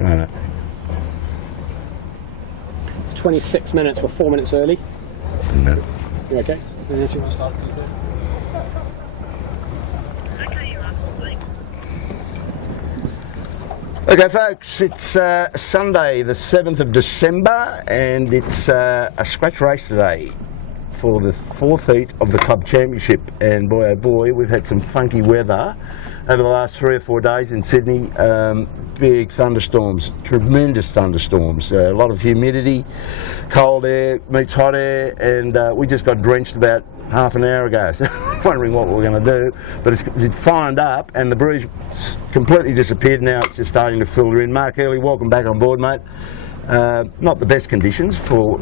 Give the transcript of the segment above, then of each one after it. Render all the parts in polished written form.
Right. It's 26 minutes. We're 4 minutes early. No. You okay? If you want to start. Okay, folks, it's Sunday, the 7th of December, and it's a scratch race today for the 4th heat of the club championship. And boy, oh boy, we've had some funky weather over the last 3 or 4 days in Sydney. Big thunderstorms, tremendous thunderstorms, a lot of humidity, cold air meets hot air, and we just got drenched about half an hour ago, so wondering what we're going to do. But it's fined up and the breeze completely disappeared. Now it's just starting to filter in. Mark Early, welcome back on board, mate. Not the best conditions for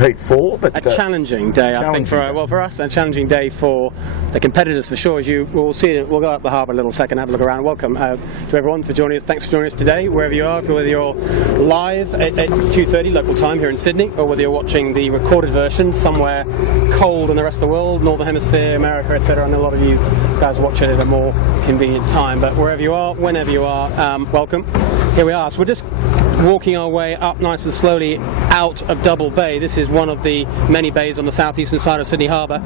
Heat 4, but a challenging day, I think, for us, a challenging day for the competitors for sure. As you will see, we'll go up the harbour a little second, have a look around. Welcome to everyone for joining us. Thanks for joining us today, wherever you are, whether you're live at 2:30 local time here in Sydney, or whether you're watching the recorded version somewhere cold in the rest of the world, Northern Hemisphere, America, etc. And a lot of you guys watch it at a more convenient time. But wherever you are, whenever you are, welcome. Here we are. So we're just walking our way up nice and slowly out of Double Bay. This is one of the many bays on the southeastern side of Sydney Harbour,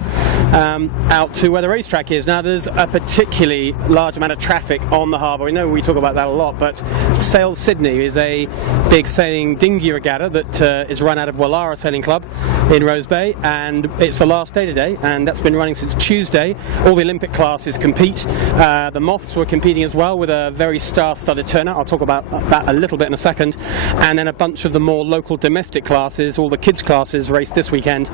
out to where the racetrack is. Now there's a particularly large amount of traffic on the harbour. We know we talk about that a lot, but Sail Sydney is a big sailing dinghy regatta that is run out of Wallara Sailing Club in Rose Bay, and it's the last day today, and that's been running since Tuesday. All the Olympic classes compete. The Moths were competing as well with a very star-studded turnout. I'll talk about that a little bit in a second. And then a bunch of the more local domestic classes, all the kids classes raced this weekend.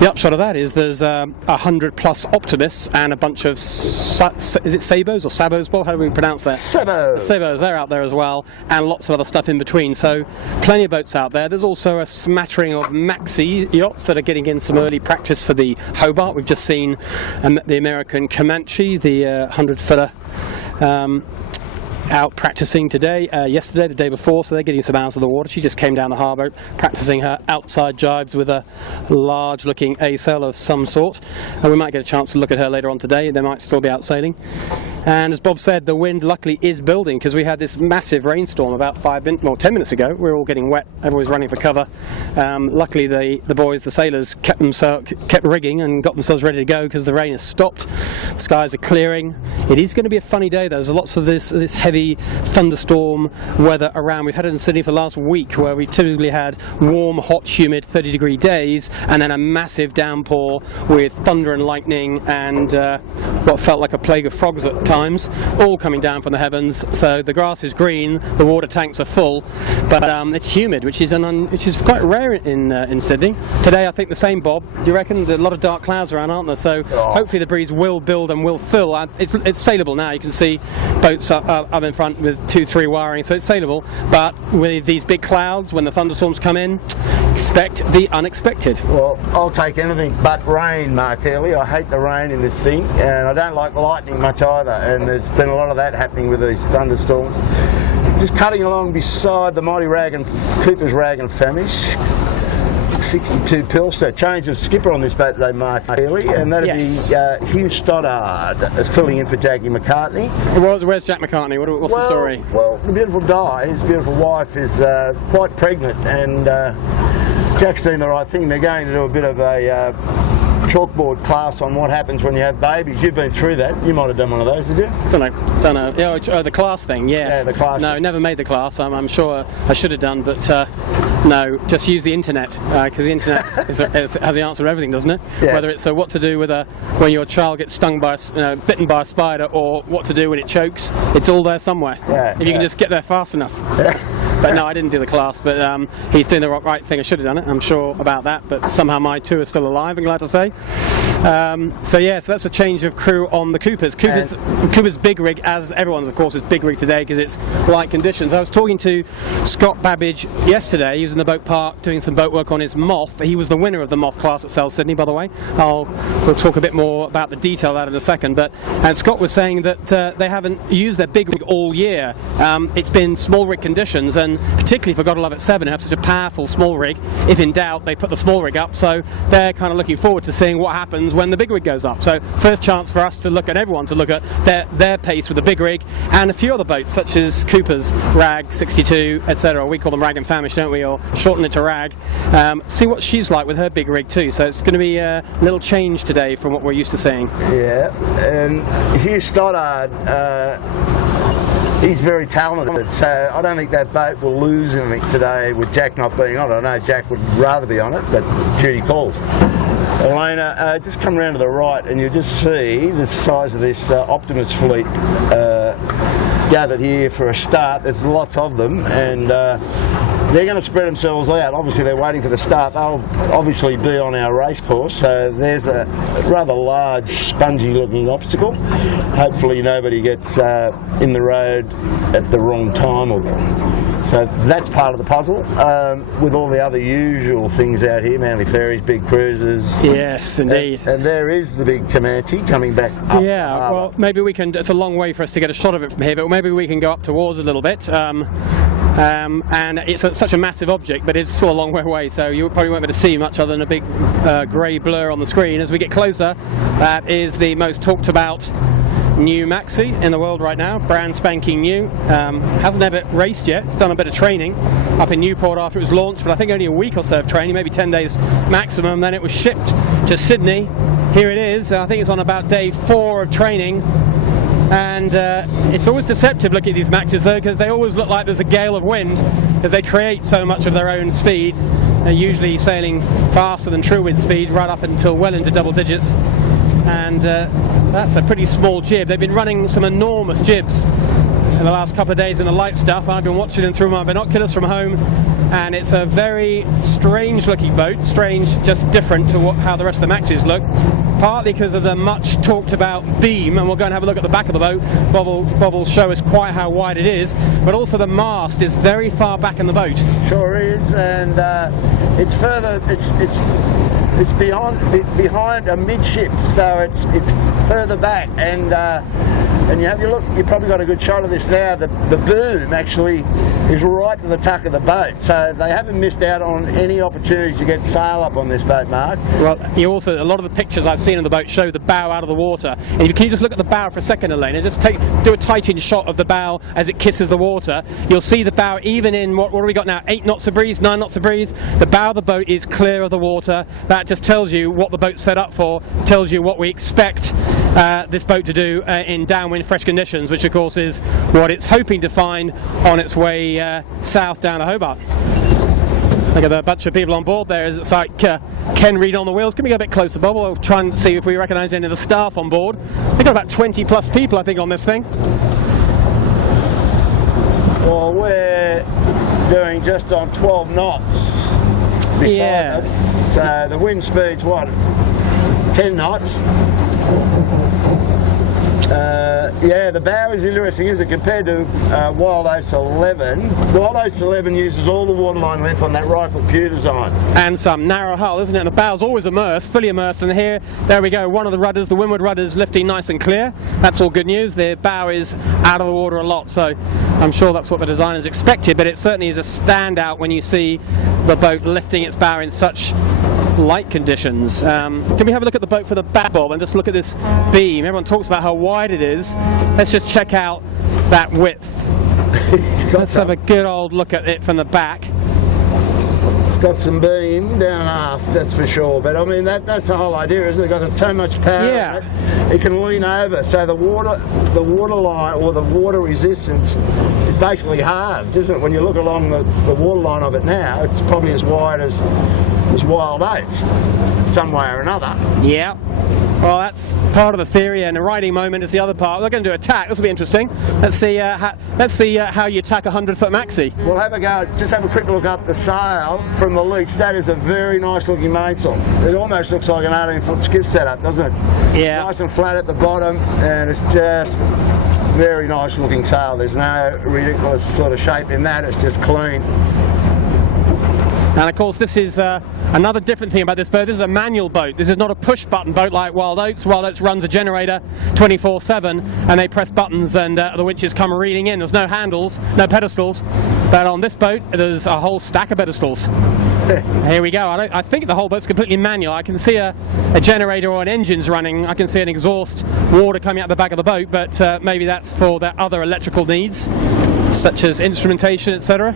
The upshot of that is there's 100+ optimists and a bunch of is it Sabos or Sabos, Bob? How do we pronounce that? Sabos, they're out there as well, and lots of other stuff in between. So plenty of boats out there. There's also a smattering of maxi yachts that are getting in some early practice for the Hobart. We've just seen the American Comanche, the 100-footer. Out practicing today, yesterday, the day before, so they're getting some hours of the water. She just came down the harbour practicing her outside jibes with a large looking A-sail of some sort, and we might get a chance to look at her later on today. They might still be out sailing. And as Bob said, the wind luckily is building, because we had this massive rainstorm about 10 minutes ago. We were all getting wet, everyone was running for cover. Luckily the boys, the sailors, kept rigging and got themselves ready to go because the rain has stopped. Skies are clearing. It is going to be a funny day though. There's lots of this heavy thunderstorm weather around. We've had it in Sydney for the last week, where we typically had warm, hot, humid 30-degree days, and then a massive downpour with thunder and lightning and what felt like a plague of frogs at times, all coming down from the heavens. So the grass is green, the water tanks are full, but it's humid, which is quite rare in Sydney. Today I think the same, Bob. Do you reckon? There's a lot of dark clouds around, aren't there? So hopefully the breeze will build and will fill. It's saleable now. You can see boats up in front with 2-3 wiring, so it's saleable. But with these big clouds, when the thunderstorms come in, expect the unexpected. Well, I'll take anything but rain, Mark Early. I hate the rain in this thing, and I don't like lightning much either, and there's been a lot of that happening with these thunderstorms. Just cutting along beside the mighty Cooper's Rag and Famish, 62 Pilster. Change of skipper on this boat today, Mark Early, and that'll be Hugh Stoddard filling in for Jackie McCartney. Where's Jack McCartney? What's the story? Well, the beautiful Di, his beautiful wife, is quite pregnant, and Jack's doing the right thing. They're going to do a bit of a chalkboard class on what happens when you have babies. You've been through that. You might have done one of those, did you? Don't know. Yeah, the class thing, yes. Yeah, the class. No, never made the class. I'm sure I should have done, but no, just use the internet, because the internet has the answer to everything, doesn't it? Yeah. Whether it's what to do with when your child gets bitten by a spider, or what to do when it chokes, it's all there somewhere. Yeah, if you can just get there fast enough. Yeah. But no, I didn't do the class, but he's doing the right thing. I should have done it, I'm sure about that, but somehow my two are still alive, I'm glad to say. So that's a change of crew on the Coopers. Cooper's big rig, as everyone's of course is big rig today because it's light conditions. I was talking to Scott Babbage yesterday. He was in the boat park doing some boat work on his Moth. He was the winner of the Moth class at Sail Sydney, by the way. We'll talk a bit more about the detail of that in a second, and Scott was saying that they haven't used their big rig all year. It's been small rig conditions, and and particularly for God Love at 7, who have such a powerful small rig, if in doubt, they put the small rig up. So they're kind of looking forward to seeing what happens when the big rig goes up. So first chance for us to look at everyone to look at their pace with the big rig, and a few other boats such as Cooper's Rag 62, etc. We call them Rag and Famish, don't we, or shorten it to Rag. See what she's like with her big rig too. So it's going to be a little change today from what we're used to seeing. Yeah, and Hugh Stoddard, he's very talented, so I don't think that boat will lose anything today with Jack not being on it. I know Jack would rather be on it, but duty calls. Elena, just come round to the right and you just see the size of this Optimus fleet gathered here for a start. There's lots of them, and they're going to spread themselves out. Obviously they're waiting for the start. They'll obviously be on our race course, so there's a rather large spongy looking obstacle. Hopefully nobody gets in the road at the wrong time, so that's part of the puzzle, with all the other usual things out here, Manly Ferries, big cruisers. Yes, indeed. And there is the big Comanche coming back up. Yeah, well, maybe we can, it's a long way for us to get a shot of it from here, but maybe we can go up towards a little bit. And it's such a massive object, but it's still a long way away, so you probably won't be able to see much other than a big grey blur on the screen. As we get closer, that is the most talked about new maxi in the world right now, brand spanking new. Hasn't ever raced yet. It's done a bit of training up in Newport after it was launched, but I think only a week or so of training, maybe 10 days maximum. Then it was shipped to Sydney. Here it is. I think it's on about day 4 of training. And it's always deceptive looking at these maxis though, because they always look like there's a gale of wind, because they create so much of their own speeds. They're usually sailing faster than true wind speed, right up until well into double digits. And that's a pretty small jib. They've been running some enormous jibs in the last couple of days in the light stuff. I've been watching them through my binoculars from home, and it's a very strange looking boat. Strange, just different to how the rest of the maxis look. Partly because of the much talked about beam, and we'll go and have a look at the back of the boat. Bob will show us quite how wide it is, but also the mast is very far back in the boat. Sure is, and It's further. It's behind a midship, so it's further back, and you have your look. You've probably got a good shot of this now. The boom actually is right to the tuck of the boat, so they haven't missed out on any opportunities to get sail up on this boat, Mark. Well, you also, a lot of the pictures I've seen of the boat show the bow out of the water, and if you can just look at the bow for a second, Elena, just do a tight-in shot of the bow as it kisses the water. You'll see the bow even in what have we got now, 8 knots of breeze, 9 knots of breeze. The bow of the boat is clear of the water. That just tells you what the boat's set up for, tells you what we expect this boat to do in downwind fresh conditions, which of course is what it's hoping to find on its way south down to Hobart. Look at the bunch of people on board there. It's like Ken Reid on the wheels. Can we go a bit closer, Bob? We'll try and see if we recognise any of the staff on board. We've got about 20 plus people, I think, on this thing. Well, we're doing just on 12 knots beside us. So the wind speed's what? 10 knots. Yeah, the bow is interesting, isn't it, compared to Wild Oats 11. Wild Oats 11 uses all the waterline length on that rifle pew design. And some narrow hull, isn't it? And the bow's always immersed, fully immersed, and here, there we go, one of the rudders, the windward rudder's lifting nice and clear. That's all good news. The bow is out of the water a lot, so I'm sure that's what the designers expected, but it certainly is a standout when you see the boat lifting its bow in such light conditions. Can we have a look at the boat for the back, Bob, and just look at this beam? Everyone talks about how wide it is. Let's just check out that width. Let's have a good old look at it from the back. It's got some beam down and aft, that's for sure. But I mean, that's the whole idea, isn't it? It's got so much power. Yeah. It can lean over, so the water line or the water resistance is basically halved, isn't it? When you look along the water line of it now, it's probably as wide as Wild Oats, some way or another. Yeah. Well, that's part of the theory, and the riding moment is the other part. We're going to do attack. This will be interesting. Let's see how you attack a 100-foot maxi. We'll have a go. Just have a quick look up the sail from the leach. That is a very nice looking mainsail. It almost looks like an 18-foot skiff setup, doesn't it? Yeah. Nice and flat at the bottom, and it's just very nice looking sail. There's no ridiculous sort of shape in that. It's just clean. And of course, this is another different thing about this boat. This is a manual boat. This is not a push-button boat like Wild Oats. Wild Oats runs a generator 24/7, and they press buttons, and the winches come reeling in. There's no handles, no pedestals. But on this boat, there's a whole stack of pedestals. Here we go. I think the whole boat's completely manual. I can see a generator or an engine's running. I can see an exhaust water coming out the back of the boat, but maybe that's for their other electrical needs, such as instrumentation, etc.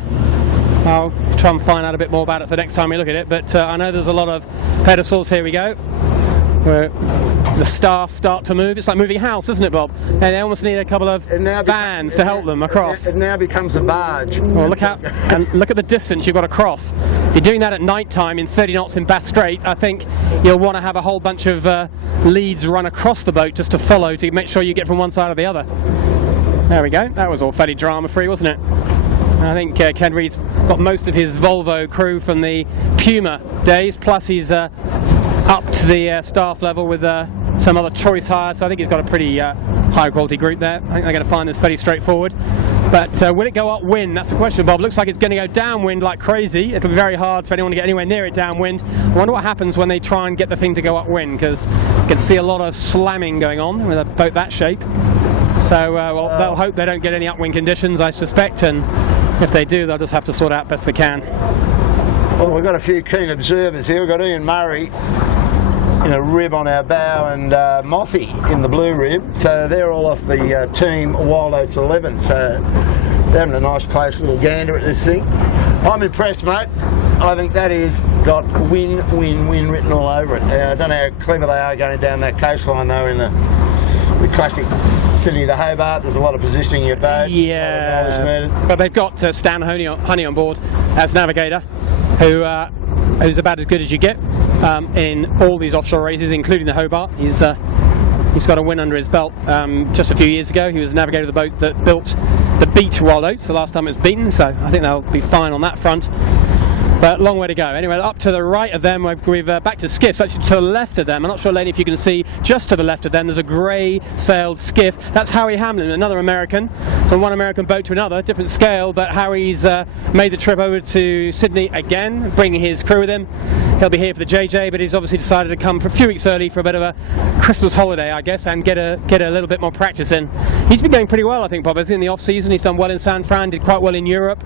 I'll try and find out a bit more about it the next time we look at it, but I know there's a lot of pedestals. Here we go, where the staff start to move. It's like moving a house, isn't it, Bob? And they almost need a couple of vans to help them across. It now becomes a barge. Well, look out, and look at the distance you've got to cross. If you're doing that at night time in 30 knots in Bass Strait, I think you'll want to have a whole bunch of leads run across the boat just to follow, to make sure you get from one side or the other. There we go. That was all fairly drama-free, wasn't it? I think Ken Reed's got most of his Volvo crew from the Puma days, plus he's upped the staff level with some other choice hires, so I think he's got a pretty high quality group there. I think they're going to find this fairly straightforward. But will it go upwind? That's the question, Bob. Looks like it's going to go downwind like crazy. It'll be very hard for anyone to get anywhere near it downwind. I wonder what happens when they try and get the thing to go upwind, because you can see a lot of slamming going on with a boat that shape. So well, they'll hope they don't get any upwind conditions, I suspect, and if they do, they'll just have to sort out best they can. Well, we've got a few keen observers here. We've got Ian Murray in a rib on our bow, and Moffy in the blue rib. So they're all off the team Wild Oats 11. So they're having a nice close little gander at this thing. I'm impressed, mate. I think that is got win, win, win written all over it. I don't know how clever they are going down that coastline though in the classic Sydney to Hobart. There's a lot of positioning in your boat. Yeah, but they've got Stan Honey on board as navigator, who's about as good as you get in all these offshore races, including the Hobart. He's got a win under his belt. Just a few years ago, he was the navigator of the boat that built the Beat Wild Oats, the last time it was beaten, so I think they'll be fine on that front. But long way to go. Anyway, up to the right of them, we've back to skiffs. Actually, to the left of them, I'm not sure, Lane, if you can see, just to the left of them, there's a grey-sailed skiff. That's Howie Hamlin, another American. From one American boat to another, different scale, but Howie's made the trip over to Sydney again, bringing his crew with him. He'll be here for the JJ, but he's obviously decided to come for a few weeks early for a bit of a Christmas holiday, I guess, and get a little bit more practice in. He's been going pretty well, I think, Bob. He's in the off-season. He's done well in San Fran, did quite well in Europe.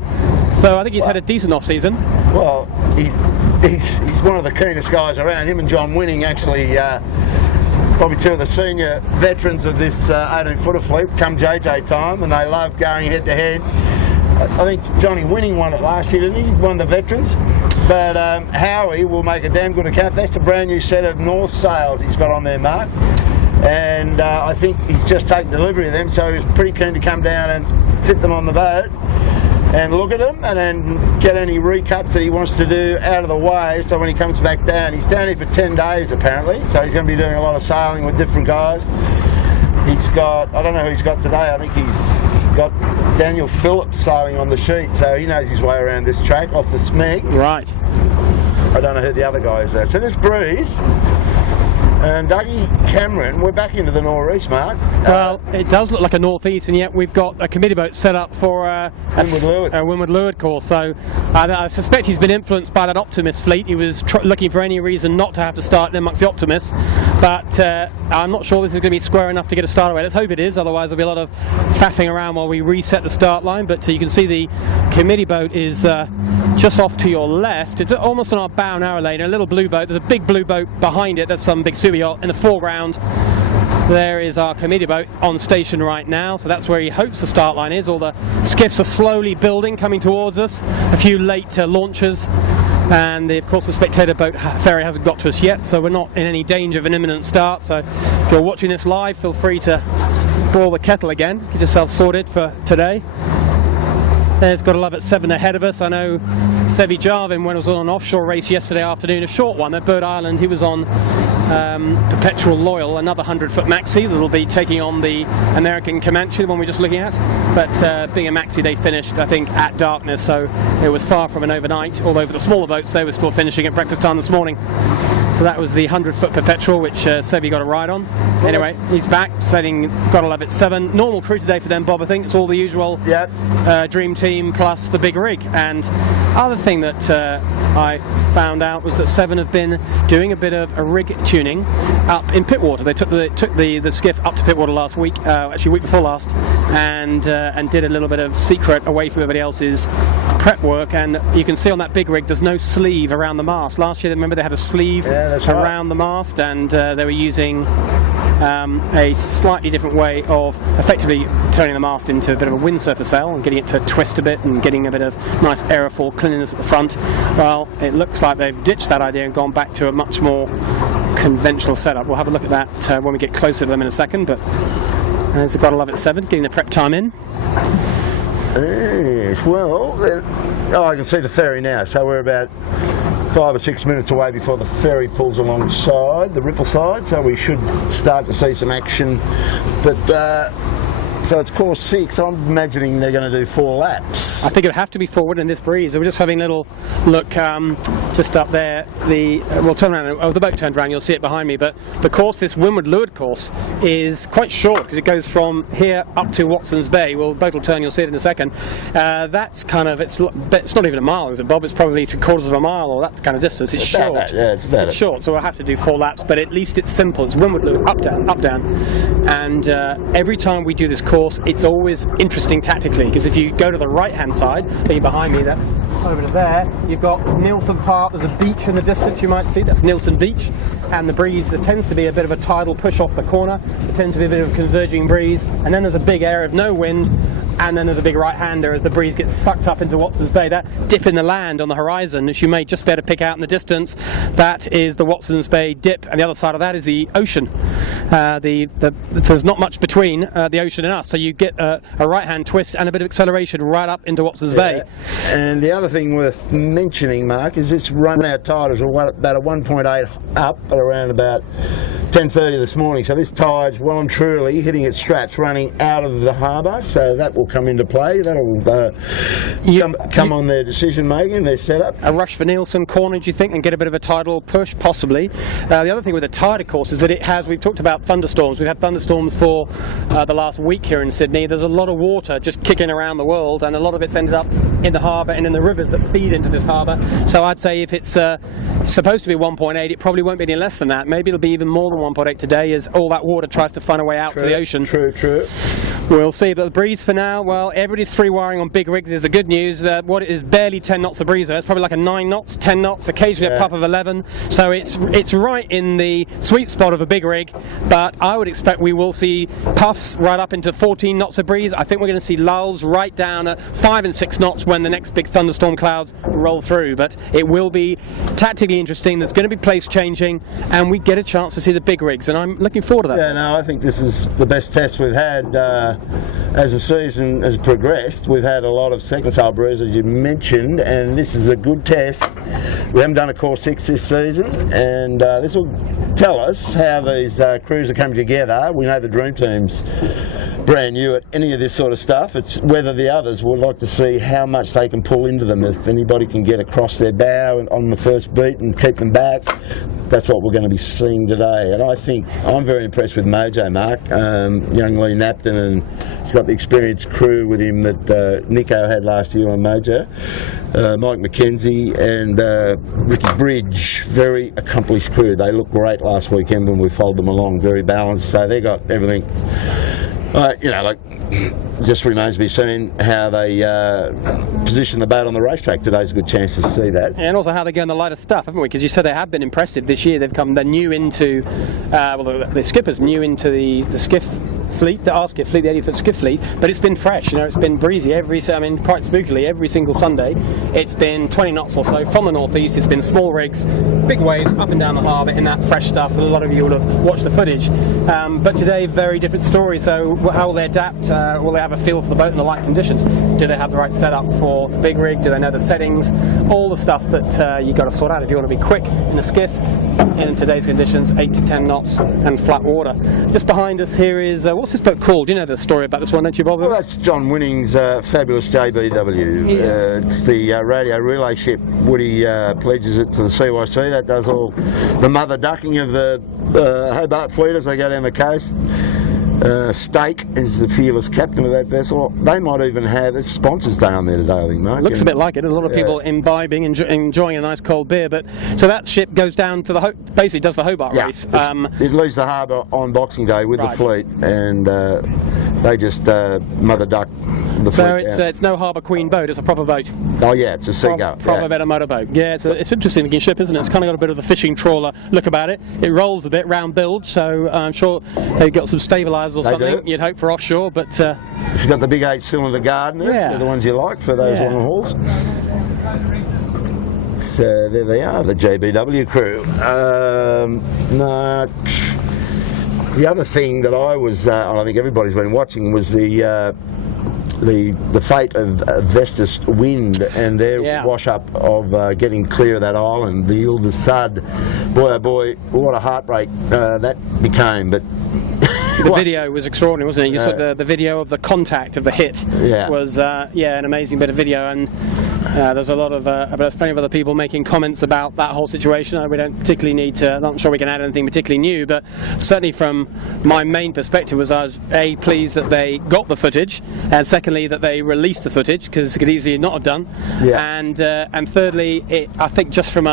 So I think he's had a decent off-season. Well, he's one of the keenest guys around. Him and John Winning, actually, probably two of the senior veterans of this 18-footer fleet, come JJ time, and they love going head-to-head. I think Johnny Winning won it last year, didn't he? One of the veterans. But Howie will make a damn good account. That's a brand new set of North sails he's got on there, Mark. And I think he's just taken delivery of them, so he's pretty keen to come down and fit them on the boat and look at them and then get any recuts that he wants to do out of the way, so when he comes back down, he's down here for 10 days apparently, so he's going to be doing a lot of sailing with different guys. He's got, I don't know who he's got today, I think he's got Daniel Phillips sailing on the sheet, so he knows his way around this track off the Smeg. Right. I don't know who the other guy is there. So this breeze, and Dougie Cameron, we're back into the northeast, Mark. Well, it does look like a northeast, and yet we've got a committee boat set up for a Windward Leeward course. So I suspect he's been influenced by that Optimist fleet. He was looking for any reason not to have to start in amongst the Optimists, but I'm not sure this is going to be square enough to get a start away. Let's hope it is, otherwise there'll be a lot of faffing around while we reset the start line. But you can see the committee boat is just off to your left. It's almost on our bow now, Elaine, a little blue boat. There's a big blue boat behind it. That's some big super yacht. In the foreground there is our committee boat on station right now, so that's where he hopes the start line is. All the skiffs are slowly building, coming towards us. A few late launches, and of course the spectator boat ferry hasn't got to us yet, so we're not in any danger of an imminent start. So if you're watching this live, feel free to boil the kettle again, get yourself sorted for today. There's Got to Love It 7 ahead of us. I know Sevi Jarvin, when he was on an offshore race yesterday afternoon, a short one at Bird Island, he was on Perpetual Loyal, another 100-foot maxi that'll be taking on the American Comanche, the one we're just looking at. But being a maxi, they finished, I think, at darkness, so it was far from an overnight, although for the smaller boats, they were still finishing at breakfast time this morning. So that was the 100-foot Perpetual, which Sevi got a ride on. Anyway, he's back, sailing Got to Love It 7. Normal crew today for them, Bob, I think. It's all the usual dream team. team plus the big rig. And other thing that I found out was that Seven have been doing a bit of a rig tuning up in Pittwater. They took the skiff up to Pittwater last week, actually week before last, and did a little bit of secret away from everybody else's prep work. And you can see on that big rig there's no sleeve around the mast. Last year, remember, they had a sleeve around the mast, and they were using a slightly different way of effectively turning the mast into a bit of a windsurfer sail and getting it to twist a bit and getting a bit of nice aerofoil cleanliness at the front. Well, it looks like they've ditched that idea and gone back to a much more conventional setup. We'll have a look at that when we get closer to them in a second, but there's a Gotta Love It 7 getting the prep time in. Yes, well, I can see the ferry now, so we're about 5 or 6 minutes away before the ferry pulls alongside the Ripple side, so we should start to see some action. But so it's course 6. I'm imagining they're going to do 4 laps. I think it'd have to be forward in this breeze. We're just having a little look just up there. We'll turn around. Oh, the boat turned around. You'll see it behind me. But the course, this windward leeward course, is quite short because it goes from here up to Watson's Bay. Well, the boat will turn. You'll see it in a second. That's kind of it's not even a mile, is it, Bob? It's probably 3/4 of a mile or that kind of distance. It's short. It's short. So we'll have to do 4 laps. But at least it's simple. It's windward leeward, up down. And every time we do this course, it's always interesting tactically, because if you go to the right hand side, behind me, that's over to there, you've got Nielsen Park. There's a beach in the distance you might see, that's Nielsen Beach, and the breeze, there tends to be a bit of a tidal push off the corner, there tends to be a bit of a converging breeze, and then there's a big area of no wind, and then there's a big right-hander as the breeze gets sucked up into Watson's Bay. That dip in the land on the horizon, as you may just be able to pick out in the distance, that is the Watson's Bay dip, and the other side of that is the ocean. There's not much between the ocean and us, so you get a right-hand twist and a bit of acceleration right up into Watson's Bay. And the other thing worth mentioning, Mark, is this run-out tide is about a 1.8 up at around about 10:30 this morning. So this tide's well and truly hitting its straps, running out of the harbour. So that will come into play. That'll come on their decision making, their setup. A rush for Nielsen corner, do you think, and get a bit of a tidal push, possibly. The other thing with the tide, of course, is that we've talked about thunderstorms. We've had thunderstorms for the last week here in Sydney. There's a lot of water just kicking around the world, and a lot of it's ended up in the harbour and in the rivers that feed into this harbour. So I'd say if it's supposed to be 1.8, it probably won't be any less than that. Maybe it'll be even more than 1.8 today, as all that water tries to find a way out to the ocean. True. We'll see, but the breeze for now, well, everybody's 3-wiring on big rigs is the good news. What it is barely 10 knots of breeze. It's probably like a 9 knots, 10 knots, occasionally a puff of 11. So it's right in the sweet spot of a big rig, but I would expect we will see puffs right up into 14 knots of breeze. I think we're going to see lulls right down at 5 and 6 knots when the next big thunderstorm clouds roll through. But it will be tactically interesting. There's going to be place changing, and we get a chance to see the big rigs, and I'm looking forward to that. Yeah, no, I think this is the best test we've had as the season has progressed. We've had a lot of second sail brews, as you mentioned, and this is a good test. We haven't done a course 6 this season, and this will tell us how these crews are coming together. We know the Dream Team's brand new at any of this sort of stuff. It's whether the others would like to see how much they can pull into them. If anybody can get across their bow on the first beat and keep them back, that's what we're going to be seeing today. And I think I'm very impressed with Mojo, Mark. Young Lee Napton, and he's got the experienced crew with him that Nico had last year on Mojo. Mike McKenzie and Ricky Bridge, very accomplished crew. They looked great last weekend when we followed them along, very balanced. So they got everything. Just remains to be seen how they position the boat on the racetrack. Today's a good chance to see that. And also how they go in the lighter stuff, haven't we? Because you said they have been impressive this year. They're new into, the skipper's new into the skiff fleet, our skiff fleet, the 80-foot skiff fleet, but it's been fresh, it's been breezy quite spookily every single Sunday. It's been 20 knots or so from the northeast. It's been small rigs, big waves up and down the harbour in that fresh stuff. A lot of you will have watched the footage. But today, very different story. So how will they adapt? Will they have a feel for the boat and the light conditions? Do they have the right setup for the big rig? Do they know the settings? All the stuff that you've got to sort out if you want to be quick in a skiff in today's conditions, 8 to 10 knots and flat water. Just behind us here is, what's this boat called? You know the story about this one, don't you, Bob? Well, that's John Winning's fabulous JBW. Yeah. It's the radio relay ship. Woody pledges it to the CYC. That does all the mother ducking of the Hobart fleet as they go down the coast. Stake is the fearless captain of that vessel. They might even have its sponsors down there today, I think, mate. Looks a bit like it. A lot of people imbibing, enjoying a nice cold beer. But so that ship goes down to the basically does the Hobart race. It leaves the harbour on Boxing Day with the fleet, and they just mother duck the fleet. So it's no Harbour Queen boat. It's a proper boat. Oh yeah, it's a seagull. Proper bit of motorboat. Yeah, it's an interesting looking ship, isn't it? It's kind of got a bit of the fishing trawler look about it. It rolls a bit, round bilge, so I'm sure they've got some stabilisers or something. You'd hope for offshore, but she's got the big 8-cylinder Gardeners. They're the ones you like for those long hauls. So there they are, the JBW crew. The other thing that I think everybody's been watching was the fate of Vestas Wind and their wash up of getting clear of that island, the Ile de Sade. Boy, oh boy, what a heartbreak that became. But the video was extraordinary, wasn't it? You saw the video of the contact of the hit. Was an amazing bit of video, and there's a lot of there's plenty of other people making comments about that whole situation. We don't particularly need to. I'm not sure we can add anything particularly new, but certainly from my main perspective was I was pleased that they got the footage, and secondly that they released the footage because it could easily not have done, and thirdly I think just from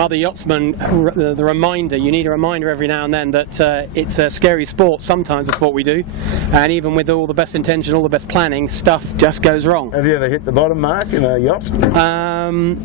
other yachtsmen, the reminder, you need a reminder every now and then that it's a scary sport. Sometimes it's what we do, and even with all the best intention, all the best planning, stuff just goes wrong. Have you ever hit the bottom, Mark, in a yacht?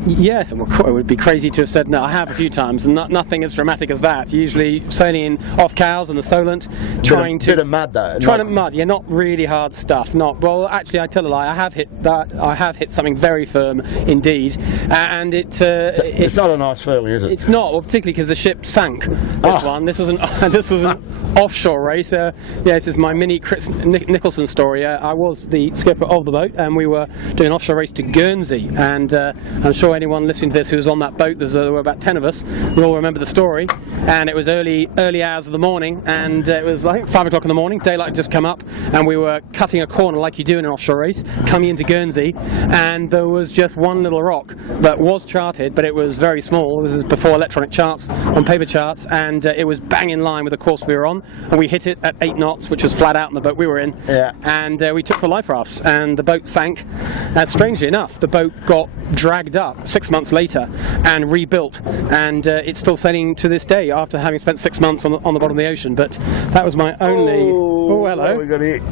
Yes, it would be crazy to have said no. I have a few times, and nothing as dramatic as that. Usually sailing off cows and the Solent, bit of mud though. Mud, not really hard stuff. Actually, I tell a lie. I have hit that. I have hit something very firm indeed, and it's not a nice feeling, is it? It's not, particularly because the ship sank. This was an offshore race. This is my mini Chris Nicholson story. I was the skipper of the boat, and we were doing an offshore race to Guernsey. And I'm sure anyone listening to this who was on that boat, there were about 10 of us, we all remember the story. And it was early hours of the morning, and it was like 5 o'clock in the morning. Daylight had just come up, and we were cutting a corner like you do in an offshore race, coming into Guernsey, and there was just one little rock that was charted, but it was very small. This is before electronic charts on paper charts, and it was bang in line with the course we were on, and we hit it at 8 knots, which was flat out in the boat we were in, and we took the life rafts, and the boat sank. Strangely enough, the boat got dragged up 6 months later and rebuilt, and it's still sailing to this day after having spent 6 months on the bottom of the ocean. But that was my only... Oh, hello. We got it.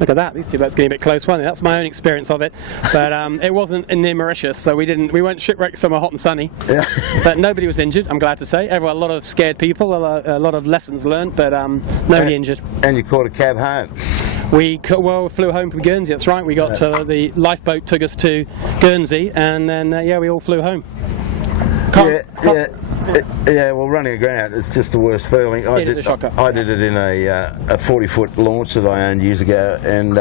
Look at that, these two boats getting a bit close, weren't they? That's my own experience of it. But it wasn't near Mauritius, so we weren't shipwrecked somewhere hot and sunny. Yeah. But nobody was injured, I'm glad to say. A lot of scared people, a lot of lessons learned, but nobody injured. And you caught a cab home. We flew home from Guernsey, that's right. We got the lifeboat took us to Guernsey, and then we all flew home. Well, running aground is just the worst feeling. I did it in a 40-foot launch that I owned years ago, and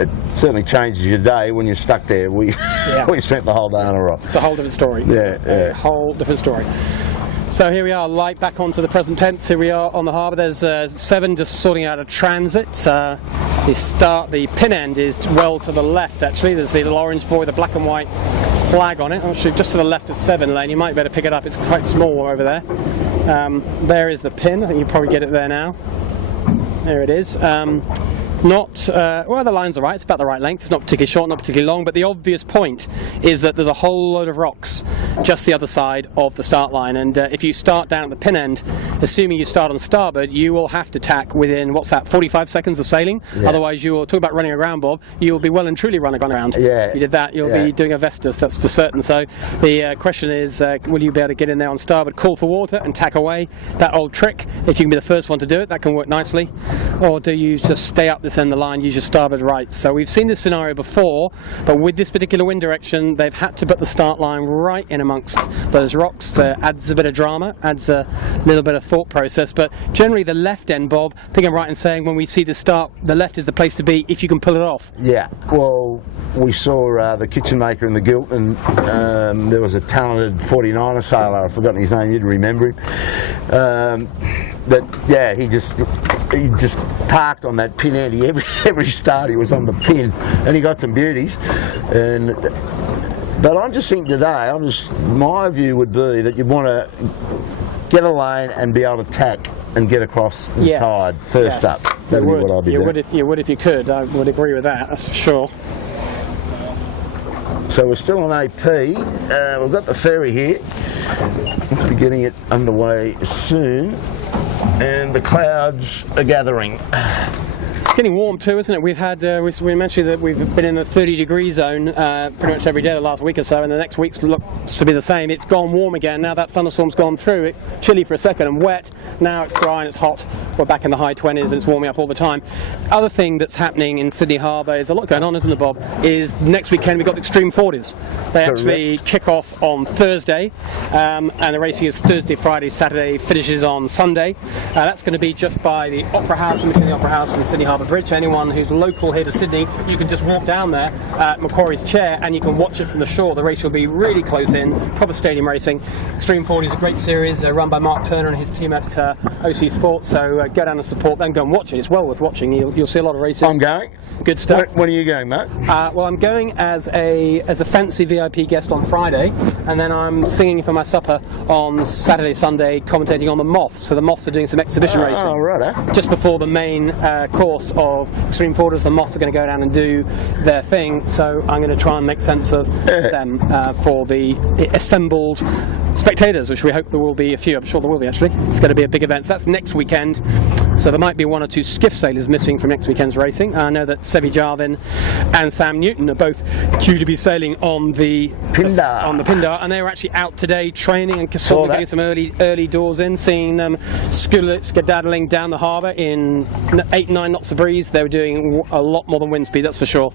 it certainly changes your day when you're stuck there. We spent the whole day on a rock. It's a whole different story. A whole different story. So here we are, light back onto the present tense. Here we are on the harbour. There's 7 just sorting out a transit. The pin end is well to the left, actually. There's the little orange buoy, the black and white flag on it. Actually, just to the left of 7 lane. You might better pick it up. It's quite small over there. There is the pin. I think you probably get it there now. There it is. The lines are right, it's about the right length, it's not particularly short, not particularly long, but the obvious point is that there's a whole load of rocks just the other side of the start line, and if you start down at the pin end, assuming you start on starboard, you will have to tack within, 45 seconds of sailing, otherwise you will, talk about running aground, Bob, you will be well and truly running aground. You did that, you'll be doing a Vestas, that's for certain. So the question is, will you be able to get in there on starboard, call for water and tack away, that old trick, if you can be the first one to do it, that can work nicely, or do you just stay up this end of the line, use your starboard right? So we've seen this scenario before, but with this particular wind direction, they've had to put the start line right in amongst those rocks. Adds a bit of drama, adds a little bit of thought process, but generally the left end, Bob, I think I'm right in saying when we see the start, the left is the place to be if you can pull it off. Yeah, well, we saw the kitchen maker in the Gilt, and there was a talented 49er sailor, I've forgotten his name, you'd remember him, but yeah, he just parked on that pin end. Every start he was on the pin, and he got some beauties, and But I'm just thinking today, my view would be that you'd want to get a lane and be able to tack and get across the tide first up. That'd be what I'd be doing. You would if you could. I would agree with that, that's for sure. So we're still on AP. We've got the ferry here. Must be getting it underway soon. And the clouds are gathering. Getting warm too, isn't it? We've had, we mentioned that we've been in the 30-degree zone pretty much every day the last week or so, and the next week looks to be the same. It's gone warm again. Now that thunderstorm's gone through, it chilly for a second and wet. Now it's dry and it's hot. We're back in the high 20s and it's warming up all the time. Other thing that's happening in Sydney Harbour, is a lot going on, isn't there, Bob? Is next weekend we've got the Extreme 40s. They actually kick off on Thursday, and the racing is Thursday, Friday, Saturday, finishes on Sunday. That's going to be just by the Opera House, between the Opera House and the Sydney Harbour Bridge. Anyone who's local here to Sydney, you can just walk down there at Macquarie's Chair and you can watch it from the shore. The race will be really close in, proper stadium racing. Extreme 40 is a great series run by Mark Turner and his team at OC Sports, so go down and support them, go and watch it. It's well worth watching. You'll see a lot of races. I'm going. Good stuff. When are you going, Mark? Well, I'm going as a fancy VIP guest on Friday, and then I'm singing for my supper on Saturday, Sunday, commentating on the Moths. So the Moths are doing some exhibition racing. Oh, right. Just before the main course of Extreme 40s, the Moths are going to go down and do their thing. So I'm going to try and make sense of them for the assembled spectators, which we hope there will be a few. I'm sure there will be, actually. It's going to be a big event. So that's next weekend. So there might be one or two skiff sailors missing from next weekend's racing. I know that Sevi Jarvin and Sam Newton are both due to be sailing on the Pindar, and they were actually out today training and sort of getting some early doors in, seeing them skedaddling down the harbour in 8-9 knots of breeze. They were doing a lot more than wind speed, that's for sure.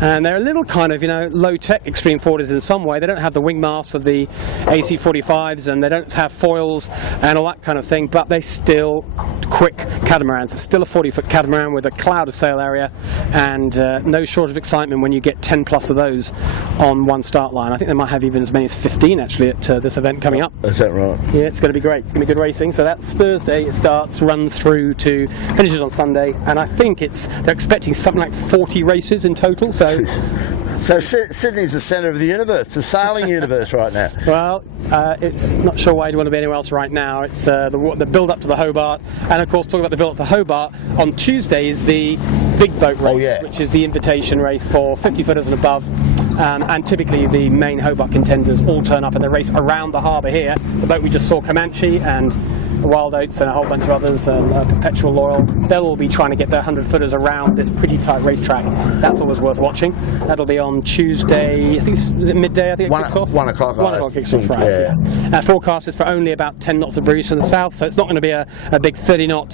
And they're a little kind of, low-tech Extreme 40s in some way. They don't have the wing masts of the AC-45s, and they don't have foils and all that kind of thing, but they still quick catamarans. It's still a 40-foot catamaran with a cloud of sail area, and no shortage of excitement when you get 10 plus of those on one start line. I think they might have even as many as 15 actually at this event coming up. Is that right? Yeah, it's going to be great. It's going to be good racing. So that's Thursday. It starts, runs through to finishes on Sunday, and I think they're expecting something like 40 races in total. So Sydney's the centre of the universe, the sailing universe right now. Well, it's not sure why you'd want to be anywhere else right now. It's the build up to the Hobart, and of course talking about the build up to the Hobart, on Tuesday is the big boat race, which is the invitation race for 50 footers and above. And typically the main Hobart contenders all turn up in the race around the harbour here. The boat we just saw, Comanche, and Wild Oats and a whole bunch of others, and Perpetual Loyal, they'll all be trying to get their 100 footers around this pretty tight racetrack. That's always worth watching. That'll be on Tuesday, I think it's midday, I think it kicks off? 1 o'clock. 1 o'clock kicks off, right, yeah. Forecast is for only about 10 knots of breeze from the south, so it's not going to be a big 30 knot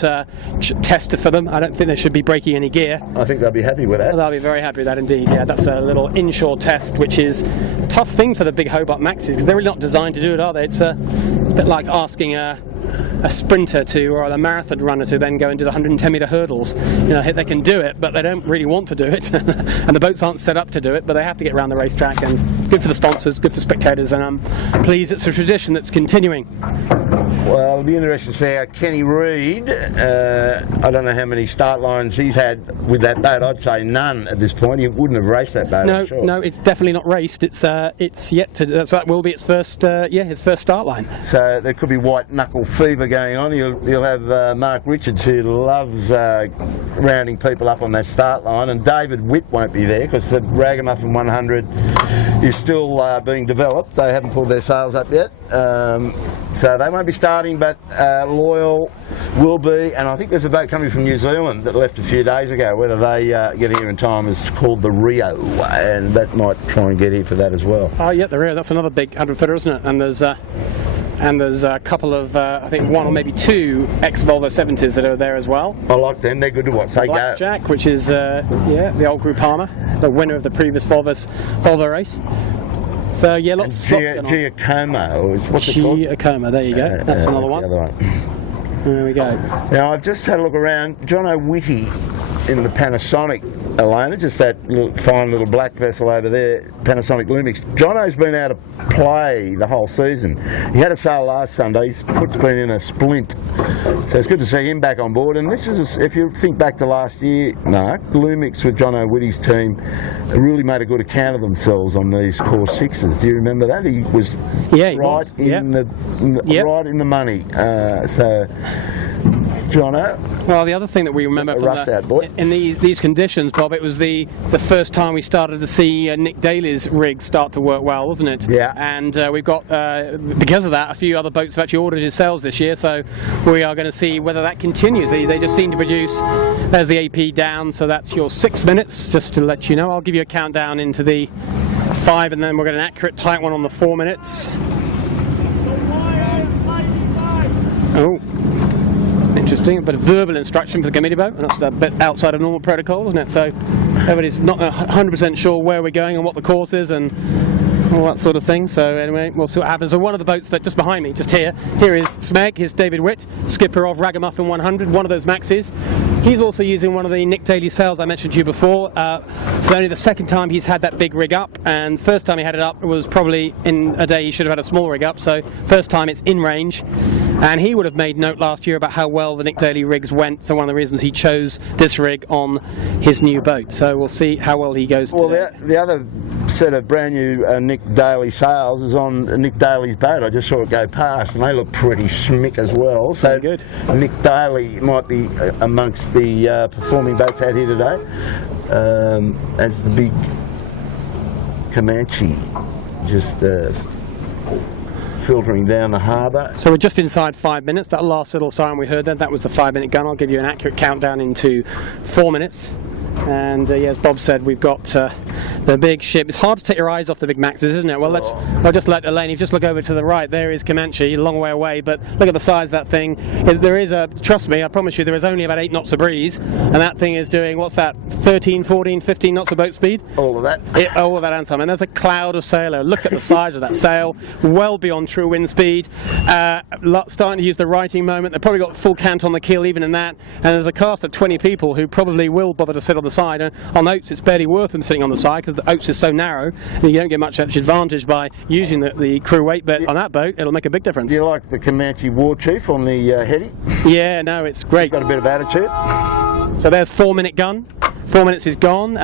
test for them. I don't think they should be breaking any gear. I think they'll be happy with that. They'll be very happy with that indeed, yeah. That's a little inshore test, which is a tough thing for the big Hobart Maxis, because they're really not designed to do it, are they? It's a bit like asking a sprinter or a marathon runner to then go and do the 110-metre hurdles. They can do it, but they don't really want to do it, and the boats aren't set up to do it, but they have to get around the racetrack, and good for the sponsors, good for spectators, and I'm pleased it's a tradition that's continuing. Well, it'll be interesting to see how Kenny Reid, I don't know how many start lines he's had with that boat. I'd say none at this point. He wouldn't have raced that boat, I'm sure. No, it's definitely not raced. It's yet to. That will be its first start line. So there could be white knuckle fever going on. You'll have Mark Richards, who loves rounding people up on that start line, and David Witt won't be there because the Ragamuffin 100 is still being developed. They haven't pulled their sails up yet, so they won't be starting, but Loyal will be, and I think there's a boat coming from New Zealand that left a few days ago. Whether they get here in time is called the Rio, and that might try and get here for that as well. Oh yeah, the Rio, that's another big 100-footer, isn't it? And there's a couple of, I think one or maybe two ex-Volvo 70s that are there as well. I like them, they're good to watch. They go. Jack, which is, the old Groupama, the winner of the previous Volvo race. So yeah, lots going on. Giacomo, what's it called? Giacomo, there you go. That's another one. The other one. There we go. Now I've just had a look around. Jono Whitty in the Panasonic Alona, just that fine little black vessel over there, Panasonic Lumix. Jono's been out of play the whole season. He had a sail last Sunday. His foot's been in a splint, so it's good to see him back on board. And this is, if you think back to last year, Mark, Lumix with Jono Whitty's team really made a good account of themselves on these core sixes. Do you remember that? He was right in the money. So Jono. Well, the other thing that we remember in these conditions, Bob, it was the first time we started to see Nick Daly's rig start to work well, wasn't it? Yeah. And we've got, because of that, a few other boats have actually ordered his sails this year, so we are going to see whether that continues. They just seem to produce. There's the AP down, so that's your 6 minutes, just to let you know. I'll give you a countdown into the 5, and then we'll get an accurate tight one on the 4 minutes. Oh. Interesting, but a verbal instruction for the committee boat, and that's a bit outside of normal protocol, isn't it? So everybody's not 100% sure where we're going and what the course is and all that sort of thing. So anyway, we'll see what happens. So one of the boats that just behind me, just here is Smeg. Here's David Witt, skipper of Ragamuffin 100, one of those maxes. He's also using one of the Nick Daly sails I mentioned to you before. It's only the second time he's had that big rig up, and first time he had it up was probably in a day he should have had a small rig up, so first time it's in range. And he would have made note last year about how well the Nick Daly rigs went, so one of the reasons he chose this rig on his new boat. So we'll see how well he goes today. Well, the other set of brand new Nick Daly sails is on Nick Daly's boat. I just saw it go past, and they look pretty schmick as well. So good. Nick Daly might be amongst the performing boats out here today, as the big Comanche just filtering down the harbour. So we're just inside 5 minutes. That last little siren we heard then, that was the 5-minute gun. I'll give you an accurate countdown into 4 minutes. And as Bob said, we've got the big ship. It's hard to take your eyes off the big maxes, isn't it? Well, I'll just let Elaine, just look over to the right. There is Comanche, a long way away, but look at the size of that thing. There is trust me, I promise you, there is only about 8 knots of breeze, and that thing is doing, what's that, 13, 14, 15 knots of boat speed? All of that. All of that and some. And there's a cloud of sail. Look at the size of that sail, well beyond true wind speed. Starting to use the righting moment. They've probably got full cant on the keel even in that, and there's a cast of 20 people who probably will bother to sit on the side. And on Oates, it's barely worth them sitting on the side because the Oates is so narrow and you don't get much advantage by using the crew weight, but on that boat it'll make a big difference. Do you like the Comanche War Chief on the heady? Yeah, no, it's great. He's got a bit of attitude. So there's 4 minute gun. 4 minutes is gone.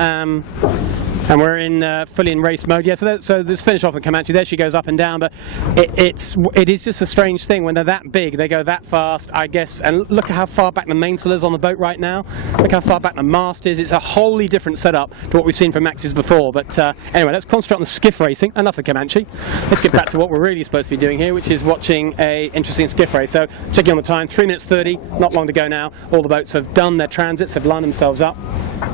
And we're in fully in race mode. Yeah, so let's finish off the Comanche. There she goes up and down, but it is just a strange thing when they're that big, they go that fast, I guess. And look at how far back the mainsail is on the boat right now. Look how far back the mast is. It's a wholly different setup to what we've seen from Maxes before. But anyway, let's concentrate on the skiff racing. Enough of Comanche. Let's get back to what we're really supposed to be doing here, which is watching a interesting skiff race. So checking on the time, 3 minutes 30, not long to go now. All the boats have done their transits, they've lined themselves up,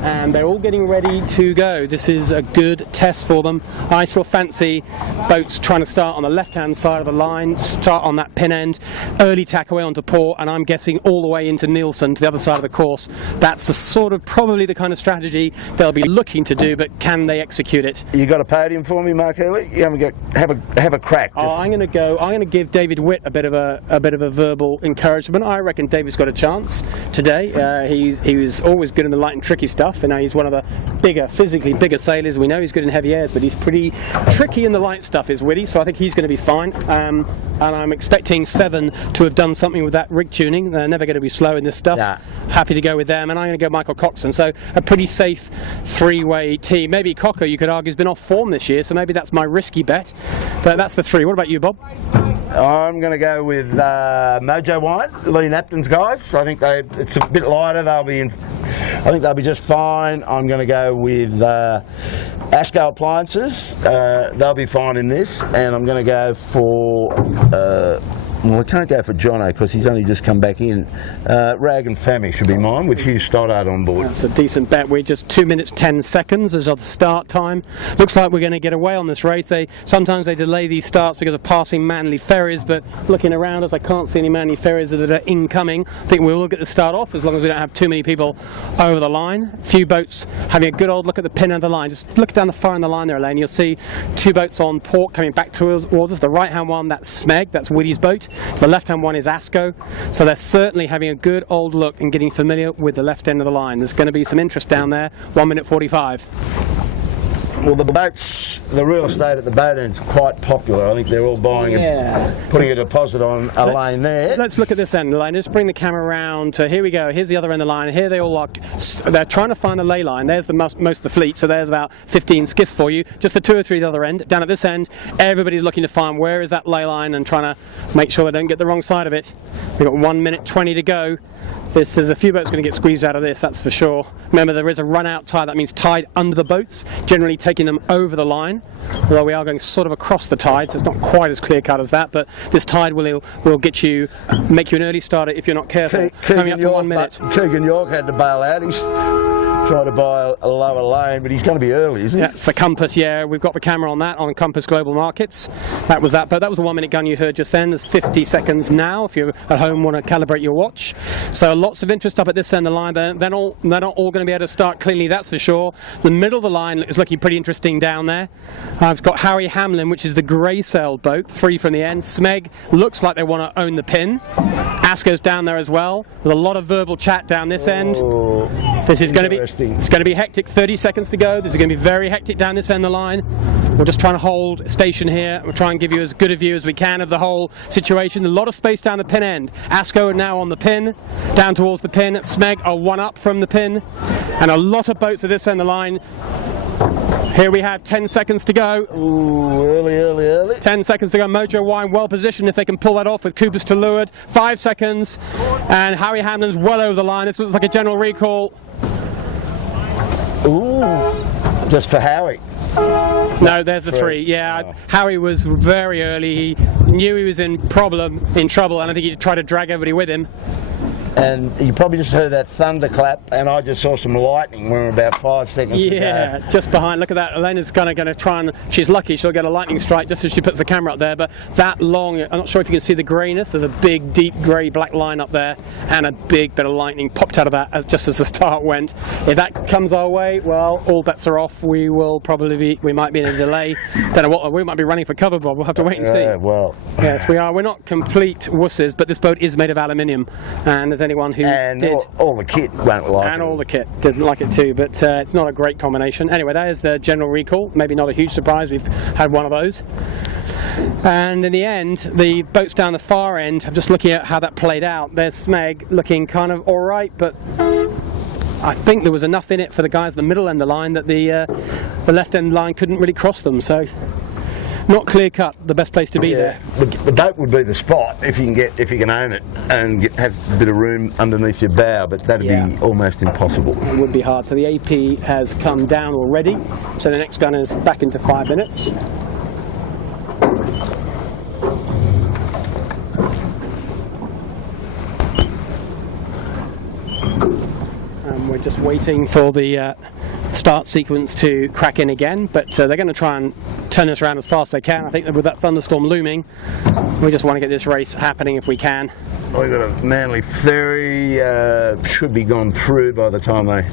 and they're all getting ready to go. This is a good test for them. I still fancy boats trying to start on the left-hand side of the line, start on that pin end, early tack away onto port, and I'm guessing all the way into Nielsen to the other side of the course. That's probably the kind of strategy they'll be looking to do, but can they execute it? You got a podium for me, Mark Hurley? You have a crack. I'm going to give David Witt a bit of a verbal encouragement. I reckon David's got a chance today. He was always good in the light and tricky stuff, and now he's one of the physically bigger sailors. We know he's good in heavy airs, but he's pretty tricky in the light stuff, is Whitty, so I think he's going to be fine. And I'm expecting Seven to have done something with that rig tuning. They're never going to be slow in this stuff. Yeah. Happy to go with them, and I'm going to go Michael Coxon. So a pretty safe three-way team. Maybe Cocker, you could argue, has been off form this year, so maybe that's my risky bet. But that's the three. What about you, Bob? I'm going to go with Mojo Wine, Lee Napton's guys. I think it's a bit lighter. I think they'll be just fine. I'm going to go with Asco Appliances. They'll be fine in this, and I'm going to go for. Well, I can't go for Jono because he's only just come back in. Rag and Fammy should be mine with Hugh Stoddart on board. That's a decent bet. We're just 2 minutes 10 seconds as of the start time. Looks like we're going to get away on this race. Sometimes they delay these starts because of passing Manly ferries, but looking around us, I can't see any Manly ferries that are incoming. I think we'll get the start off as long as we don't have too many people over the line. A few boats having a good old look at the pin of the line. Just look down the far end of the line there, Elaine. You'll see two boats on port coming back towards us. The right-hand one, that's Smeg, that's Woody's boat. right. The left-hand one is ASCO, so they're certainly having a good old look and getting familiar with the left end of the line. There's going to be some interest down there, 1 minute 45. Well, the boats, the real estate at the boat end's quite popular. I think they're all buying putting a deposit on a lane there. Let's look at this end of the line. Just bring the camera around. Here we go. Here's the other end of the line. Here they all are. They're trying to find a ley line. There's the most of the fleet, so there's about 15 skiffs for you. Just the 2 or 3 at the other end. Down at this end, everybody's looking to find where is that ley line and trying to make sure they don't get the wrong side of it. We've got 1 minute 20 to go. There's a few boats going to get squeezed out of this, that's for sure. Remember, there is a run-out tide. That means tide under the boats, generally taking them over the line. Although we are going sort of across the tide, so it's not quite as clear-cut as that. But this tide will make you an early starter if you're not careful. Coming up to 1 minute. Keegan York had to bail out. He's trying to buy a lower lane, but he's going to be early, isn't he? Yeah, it's the Compass, yeah. We've got the camera on that, on Compass Global Markets. That was that, but that was the 1 minute gun you heard just then. There's 50 seconds now if you at home want to calibrate your watch. So lots of interest up at this end of the line. They're not all going to be able to start cleanly, that's for sure. The middle of the line is looking pretty interesting down there. I've got Harry Hamlin, which is the grey sailed boat, free from the end. Smeg looks like they want to own the pin. Asco's down there as well, with a lot of verbal chat down this end. This is going to be It's going to be hectic. 30 seconds to go. This is going to be very hectic down this end of the line. We're just trying to hold station here. We'll try and give you as good a view as we can of the whole situation. A lot of space down the pin end. Asco are now on the pin, down towards the pin. Smeg are 1 up from the pin. And a lot of boats at this end of the line. Here we have 10 seconds to go. Ooh, early. 10 seconds to go. Mojo Wine well positioned if they can pull that off with Cooper's to leeward. 5 seconds. And Harry Hamlin's well over the line. This looks like a general recall. Ooh, just for Harry. No, there's the 3. Yeah, oh. Harry was very early. He knew he was in trouble, and I think he tried to drag everybody with him. And you probably just heard that thunderclap, and I just saw some lightning when we were about 5 seconds ago. Yeah, just behind. Look at that. Elena's kind of going to try and... She's lucky she'll get a lightning strike just as she puts the camera up there, but that long... I'm not sure if you can see the greyness. There's a big, deep grey black line up there, and a big bit of lightning popped out of that just as the start went. If that comes our way, well, all bets are off. We might be in a delay. Don't know what... We might be running for cover, Bob. We'll have to wait and see. Well... Yes, we are. We're not complete wusses, but this boat is made of aluminium, and there's anyone who all the kit won't like it. And all the kit doesn't like it too, but it's not a great combination. Anyway, that is the general recall. Maybe not a huge surprise. We've had one of those. And in the end, the boats down the far end, I'm just looking at how that played out. There's Smeg looking kind of all right, but I think there was enough in it for the guys at the middle end of the line that the left end line couldn't really cross them. So not clear cut the best place to be there. The boat would be the spot if you can own it and have a bit of room underneath your bow, but that'd be almost impossible. It would be hard. So the AP has come down already. So the next gun is back into 5 minutes. And we're just waiting for the start sequence to crack in again, but they're going to try and turn this around as fast as they can. I think that with that thunderstorm looming, we just want to get this race happening if we can. We've got a Manly ferry, should be gone through by the time they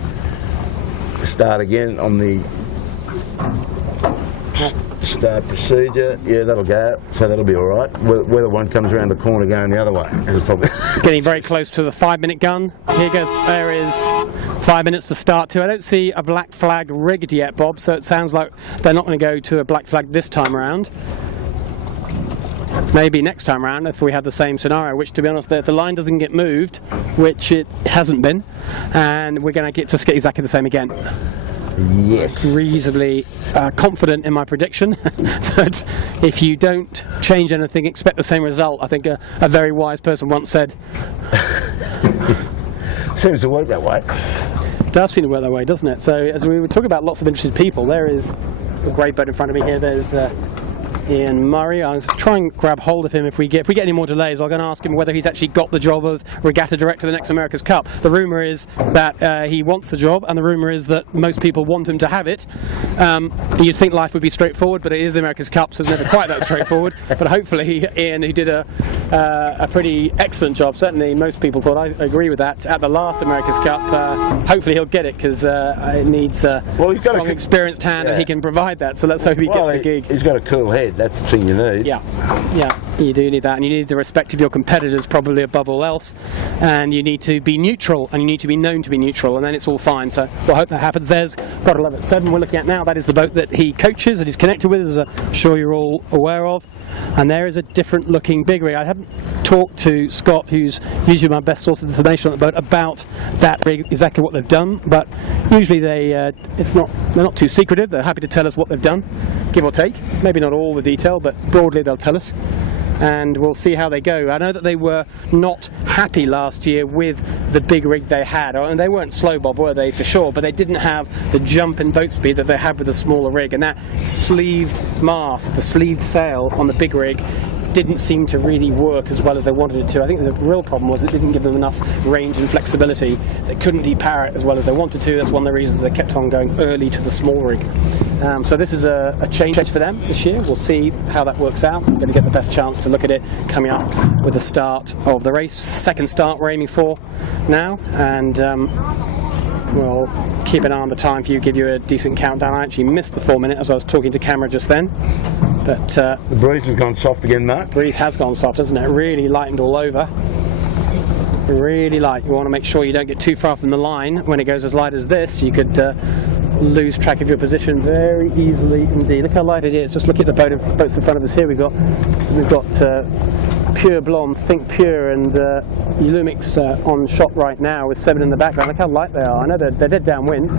start again on the start procedure. Yeah, that'll go, so that'll be alright. Whether one comes around the corner going the other way is probably... Getting very close to the 5 minute gun. Here goes, there is 5 minutes to start to. I don't see a black flag rigged yet, Bob, so it sounds like they're not going to go to a black flag this time around. Maybe next time around if we have the same scenario, which to be honest, the line doesn't get moved, which it hasn't been, and we're going to get exactly the same again. Yes. I'm reasonably confident in my prediction that if you don't change anything, expect the same result. I think a very wise person once said. Seems to work that way. It does seem to work that way, doesn't it? So as we were talking about lots of interested people, there is a great boat in front of me here. There's Ian Murray. I was trying to grab hold of him. If we get any more delays, I'm going to ask him whether he's actually got the job of regatta director of the next America's Cup. The rumour is that he wants the job, and the rumour is that most people want him to have it. You'd think life would be straightforward, but it is the America's Cup, so it's never quite that straightforward. But hopefully Ian, who did a pretty excellent job, certainly most people thought, I agree with that, at the last America's Cup, hopefully he'll get it, because it needs a strong, experienced hand, and he can provide that, so let's hope he gets the gig. He's got a cool head. That's the thing you need. Yeah. You do need that, and you need the respect of your competitors probably above all else, and you need to be neutral, and you need to be known to be neutral, and then it's all fine. So we'll hope that happens. There's Gotta Love It 7 we're looking at now. That is the boat that he coaches and he's connected with, as I'm sure you're all aware of. And there is a different looking big rig. I haven't talked to Scott, who's usually my best source of information on the boat, about that rig, exactly what they've done, but usually they're not too secretive. They're happy to tell us what they've done, give or take. Maybe not all the detail, but broadly they'll tell us. And we'll see how they go. I know that they were not happy last year with the big rig they had, and they weren't slow bob, were they, for sure, but they didn't have the jump in boat speed that they had with the smaller rig, and that sleeved mast, the sleeved sail on the big rig, didn't seem to really work as well as they wanted it to. I think the real problem was it didn't give them enough range and flexibility, so they couldn't depower it as well as they wanted to. That's one of the reasons they kept on going early to the small rig. So this is a change for them this year. We'll see how that works out. We're going to get the best chance to look at it coming up with the start of the race. Second start we're aiming for now, and we'll keep an eye on the time for you, give you a decent countdown. I actually missed the 4 minute as I was talking to camera just then. But the breeze has gone soft again, Mark. Breeze has gone soft, hasn't it? Really lightened all over. Really light. You want to make sure you don't get too far from the line. When it goes as light as this, you could lose track of your position very easily indeed. Look how light it is. Just look at the boats in front of us here. We've got Pure Blonde, Think Pure, and Lumix on shot right now with 7 in the background. Look how light they are. I know they're dead downwind,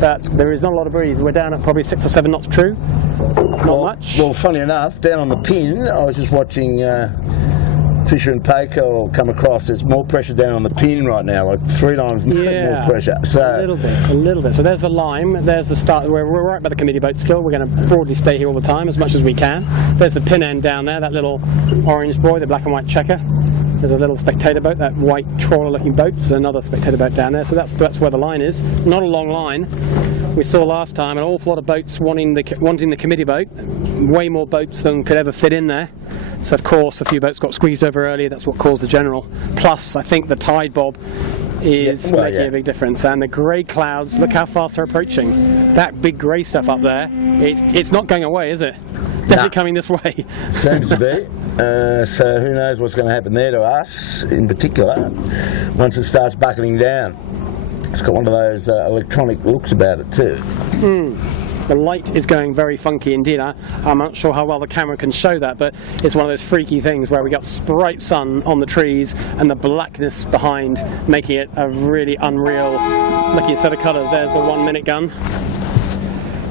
but there is not a lot of breeze. We're down at probably 6 or 7 knots true. Not much. Well, funny enough, down on the pin, I was just watching Fisher and Paykel come across. There's more pressure down on the pin right now, like 3 times more pressure. So a little bit. So there's the lime, there's the start. We're right by the committee boat still. We're going to broadly stay here all the time as much as we can. There's the pin end down there, that little orange buoy, the black and white checker. There's a little spectator boat, that white trawler-looking boat. There's another spectator boat down there. So that's where the line is. Not a long line. We saw last time an awful lot of boats wanting the committee boat. Way more boats than could ever fit in there. So of course a few boats got squeezed over early. That's what caused the general. Plus I think the tide bob is making a big difference. And the grey clouds, look how fast they're approaching. That big grey stuff up there, it's not going away, is it? Definitely coming this way. Seems to be. So who knows what's going to happen there to us in particular once it starts buckling down. It's got one of those electronic looks about it too. The light is going very funky indeed. I'm not sure how well the camera can show that, but it's one of those freaky things where we got bright sun on the trees and the blackness behind, making it a really unreal looking set of colours. There's the 1 minute gun.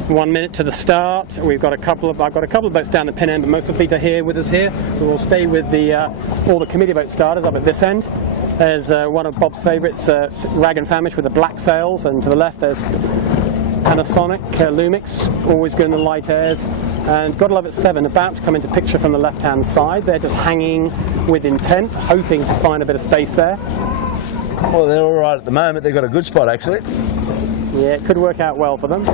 1 minute to the start. I've got a couple of boats down the pin end, but most of the fleet are here with us here. So we'll stay with all the committee boat starters up at this end. There's one of Bob's favourites, Rag and Famish with the black sails, and to the left there's Panasonic, Lumix, always good in the light airs, and Gotta Love It 7 about to come into picture from the left hand side. They're just hanging with intent, hoping to find a bit of space there. Well, they're all right at the moment. They've got a good spot actually. Yeah, it could work out well for them.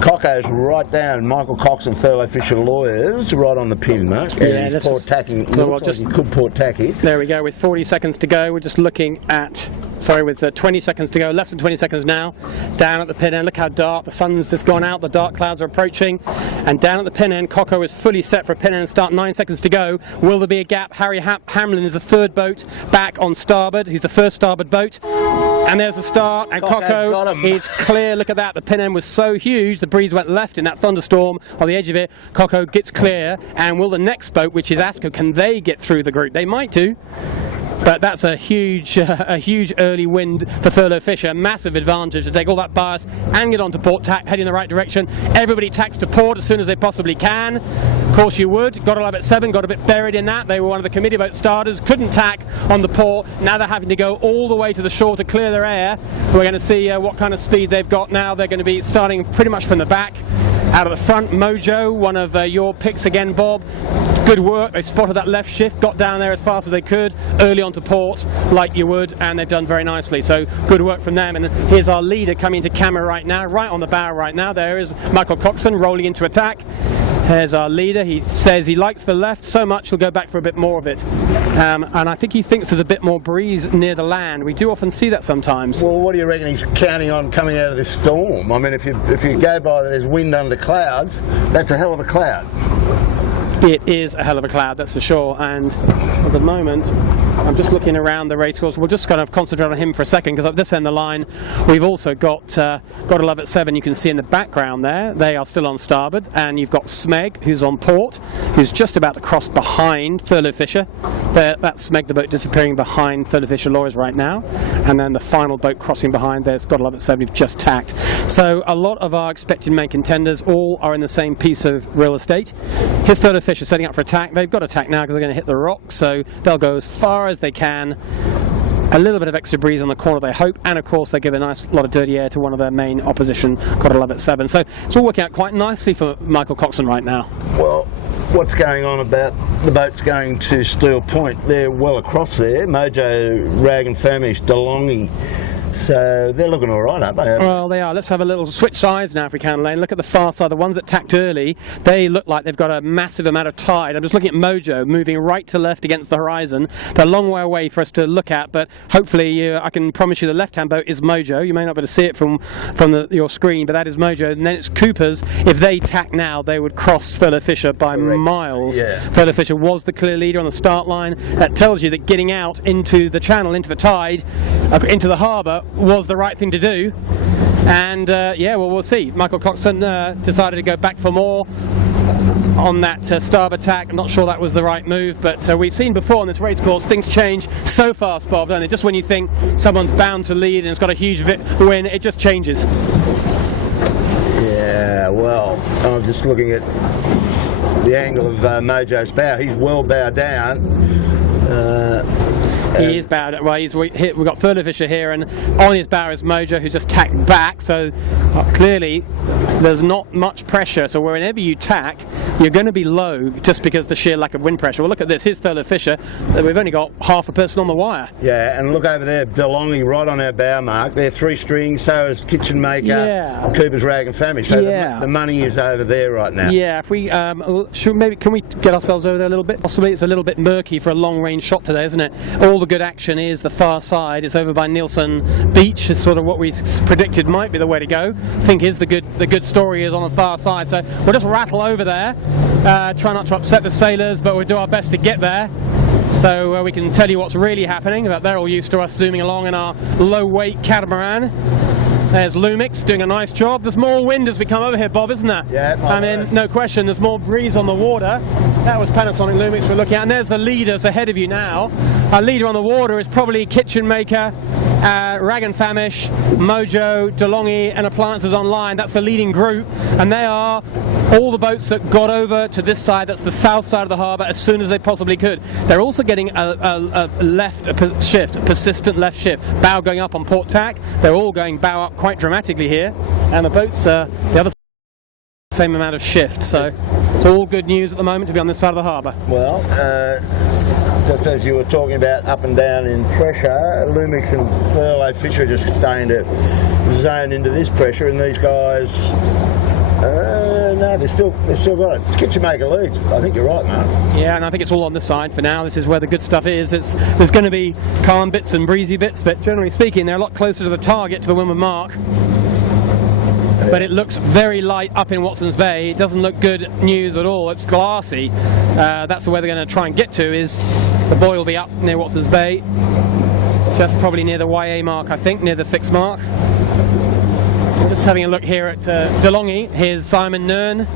Cocko's right down. Michael Cox and Thurlow Fisher Lawyers right on the pin, Mark. And he's port tacking. He could port tack it. There we go. With 40 seconds to go, we're just looking at. With 20 seconds to go, less than 20 seconds now, down at the pin end. Look how dark, the sun's just gone out, the dark clouds are approaching, and down at the pin end, Cocko is fully set for a pin end start, 9 seconds to go. Will there be a gap? Harry Hamlin is the third boat back on starboard. He's the first starboard boat. And there's the start, and Cocko is clear. Look at that, the pin end was so huge, the breeze went left in that thunderstorm on the edge of it. Cocko gets clear, and will the next boat, which is Asco, can they get through the group? They might do. But that's a huge early wind for Thurlow Fisher. Massive advantage to take all that bias and get onto port tack, heading in the right direction. Everybody tacks to port as soon as they possibly can. Of course you would. Gotta Love It 7 got a bit buried in that. They were one of the committee boat starters, couldn't tack on the port. Now they're having to go all the way to the shore to clear their air. We're going to see what kind of speed they've got now. They're going to be starting pretty much from the back. Out of the front, Mojo, one of your picks again, Bob. Good work. They spotted that left shift, got down there as fast as they could, early onto port, like you would, and they've done very nicely. So good work from them. And here's our leader coming into camera right now, right on the bow right now. There is Michael Coxon rolling into attack. There's our leader. He says he likes the left so much he'll go back for a bit more of it. And I think he thinks there's a bit more breeze near the land. We do often see that sometimes. Well, what do you reckon he's counting on coming out of this storm? I mean, if you go by there's wind under clouds, that's a hell of a cloud. it is a hell of a cloud, that's for sure. And at the moment, I'm just looking around the racecourse. We'll just kind of concentrate on him for a second, because at this end of the line, we've also got to Love at 7. You can see in the background there, they are still on starboard, and you've got Smeg, who's on port, who's just about to cross behind Thurlow Fisher. That's Smeg, the boat disappearing behind Thurlow Fisher Lawyers right now, and then the final boat crossing behind, there's got to Love at 7, we've just tacked. So a lot of our expected main contenders all are in the same piece of real estate. Here's Thurlow Fisher setting up for attack. They've got to attack now because they're going to hit the rock, so they'll go as far as they can. A little bit of extra breeze on the corner, they hope, and of course they give a nice lot of dirty air to one of their main opposition, got to Love at 7. So it's all working out quite nicely for Michael Coxon right now. Well, what's going on about the boats going to Steel Point? They're well across there. Mojo, Rag and Famish, DeLonghi. So they're looking all right, aren't they? Well, they are. Let's have a little switch sides now, if we can, Lane. Look at the far side. The ones that tacked early, they look like they've got a massive amount of tide. I'm just looking at Mojo moving right to left against the horizon. They're a long way away for us to look at, but hopefully I can promise you the left-hand boat is Mojo. You may not be able to see it from your screen, but that is Mojo. And then it's Cooper's. If they tack now, they would cross Thurlow Fisher by miles. Yeah. Thurlow Fisher was the clear leader on the start line. That tells you that getting out into the channel, into the tide, into the harbour, was the right thing to do. And yeah, well, we'll see. Michael Coxon decided to go back for more on that starboard tack. I'm not sure that was the right move, but we've seen before on this race course things change so fast, Bob, don't they? Just when you think someone's bound to lead and it's got a huge win, it just changes. Yeah, well, I'm just looking at the angle of Mojo's bow. He's well bowed down. He is bowed. Well, we've got Thurlow Fisher here, and on his bow is Mojo, who's just tacked back. So clearly, there's not much pressure. So whenever you tack, you're going to be low just because of the sheer lack of wind pressure. Well, look at this. Here's Thurlow Fisher. We've only got half a person on the wire. Yeah, and look over there, DeLonghi right on our bow mark. They're 3 strings. So is Kitchen Maker, Cooper's Rag and Famish. So the money is over there right now. Yeah. If we can we get ourselves over there a little bit? Possibly. It's a little bit murky for a long-range shot today, isn't it? All the good action is the far side. It's over by Nielsen Beach. Is sort of what we predicted might be the way to go. I think the good story is on the far side. So we'll just rattle over there. Try not to upset the sailors, but we'll do our best to get there. So we can tell you what's really happening. But they're all used to us zooming along in our low-weight catamaran. There's Lumix doing a nice job. There's more wind as we come over here, Bob, isn't there? Yeah. I mean, no question, there's more breeze on the water. That was Panasonic Lumix we're looking at. And there's the leaders ahead of you now. Our leader on the water is probably Kitchen Maker, Rag and Famish, Mojo, DeLonghi and Appliances Online. That's the leading group. And they are all the boats that got over to this side, that's the south side of the harbour, as soon as they possibly could. They're also getting a persistent left shift. Bow going up on port tack. They're all going bow up quite dramatically here. And the boats are the other same amount of shift. So it's all good news at the moment to be on this side of the harbour. Well, just as you were talking about up and down in pressure, Lumix and Thurlow Fisher are just starting to zone into this pressure, and these guys, no, they're still got it. Kitchen Maker leads. I think you're right, Mark. Yeah, and I think it's all on this side for now. This is where the good stuff is. There's going to be calm bits and breezy bits, but generally speaking, they're a lot closer to the target, to the windward mark. But it looks very light up in Watson's Bay. It doesn't look good news at all. It's glassy. That's the way they're going to try and get to, is the buoy will be up near Watson's Bay, just probably near the YA mark, I think, near the fixed mark. Just having a look here at DeLonghi. Here's Simon Nern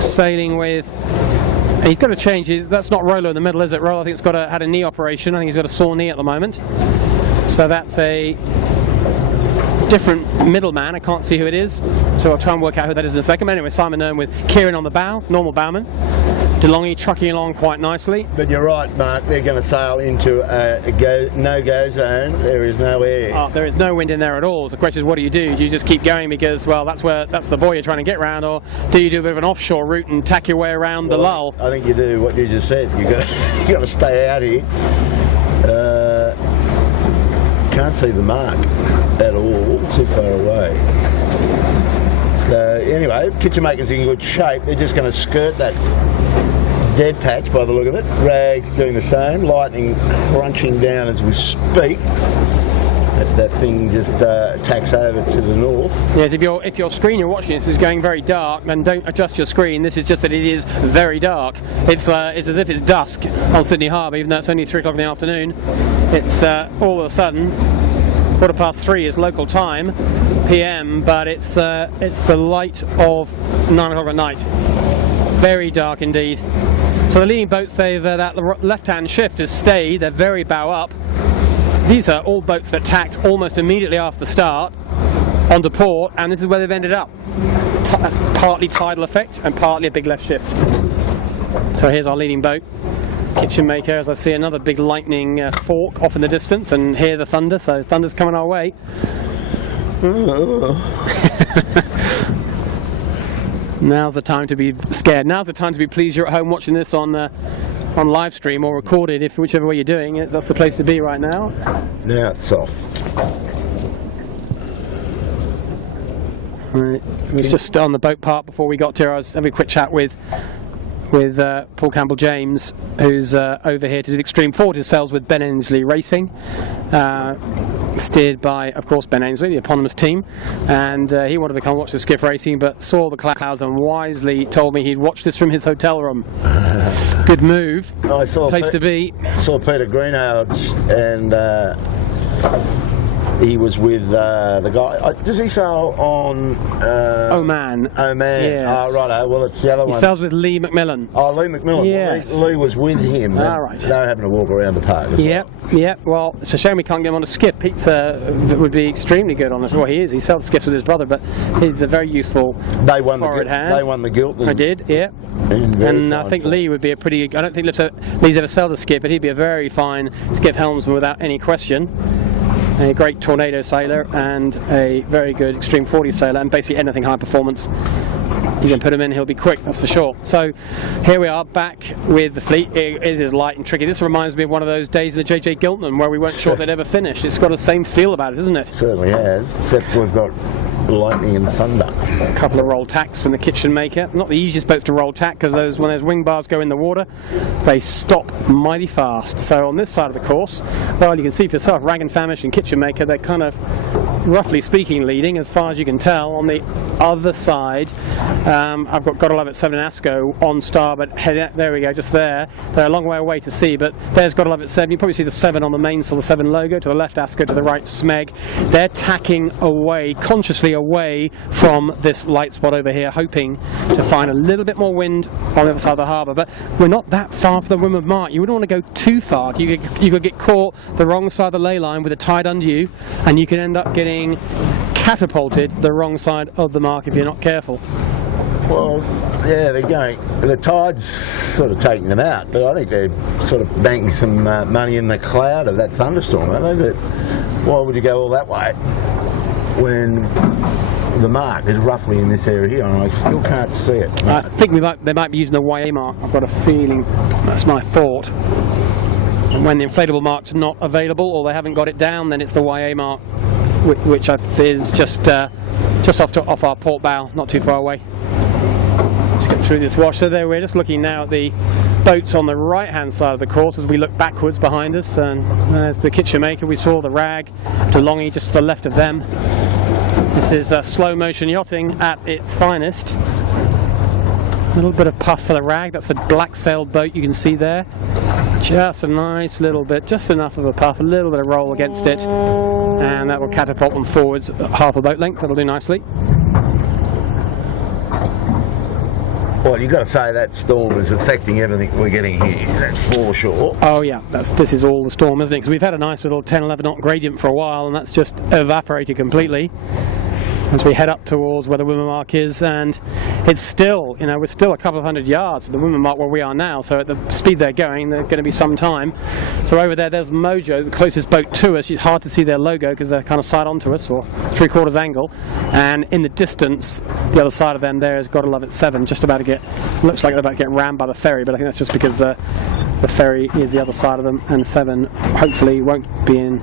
sailing with. He's got to change. That's not Rolo in the middle, is it? Rolo, I think, had a knee operation. I think he's got a sore knee at the moment. So that's a different middleman. I can't see who it is, so I'll try and work out who that is in a second. But anyway, Simon Nern with Kieran on the bow, normal bowman. DeLonghi trucking along quite nicely. But you're right, Mark, they're going to sail into a no-go zone. There is no air. Oh, there is no wind in there at all. So the question is, what do? Do you just keep going because, well, that's the buoy you're trying to get round, or do you do a bit of an offshore route and tack your way around the lull? I think you do what you just said. You got to stay out here. Can't see the mark at all, too far away. So anyway, Kitchen Maker's in good shape. They're just going to skirt that dead patch by the look of it. Rag's doing the same. Lightning crunching down as we speak. that thing just tacks over to the north. Yes, if your screen you're watching this is going very dark, then don't adjust your screen. This is just that it is very dark. It's as if it's dusk on Sydney Harbour, even though it's only 3 o'clock in the afternoon. It's all of a sudden 3:15 is local time, PM, but it's the light of 9 o'clock at night. Very dark indeed. So the leading boats, that left-hand shift has stayed. They're very bow up. These are all boats that tacked almost immediately after the start onto port, and this is where they've ended up. That's partly tidal effect and partly a big left shift. So here's our leading boat, Kitchen Maker, as I see another big lightning fork off in the distance, and hear the thunder, so thunder's coming our way. Now's the time to be scared. Now's the time to be pleased you're at home watching this on live stream or recorded, whichever way you're doing it. That's the place to be right now. Now it's soft. Right. It was just on the boat part before we got here. I was having a quick chat with Paul Campbell-James, who's over here to do the Extreme 40 sales with Ben Ainsley Racing, steered by, of course, Ben Ainsley, the eponymous team, and he wanted to come watch the skiff racing, but saw the clouds and wisely told me he'd watch this from his hotel room. Good move. I saw place to be. Saw Peter Greenhalgh, and he was with the guy. Does he sail on Oman? Oman. Yes. Oh, righto. Well, it's the other one. He sails with Lee McMillan. Oh, Lee McMillan. Yes. Well, Lee was with him. Ah, right. They're having to walk around the park as well. Yep. Well, it's a shame we can't get him on a skiff. Pete would be extremely good on this. Well, he is. He sailed skiffs with his brother, but he's a very useful forward hand. They won the gilt. I did, yeah. And I think form. Lee would be a pretty... I don't think Lee's ever sailed a skiff, but he'd be a very fine skiff helmsman without any question. A great tornado sailor and a very good Extreme 40 sailor, and basically anything high performance. You can put him in, he'll be quick, that's for sure. So here we are back with the fleet. It is light and tricky. This reminds me of one of those days in the JJ Giltman where we weren't sure they'd ever finish. It's got the same feel about it, isn't it? Certainly has, except we've got lightning and thunder. A couple of roll tacks from the Kitchen Maker. Not the easiest boats to roll tack, because when those wing bars go in the water, they stop mighty fast. So on this side of the course, well, you can see for yourself, Rag and Famish and Kitchen Maker, they're kind of, roughly speaking, leading as far as you can tell. On the other side, I've got Gotta Love It 7 and Asco on starboard. There we go, just there. They're a long way away to see, but there's Gotta Love It 7. You probably see the 7 on the mainsail, the 7 logo. To the left, Asco, to the right, Smeg. They're tacking away, consciously away from this light spot over here, hoping to find a little bit more wind on the other side of the harbour. But we're not that far from the rim of mark. You wouldn't want to go too far. You could get caught the wrong side of the ley line with a tide under you, and you could end up getting catapulted the wrong side of the mark if you're not careful. Well, yeah, they're going. The tide's sort of taking them out, but I think they're sort of banking some money in the cloud of that thunderstorm, aren't they? But why would you go all that way when the mark is roughly in this area here, and I still can't see it? I think they might be using the YA mark. I've got a feeling, that's my thought. And when the inflatable mark's not available, or they haven't got it down, then it's the YA mark, which is just off our port bow, not too far away. Let's get through this wash. So there we're just looking now at the boats on the right hand side of the course as we look backwards behind us, and there's the Kitchen Maker. We saw the Rag, DeLonghi just to the left of them. This is slow motion yachting at its finest. A little bit of puff for the Rag. That's the black sailed boat you can see there. Just a nice little bit, just enough of a puff, a little bit of roll against it, and that will catapult them forwards half a boat length. That'll do nicely. Well, you've got to say that storm is affecting everything we're getting here, that's for sure. Oh yeah, this is all the storm, isn't it? Because we've had a nice little 10-11 knot gradient for a while, and that's just evaporated completely as we head up towards where the Women Mark is, and it's still, we're still a couple of 100 yards from the Women Mark where we are now, so at the speed they're going to be some time. So over there's Mojo, the closest boat to us. It's hard to see their logo because they're kind of side on to us, or 3/4 angle, and in the distance, the other side of them there has Gotta Love It 7, just about to get, looks like they're about to get rammed by the ferry, but I think that's just because the ferry is the other side of them, and 7 hopefully won't be in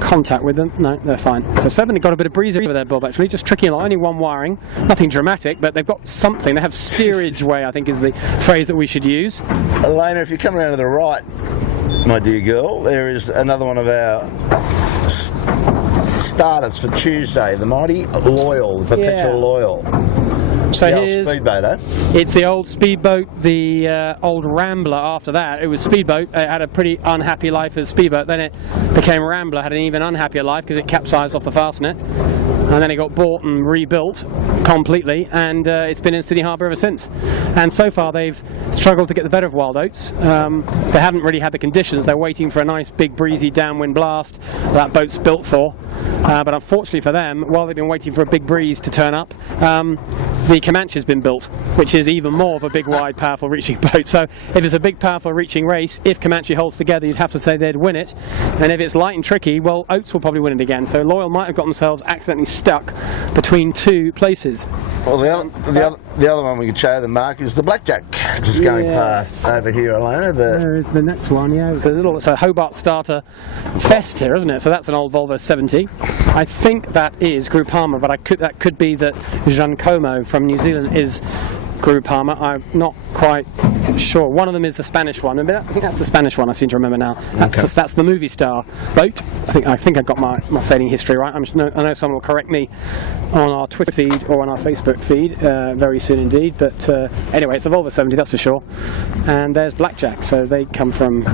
contact with them. No, they're fine. So 7 got a bit of breeze over there, Bob, actually, just tricky along, only one wiring, nothing dramatic, but they've got something. They have steerage way, I think is the phrase that we should use. Elena, if you come around to the right, my dear girl, there is another one of our starters for Tuesday. The mighty Loyal, the Perpetual Loyal. So the old speedboat, eh? It's the old speedboat, the old Rambler after that. It was speedboat. It had a pretty unhappy life as speedboat. Then it became Rambler, had an even unhappier life because it capsized off the Fastnet. And then it got bought and rebuilt completely, and it's been in Sydney Harbour ever since. And so far they've struggled to get the better of wild oats. They haven't really had the conditions. They're waiting for a nice big breezy downwind blast that boat's built for. But unfortunately for them, while they've been waiting for a big breeze to turn up, the Comanche's been built, which is even more of a big, wide, powerful reaching boat. So if it's a big, powerful reaching race, if Comanche holds together, you'd have to say they'd win it. And if it's light and tricky, well, Oates will probably win it again. So Loyal might have got themselves accidentally stuck between two places. Well, the other one we could show them, Mark, is the Blackjack, just going past over here, Alona. There is the next one, It's a Hobart Starter Fest here, isn't it? So that's an old Volvo 70. I think that is Groupama, but that could be that Giancomo from New Zealand is Groupama. I'm not quite sure. One of them is the Spanish one. I think that's the Spanish one. I seem to remember now. That's the movie star boat. I think I got my sailing history right. I know someone will correct me on our Twitter feed or on our Facebook feed very soon indeed. But anyway, it's a Volvo 70, that's for sure. And there's Blackjack. So they come from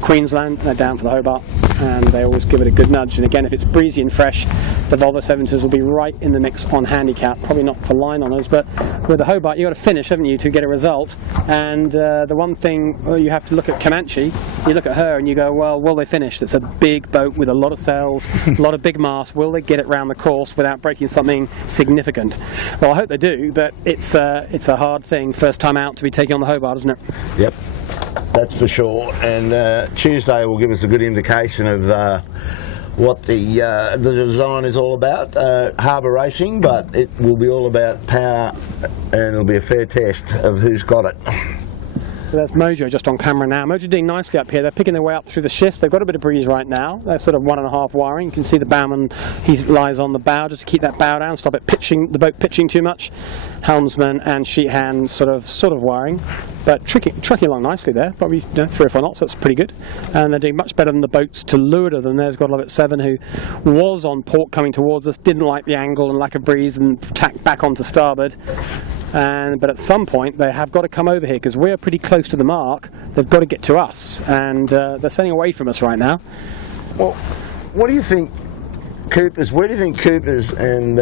Queensland. They're down for the Hobart, and they always give it a good nudge. And again, if it's breezy and fresh, the Volvo 70s will be right in the mix on handicap. Probably not for line honours, but with the Hobart, you've got to finish, haven't you, to get a result. And the one thing you have to look at Comanche, you look at her and you go, well, will they finish? It's a big boat with a lot of sails, a lot of big masts. Will they get it round the course without breaking something significant? Well, I hope they do, but it's a hard thing, first time out, to be taking on the Hobart, isn't it? Yep. That's for sure, and Tuesday will give us a good indication of what the design is all about. Harbour racing, but it will be all about power, and it'll be a fair test of who's got it. So that's Mojo just on camera now. Mojo doing nicely up here. They're picking their way up through the shifts. They've got a bit of breeze right now. They're sort of 1.5 wiring. You can see the bowman, he lies on the bow just to keep that bow down, stop it pitching, the boat pitching too much. Helmsman and sheet hand sort of wiring, but trucking along nicely there. Probably 3 or 4 knots. That's pretty good. And they're doing much better than the boats to leeward of them. There's God Love It 7, who was on port coming towards us, didn't like the angle and lack of breeze, and tacked back onto starboard. But at some point they have got to come over here because we're pretty close to the mark. They've got to get to us, and they're sailing away from us right now. Well, what do you think, Coopers? Where do you think Coopers and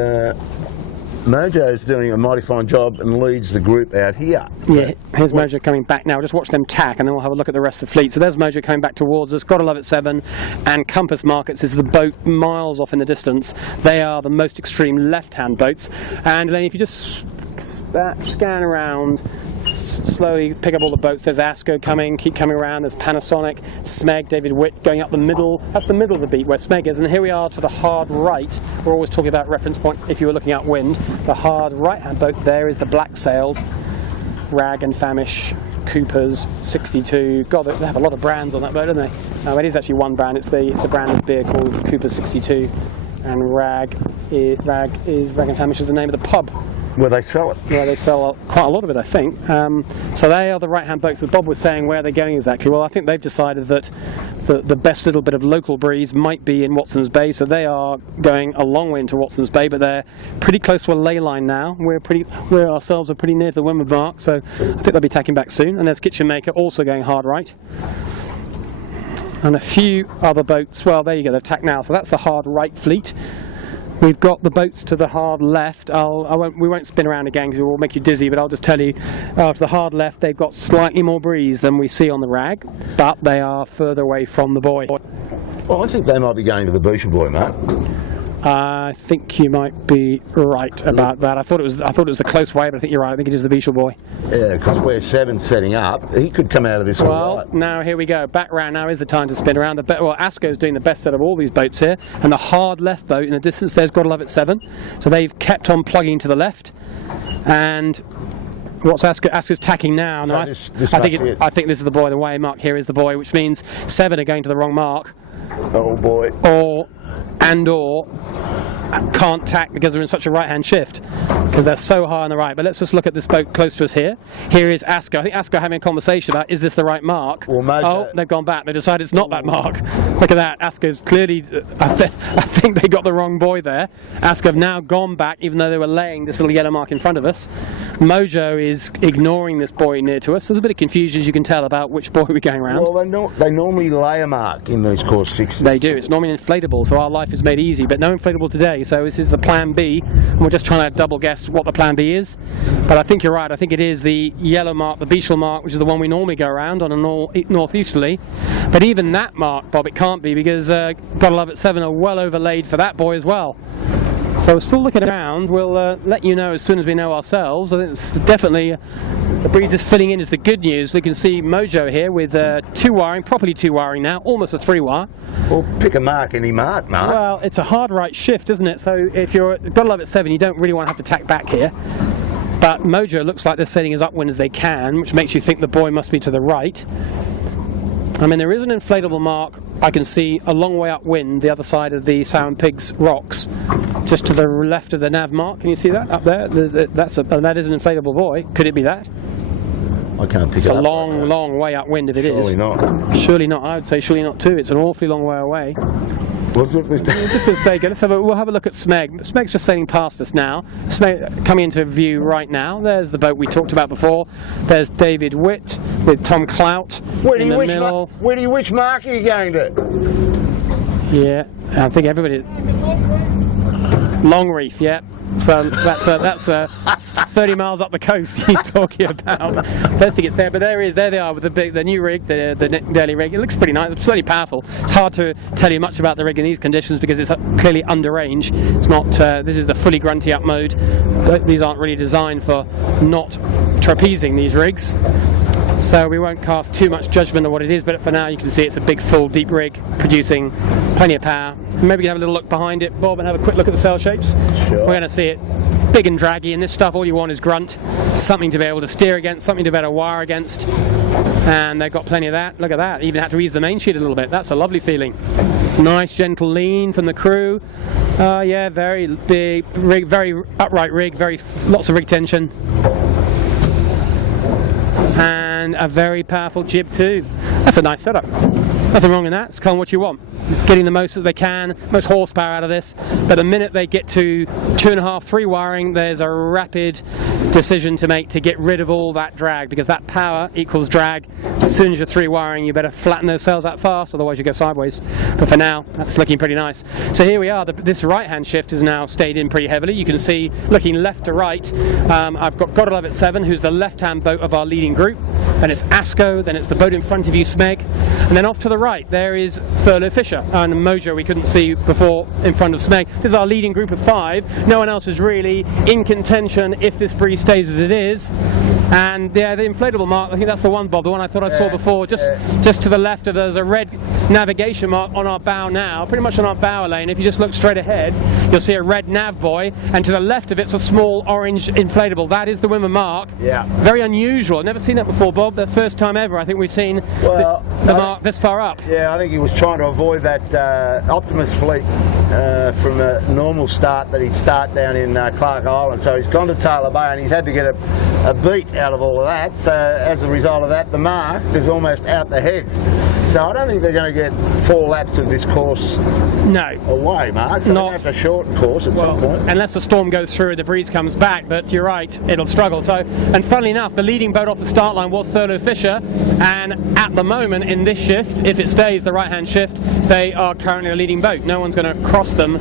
Mojo's doing a mighty fine job and leads the group out here? Yeah, here's Mojo coming back now. Just watch them tack, and then we'll have a look at the rest of the fleet. So there's Mojo coming back towards us. Gotta Love It 7 and Compass Markets is the boat miles off in the distance. They are the most extreme left-hand boats. And then if you just scan around, slowly pick up all the boats. There's Asco coming, keep coming around. There's Panasonic, Smeg, David Witt going up the middle. That's the middle of the beat where Smeg is. And here we are to the hard right. We're always talking about reference point if you were looking out wind. The hard right-hand boat there is the black-sailed Rag and Famish Coopers 62. God, they have a lot of brands on that boat, don't they? No, it is actually one brand. It's the brand of beer called Coopers 62. And Rag and Famish is the name of the pub where they sell it. Yeah, they sell quite a lot of it, I think. So they are the right-hand boats that Bob was saying. Where are they going exactly? Well, I think they've decided that the best little bit of local breeze might be in Watson's Bay, so they are going a long way into Watson's Bay, but they're pretty close to a ley line now. We ourselves are pretty near to the windward mark, so I think they'll be tacking back soon. And there's Kitchen Maker also going hard right. And a few other boats, well, there you go, they've tacked now, so that's the hard right fleet. We've got the boats to the hard left. We won't spin around again because it will make you dizzy, but I'll just tell you, to the hard left they've got slightly more breeze than we see on the Rag, but they are further away from the buoy. Well, I think they might be going to the Boucher buoy, Mark. I think you might be right about that. I thought it was the close way, but I think you're right. I think it is the Beachel buoy. Yeah, because where 7's setting up, he could come out of this one. Well, now here we go. Back round now is the time to spin around. Asco's doing the best out of all these boats here, and the hard left boat in the distance there's Gotta Love It 7. So they've kept on plugging to the left, and what's Asco's tacking now? So I think this is the buoy. The way mark here is the buoy, which means 7 are going to the wrong mark. Oh boy. Or can't tack because they're in such a right-hand shift, because they're so high on the right. But let's just look at this boat close to us here. Here is Asko. I think Asko having a conversation about, is this the right mark? Well, oh, they've gone back. They decided it's not that mark. Look at that. Asko's clearly, I think they got the wrong buoy there. Asko have now gone back, even though they were laying this little yellow mark in front of us. Mojo is ignoring this buoy near to us. There's a bit of confusion, as you can tell, about which buoy we're going around. Well, they normally lay a mark in these course 6s. They do. It's normally inflatable, so our life is made easy, but no inflatable today. So this is the plan B, and we're just trying to double guess what the plan B is. But I think you're right. I think it is the yellow mark, the Beechel mark, which is the one we normally go around on a northeasterly. But even that mark, Bob, it can't be, because Gotta Love It 7 are well overlaid for that buoy as well. So we're still looking around. We'll let you know as soon as we know ourselves. I think it's definitely the breeze is filling in is the good news. We can see Mojo here with 2 wiring, properly 2 wiring now, almost a 3-wire. Well, pick a mark, any mark, Mark. Well, it's a hard right shift, isn't it? So if you're Gotta Love It 7, you don't really want to have to tack back here. But Mojo looks like they're setting as upwind as they can, which makes you think the buoy must be to the right. I mean, there is an inflatable mark I can see a long way upwind, the other side of the Sow and Pigs rocks, just to the left of the nav mark. Can you see that up there? That is an inflatable buoy. Could it be that? I can't pick it's it up. It's a long way upwind if it is. Surely not. Surely not. I would say surely not too. It's an awfully long way away. Was it? Just to stay good, we'll have a look at Smeg. Smeg's just sailing past us now. Smeg coming into view right now. There's the boat we talked about before. There's David Witt with Tom Clout in the middle. Which mark are you going to? Yeah, I think everybody. Long Reef, yeah. So that's 30 miles up the coast he's talking about. I don't think it's there, but there they are with the new rig, the daily rig. It looks pretty nice. It's certainly powerful. It's hard to tell you much about the rig in these conditions because it's clearly under range. It's not. This is the fully grunty up mode. These aren't really designed for not trapezing, these rigs. So we won't cast too much judgment on what it is, but for now you can see it's a big, full, deep rig producing plenty of power. Maybe we can have a little look behind it, Bob, and have a quick look at the sail shapes. Sure. We're going to see it big and draggy, and this stuff, all you want is grunt, something to be able to steer against, something to be able to wire against, and they've got plenty of that. Look at that. Even had to ease the main sheet a little bit. That's a lovely feeling. Nice, gentle lean from the crew. Yeah, very big rig, very upright rig, lots of rig tension. And a very powerful jib too. That's a nice setup. Nothing wrong in that. It's kind of what you want. Getting the most that they can, most horsepower out of this. But the minute they get to 2.5, 3 wiring, there's a rapid decision to make to get rid of all that drag, because that power equals drag. As soon as you're 3 wiring, you better flatten those sails out fast, otherwise you go sideways. But for now, that's looking pretty nice. So here we are. This right-hand shift has now stayed in pretty heavily. You can see, looking left to right, I've got Gotta Love It 7, who's the left-hand boat of our leading group. Then it's Asko, then it's the boat in front of you, Smeg, and then off to the right there is Thurlow Fisher and Mojo we couldn't see before in front of Smeg. This is our leading group of 5. No one else is really in contention if this breeze stays as it is. And yeah, the inflatable mark, I think that's the one, Bob, the one I thought I saw before, just to the left of there's a red navigation mark on our bow now, pretty much on our bow lane. If you just look straight ahead, you'll see a red nav buoy, and to the left of it's a small orange inflatable. That is the Wimmer mark. Yeah. Very unusual. I've never seen that before, Bob. The first time ever I think we've seen the mark this far up. Yeah, I think he was trying to avoid that Optimus fleet from a normal start that he'd start down in Clark Island. So he's gone to Taylor Bay and he's had to get a beat out of all of that. So as a result of that, the mark is almost out the heads. So I don't think they're going to get 4 laps of this course away, Mark. So they're going to have to shorten course at some point. Unless the storm goes through and the breeze comes back, but you're right, it'll struggle. So, and funnily enough, the leading boat off the start line was Thurlow Fisher, and at the moment in this shift, if it stays the right-hand shift, they are currently a leading boat. No one's going to cross them.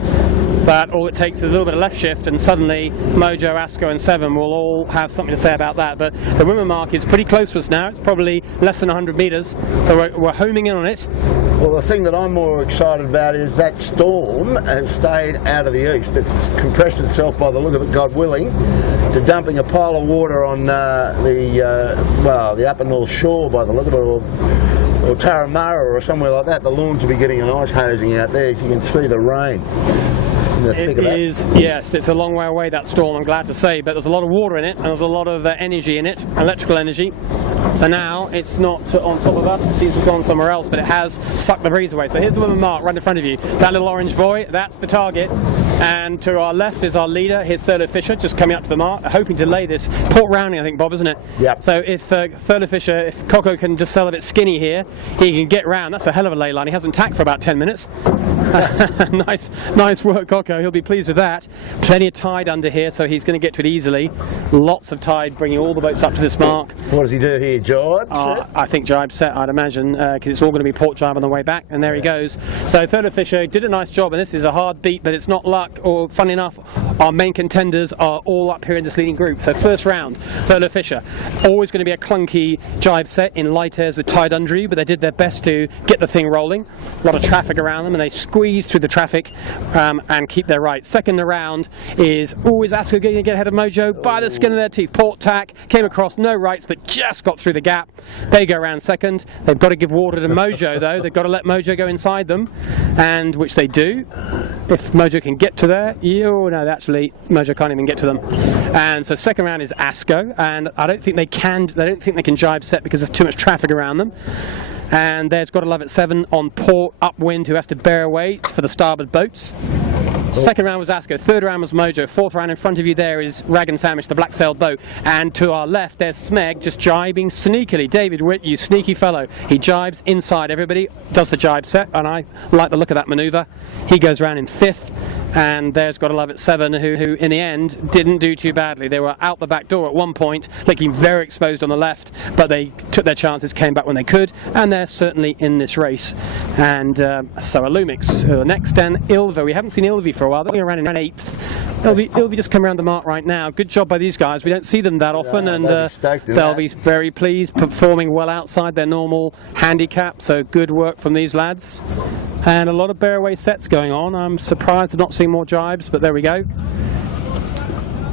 But all it takes is a little bit of left shift, and suddenly Mojo, Asko and 7 will all have something to say about that. But the Wimmer mark is pretty close to us now. It's probably less than 100 metres, so we're homing in on it. Well, the thing that I'm more excited about is that storm has stayed out of the east. It's compressed itself, by the look of it, God willing, to dumping a pile of water on the upper north shore, by the look of it, or Tarramara or somewhere like that. The lawns will be getting a nice hosing out there, as you can see the rain. It is, yes, it's a long way away, that storm, I'm glad to say, but there's a lot of water in it, and there's a lot of energy in it, electrical energy, and now it's not on top of us. It seems to have gone somewhere else, but it has sucked the breeze away. So here's the Wimmer mark right in front of you. That little orange buoy, that's the target. And to our left is our leader, his Thurlow Fisher, just coming up to the mark, hoping to lay this. Port rounding, I think, Bob, isn't it? Yep. So if Thurlow Fisher, if Coco can just sell a bit skinny here, he can get round. That's a hell of a lay line. He hasn't tacked for about 10 minutes. Nice work, Coco. He'll be pleased with that. Plenty of tide under here, so he's going to get to it easily. Lots of tide, bringing all the boats up to this mark. What does he do here, jibe? I think jibe set, I'd imagine, because it's all going to be port jibe on the way back, and there he goes. So Thurlow Fisher did a nice job, and this is a hard beat, but it's not luck, or funny enough, our main contenders are all up here in this leading group. So first round, Thurlow Fisher. Always going to be a clunky jibe set in light airs with tide under you, but they did their best to get the thing rolling. A lot of traffic around them, and they squeeze through the traffic and keep their right. Second around is Asco going to get ahead of Mojo by the skin of their teeth. Port tack, came across, no rights, but just got through the gap. They go around second. They've got to give water to Mojo, though. They've got to let Mojo go inside them, and which they do. If Mojo can get to there, no, actually, Mojo can't even get to them. And so second round is Asco, and I don't think they can jibe set because there's too much traffic around them. And there's Got to Love It 7 on port upwind, who has to bear away for the starboard boats. Second round was Asco, third round was Mojo, fourth round in front of you there is Rag and Famish, the black-sailed boat, and to our left there's Smeg just jibing sneakily. David Witt, you sneaky fellow. He jibes inside everybody, does the jibe set, and I like the look of that manoeuvre. He goes round in fifth. And there's Got to Love It 7, who in the end didn't do too badly. They were out the back door at one point, looking very exposed on the left, but they took their chances, came back when they could, and they're certainly in this race. And so are Lumix next, and Ilva. We haven't seen Ilvi for a while. They're around in 8th. Ilvi just come around the mark right now. Good job by these guys. We don't see them that often, and they'll be very pleased, performing well outside their normal handicap. So good work from these lads. And a lot of bear-away sets going on. I'm surprised to not see more jibes, but there we go.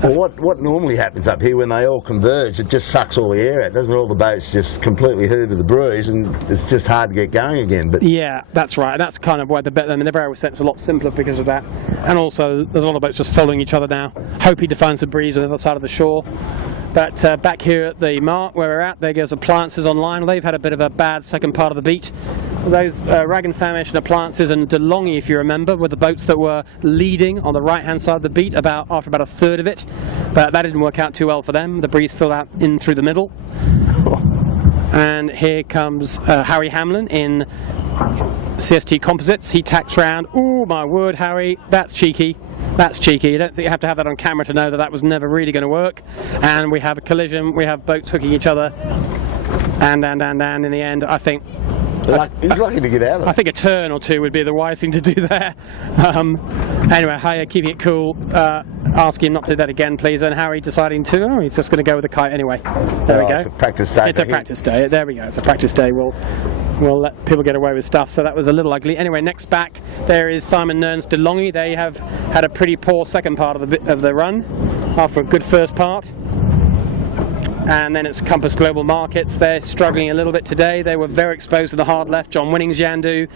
Well, what normally happens up here when they all converge, it just sucks all the air out, doesn't it? All the boats just completely herd to the breeze, and it's just hard to get going again. But yeah, that's right. And that's kind of why the bear-away set's a lot simpler because of that. And also, there's a lot of boats just following each other now, hoping to find some breeze on the other side of the shore. But back here at the mark where we're at, there goes Appliances Online. They've had a bit of a bad second part of the beat. Those Rag and Famish and Appliances and DeLonghi, if you remember, were the boats that were leading on the right-hand side of the beat after about a third of it. But that didn't work out too well for them. The breeze filled out in through the middle. And here comes Harry Hamlin in CST Composites. He tacks round. Ooh, my word, Harry, that's cheeky. That's cheeky. You don't think you have to have that on camera to know that that was never really going to work. And we have a collision. We have boats hooking each other. And in the end, I think... He's lucky to get out of it. I think a turn or two would be the wise thing to do there. Anyway, Haya keeping it cool, asking him not to do that again, please. And Harry deciding to, he's just going to go with the kite anyway. There we go. It's a practice day. It's a practice day. There we go. It's a practice day. We'll let people get away with stuff. So that was a little ugly. Anyway, next back there is Simon Nern's DeLonghi. They have had a pretty poor second part of the run after a good first part. And then it's Compass Global Markets. They're struggling a little bit today. They were very exposed to the hard left. John Winning's Yandoo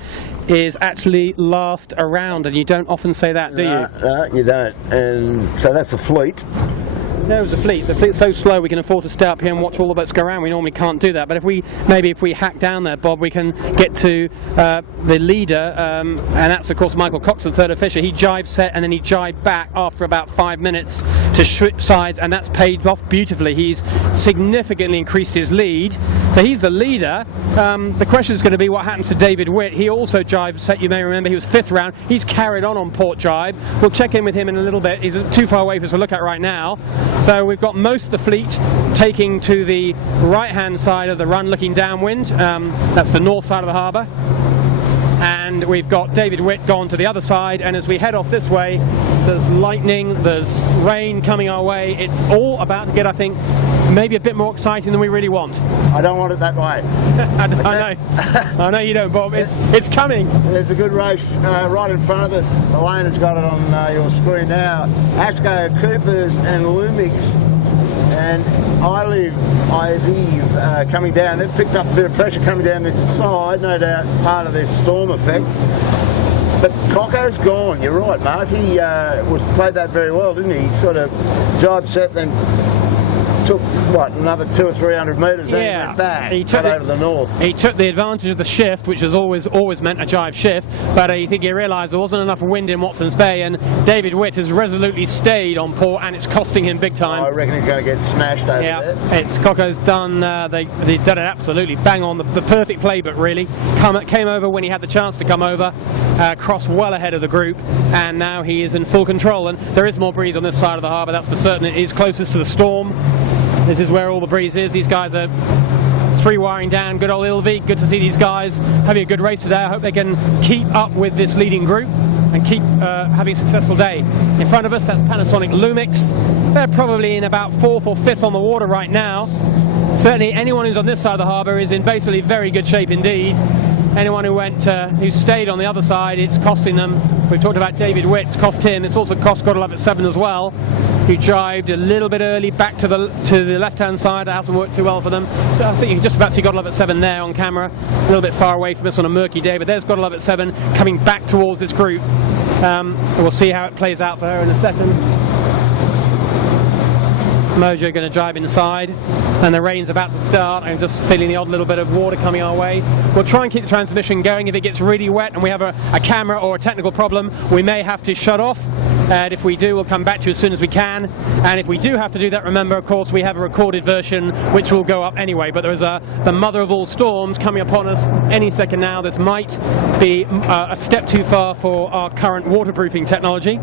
is actually last around, and you don't often say that, do you? No, you don't. And so that's a fleet. There's the fleet. The fleet's so slow we can afford to stay up here and watch all the boats go around. We normally can't do that. But if we hack down there, Bob, we can get to the leader, and that's of course Michael Coxon, Thurlow Fisher. He jibed set and then he jibed back after about 5 minutes to switch sides, and that's paid off beautifully. He's significantly increased his lead, so he's the leader. The question is going to be what happens to David Witt. He also jibed set. You may remember he was 5th round. He's carried on port jibe. We'll check in with him in a little bit. He's too far away for us to look at right now. So we've got most of the fleet taking to the right-hand side of the run, looking downwind. That's the north side of the harbour. And we've got David Witt gone to the other side, and as we head off this way, there's lightning, there's rain coming our way. It's all about to get, I think, maybe a bit more exciting than we really want. I don't want it that way. I know. I know you don't, Bob. It's coming. There's a good race right in front of us. Elaine has got it on your screen now. Asco, Coopers and Lumix and IVE coming down. They've picked up a bit of pressure coming down this side, no doubt part of their storm effect. But Coco's gone, you're right, Mark. He played that very well, didn't he? He sort of jibe set, then took what, another 200 or 300 metres, then he went back, he took over the north. He took the advantage of the shift, which has always meant a jibe shift, but I think he realised there wasn't enough wind in Watson's Bay, and David Witt has resolutely stayed on port, and it's costing him big time. I reckon he's going to get smashed over there. It's Coco's done. They've done it absolutely bang on, the perfect playbook really. Came over when he had the chance to come over, crossed well ahead of the group, and now he is in full control. And there is more breeze on this side of the harbour, that's for certain. It is closest to the storm. This is where all the breeze is. These guys are three-wiring down. Good old Ilvey. Good to see these guys having a good race today. I hope they can keep up with this leading group and keep having a successful day. In front of us, that's Panasonic Lumix. They're probably in about 4th or 5th on the water right now. Certainly anyone who's on this side of the harbour is in basically very good shape indeed. Anyone who stayed on the other side, it's costing them. We've talked about David Witt, it's cost him. It's also cost Godlove at 7 as well, who jibed a little bit early back to the left-hand side. That hasn't worked too well for them. So I think you can just about see Godlove at 7 there on camera, a little bit far away from us on a murky day, but there's Godlove at 7 coming back towards this group. We'll see how it plays out for her in a second. Mojo going to jibe inside, and the rain's about to start. I'm just feeling the odd little bit of water coming our way. We'll try and keep the transmission going. If it gets really wet and we have a camera or a technical problem, we may have to shut off. And if we do, we'll come back to you as soon as we can. And if we do have to do that, remember, of course, we have a recorded version which will go up anyway. But there is the mother of all storms coming upon us any second now. This might be a step too far for our current waterproofing technology.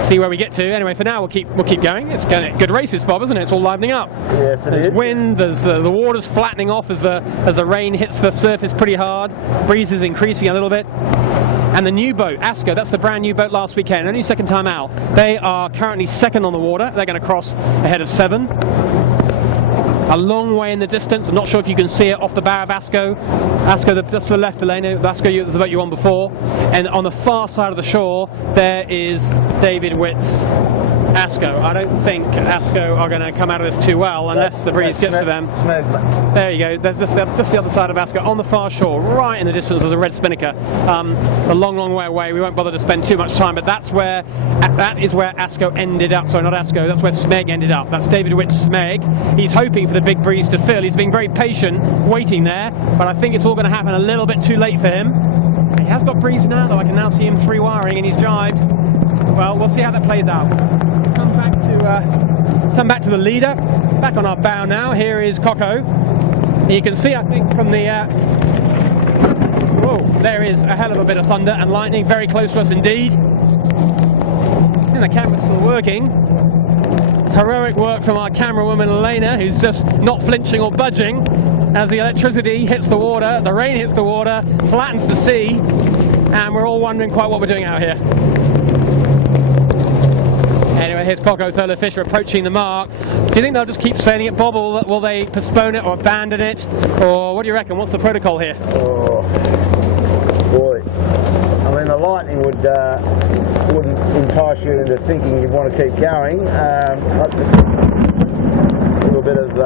See where we get to. Anyway, for now, we'll keep going. It's good races, Bob, isn't it? It's all livening up. Yes, there's wind. There's the water's flattening off as the rain hits the surface pretty hard. Breeze is increasing a little bit. And the new boat, Asco, that's the brand new boat last weekend, only second time out. They are currently second on the water. They're going to cross ahead of 7. A long way in the distance. I'm not sure if you can see it off the bow of Asco. Asco, just to the left, Elena. Asco, the boat you were on before. And on the far side of the shore, there is David Witt's Asco. I don't think Asco are going to come out of this too well unless the breeze gets to them. There you go. There's just the other side of Asco on the far shore, right in the distance. There's a red spinnaker. A long way away. We won't bother to spend too much time, but that is where Asco ended up. Sorry, not Asco. That's where Smeg ended up. That's David Witt's Smeg. He's hoping for the big breeze to fill. He's being very patient, waiting there, but I think it's all going to happen a little bit too late for him. He has got breeze now, though. I can now see him three-wiring, and he's jibed. Well, we'll see how that plays out. Come back to the leader. Back on our bow now. Here is Coco. You can see, I think, from the whoa, there is a hell of a bit of thunder and lightning very close to us indeed. And the camera's still working. Heroic work from our camera woman Elena, who's just not flinching or budging as the electricity hits the water, the rain hits the water, flattens the sea, and we're all wondering quite what we're doing out here. Anyway, here's Coco Thurlow Fisher approaching the mark. Do you think they'll just keep sailing it, Bob, or will they postpone it or abandon it? Or what do you reckon? What's the protocol here? Oh, boy. I mean, the lightning wouldn't entice you into thinking you'd want to keep going. A little bit of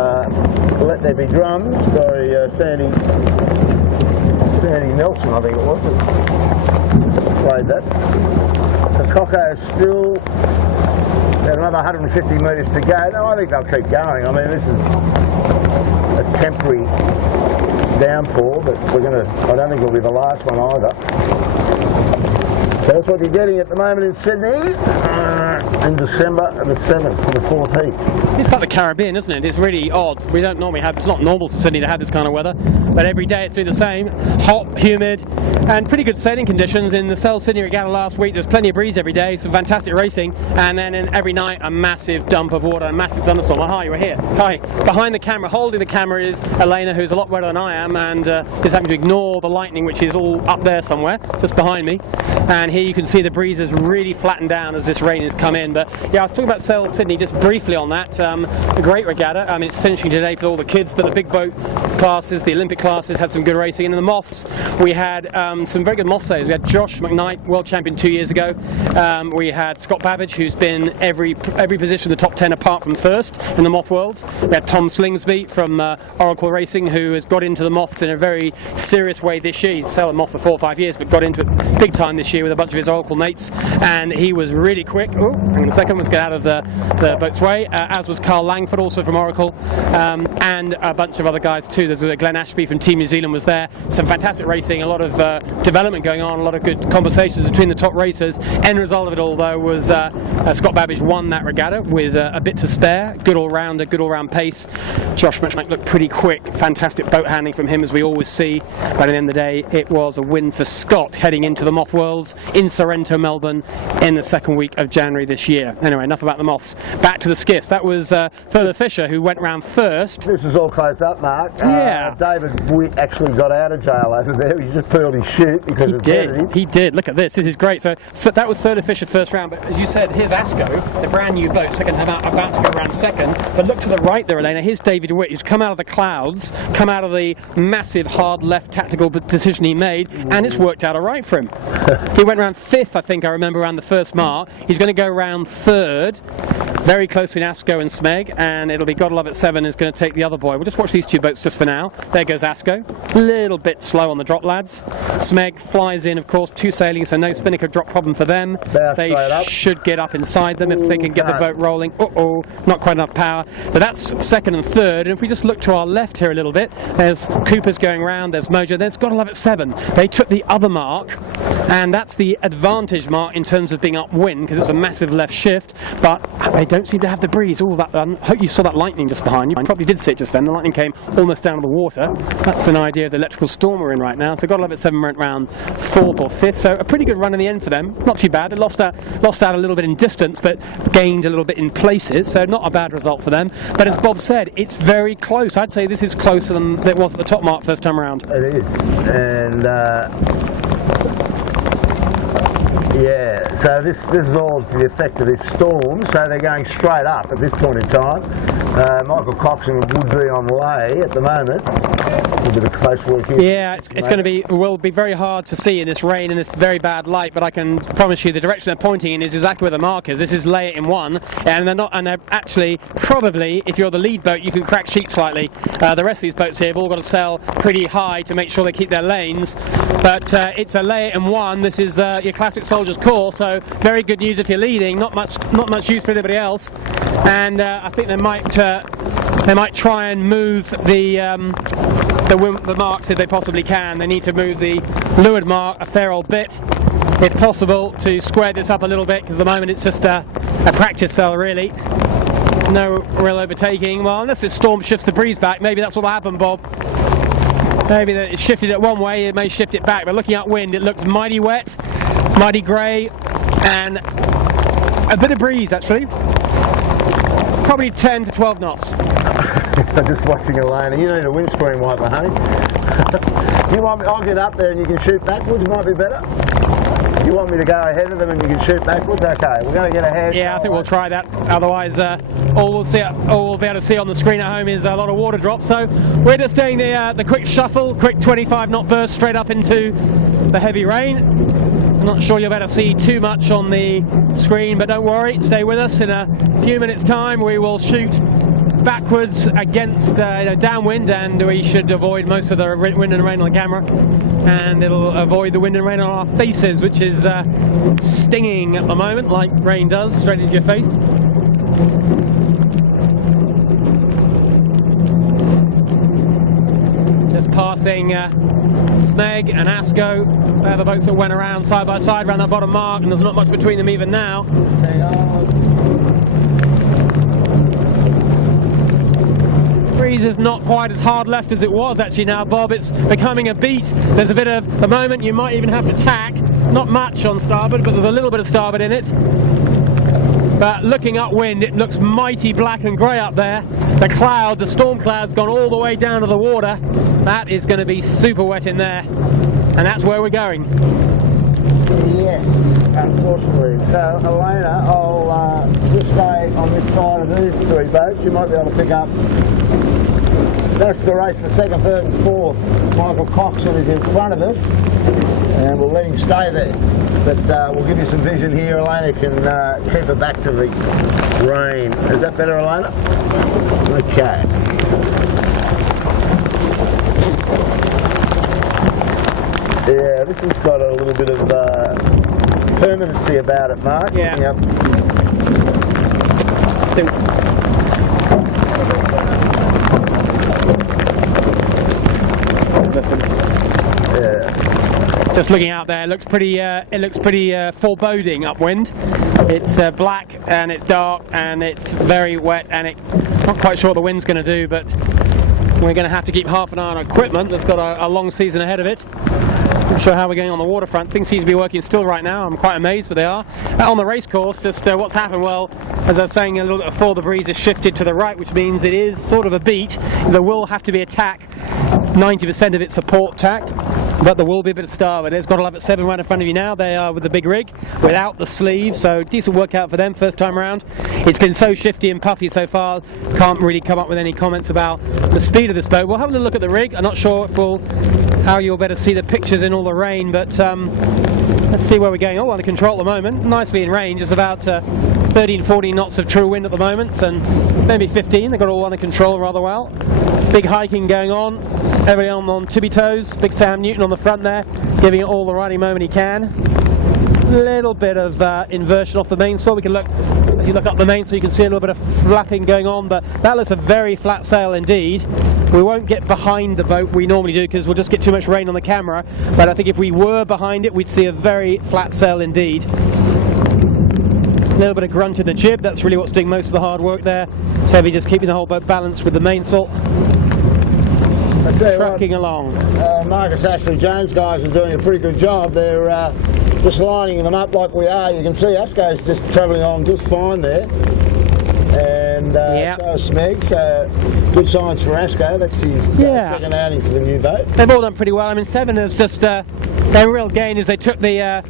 Let There Be Drums by Sandy Nelson, I think it was, that played that. So Coco is still another 150 metres to go. No, I think they'll keep going. I mean, this is a temporary downpour, but I don't think it'll be the last one either. So that's what you're getting at the moment in Sydney in December the 7th for the 4th heat. It's like the Caribbean, isn't it? It's really odd. We don't normally have, it's not normal for Sydney to have this kind of weather, but every day it's doing the same. Hot, humid, and pretty good sailing conditions. In the South Sydney Regatta last week, there's plenty of breeze every day, some fantastic racing, and then every night a massive dump of water, a massive thunderstorm. Hi, you're here. Hi. Behind the camera, holding the camera, is Elena, who's a lot wetter than I am, and is having to ignore the lightning, which is all up there somewhere, just behind me. And here you can see the breeze has really flattened down as this rain has come in. But yeah, I was talking about South Sydney just briefly on that. A great regatta. I mean, it's finishing today for all the kids, but the big boat classes, the Olympic classes, had some good racing. And in the moths, we had some very good moth sailors. We had Josh McKnight, world champion 2 years ago. We had Scott Babbage, who's been every position in the top 10 apart from first in the moth worlds. We had Tom Slingsby from Oracle Racing, who has got into the moths in a very serious way this year. He's selling moth for 4 or 5 years, but got into it big time this year with a bunch of his Oracle mates, and he was really quick. Oh, hang on a second, let's get out of the boat's way, as was Carl Langford, also from Oracle, and a bunch of other guys too. There's Glenn Ashby from Team New Zealand was there. Some fantastic racing, a lot of development going on, a lot of good conversations between the top racers. End result of it all, though, was Scott Babbage won that regatta with a bit to spare. Good all-rounder, good all-round pace. Josh Muchnick looked pretty quick. Fantastic boat handling from him, as we always see. But at the end of the day, it was a win for Scott heading into the Moth Worlds in Sorrento, Melbourne, in the second week of January this year. Anyway, enough about the moths. Back to the skiff. That was Further Fisher, who went round first. This is all closed up, Mark. Yeah. David Witt actually got out of jail over there. He just peeled his chute because it's edited. He did. Look at this. This is great. So that was Further Fisher first round. But as you said, here's Asco, the brand new boat, second about to go around second. But look to the right there, Elena. Here's David Witt, who's come out of the clouds, come out of the massive hard left tactical decision he made, and it's worked out all right for him. He went round fifth, I think I remember, around the first mark. He's going to go round third, very close between Asco and Smeg, and it'll be God Love at 7 is going to take the other boy. We'll just watch these two boats just for now. There goes Asco. A little bit slow on the drop, lads. Smeg flies in, of course, 2 sailing, so no spinnaker drop problem for them. They should get up inside them if they can get the boat rolling. Uh-oh, not quite enough power. So that's second and third, and if we just look to our left here a little bit, there's Cooper's going round, there's Mojo, there's God Love at 7. They took the other mark, and that's the advantage mark in terms of being upwind, because it's a massive left shift, but they don't seem to have the breeze. All that, I hope you saw that lightning just behind you. You probably did see it just then. The lightning came almost down to the water. That's an idea of the electrical storm we're in right now. So God Love at 7 went round 4th or 5th, so a pretty good run in the end for them. Not too bad. They lost out a little bit in distance, but gained a little bit in places, so not a bad result for them. But as Bob said, it's very close. I'd say this is closer than it was at the top mark first time around. It is, and yeah, so this is all to the effect of this storm, so they're going straight up at this point in time. Michael Coxon would be on lay at the moment. A bit of close work here. Yeah, it's going to will be very hard to see in this rain and this very bad light, but I can promise you the direction they're pointing in is exactly where the mark is. This is lay it in 1, and they're actually, probably, if you're the lead boat, you can crack sheet slightly. The rest of these boats here have all got to sail pretty high to make sure they keep their lanes, but it's a lay it in 1. This is your classic soldier's call, so very good news if you're leading, not much use for anybody else, and I think they might try and move the marks if they possibly can. They need to move the leeward mark a fair old bit, if possible, to square this up a little bit, because at the moment it's just a practice sail, really. No real overtaking. Well, unless this storm shifts the breeze back, maybe that's what will happen, Bob. Maybe that it shifted it one way, it may shift it back, but looking upwind, it looks mighty wet, mighty grey, and a bit of breeze, actually. Probably 10 to 12 knots. I'm just watching Elena. You need a windscreen wiper, honey. I'll get up there and you can shoot backwards, might be better. You want me to go ahead of them and you can shoot backwards? Okay, we're going to get ahead. Yeah, I think we'll try that. Otherwise, all we'll be able to see on the screen at home is a lot of water drops. So we're just doing the quick shuffle, quick 25 knot burst straight up into the heavy rain. I'm not sure you'll be able to see too much on the screen, but don't worry, stay with us. In a few minutes' time, we will shoot backwards against downwind, and we should avoid most of the wind and rain on the camera, and it'll avoid the wind and rain on our faces, which is stinging at the moment, like rain does, straight into your face. Just passing Smeg and Asco. They're the boats that went around side by side around that bottom mark, and there's not much between them even now. Breeze is not quite as hard left as it was actually now, Bob. It's becoming a beat. There's a bit of, the moment you might even have to tack. Not much on starboard, but there's a little bit of starboard in it. But looking upwind, it looks mighty black and grey up there. The storm cloud's gone all the way down to the water. That is going to be super wet in there. And that's where we're going. Yes, unfortunately. So, Elena, I'll just stay on this side of these 3 boats. You might be able to pick up. That's the race for 2nd, 3rd and 4th. Michael Coxon is in front of us, and we'll let him stay there. But we'll give you some vision here. Elena can keep her back to the rain. Is that better, Elena? Okay. race. It's got a little bit of permanency about it, Mark. Yeah. Yep. Just looking out there, it looks pretty foreboding upwind. It's black and it's dark and it's very wet, and not quite sure what the wind's going to do, but we're going to have to keep half an eye on equipment that's got a long season ahead of it. Not sure how we're going on the waterfront. Things seem to be working still right now. I'm quite amazed, but they are. On the race course, just what's happened, well, as I was saying a little bit before, the breeze has shifted to the right, which means it is sort of a beat. There will have to be a tack, 90% of it support tack, but there will be a bit of starboard. There's got a lap at 7 right in front of you now. They are with the big rig, without the sleeve, so decent workout for them first time around. It's been so shifty and puffy so far, can't really come up with any comments about the speed of this boat. We'll have a little look at the rig. I'm not sure if how you'll better see the pictures in all the rain, but let's see where we're going. All under control at the moment, nicely in range. It's about 13, 14 knots of true wind at the moment, and maybe 15. They've got all under control rather well. Big hiking going on, everybody on tippy toes. Big Sam Newton on the front there, giving it all the riding moment he can. Little bit of inversion off the mainsail. We can look, if you look up the mainsail, you can see a little bit of flapping going on, but that looks a very flat sail indeed. We won't get behind the boat, we normally do, because we'll just get too much rain on the camera, but I think if we were behind it, we'd see a very flat sail indeed. A little bit of grunt in the jib, that's really what's doing most of the hard work there. So we're just keeping the whole boat balanced with the mainsail. Trucking along. Marcus Ashley Jones guys are doing a pretty good job. They're just lining them up like we are. You can see Asco's just travelling on just fine there. And so is Smeg, so good signs for Asco. That's his second outing for the new boat. They've all done pretty well. I mean, 7 is just their real gain is they took the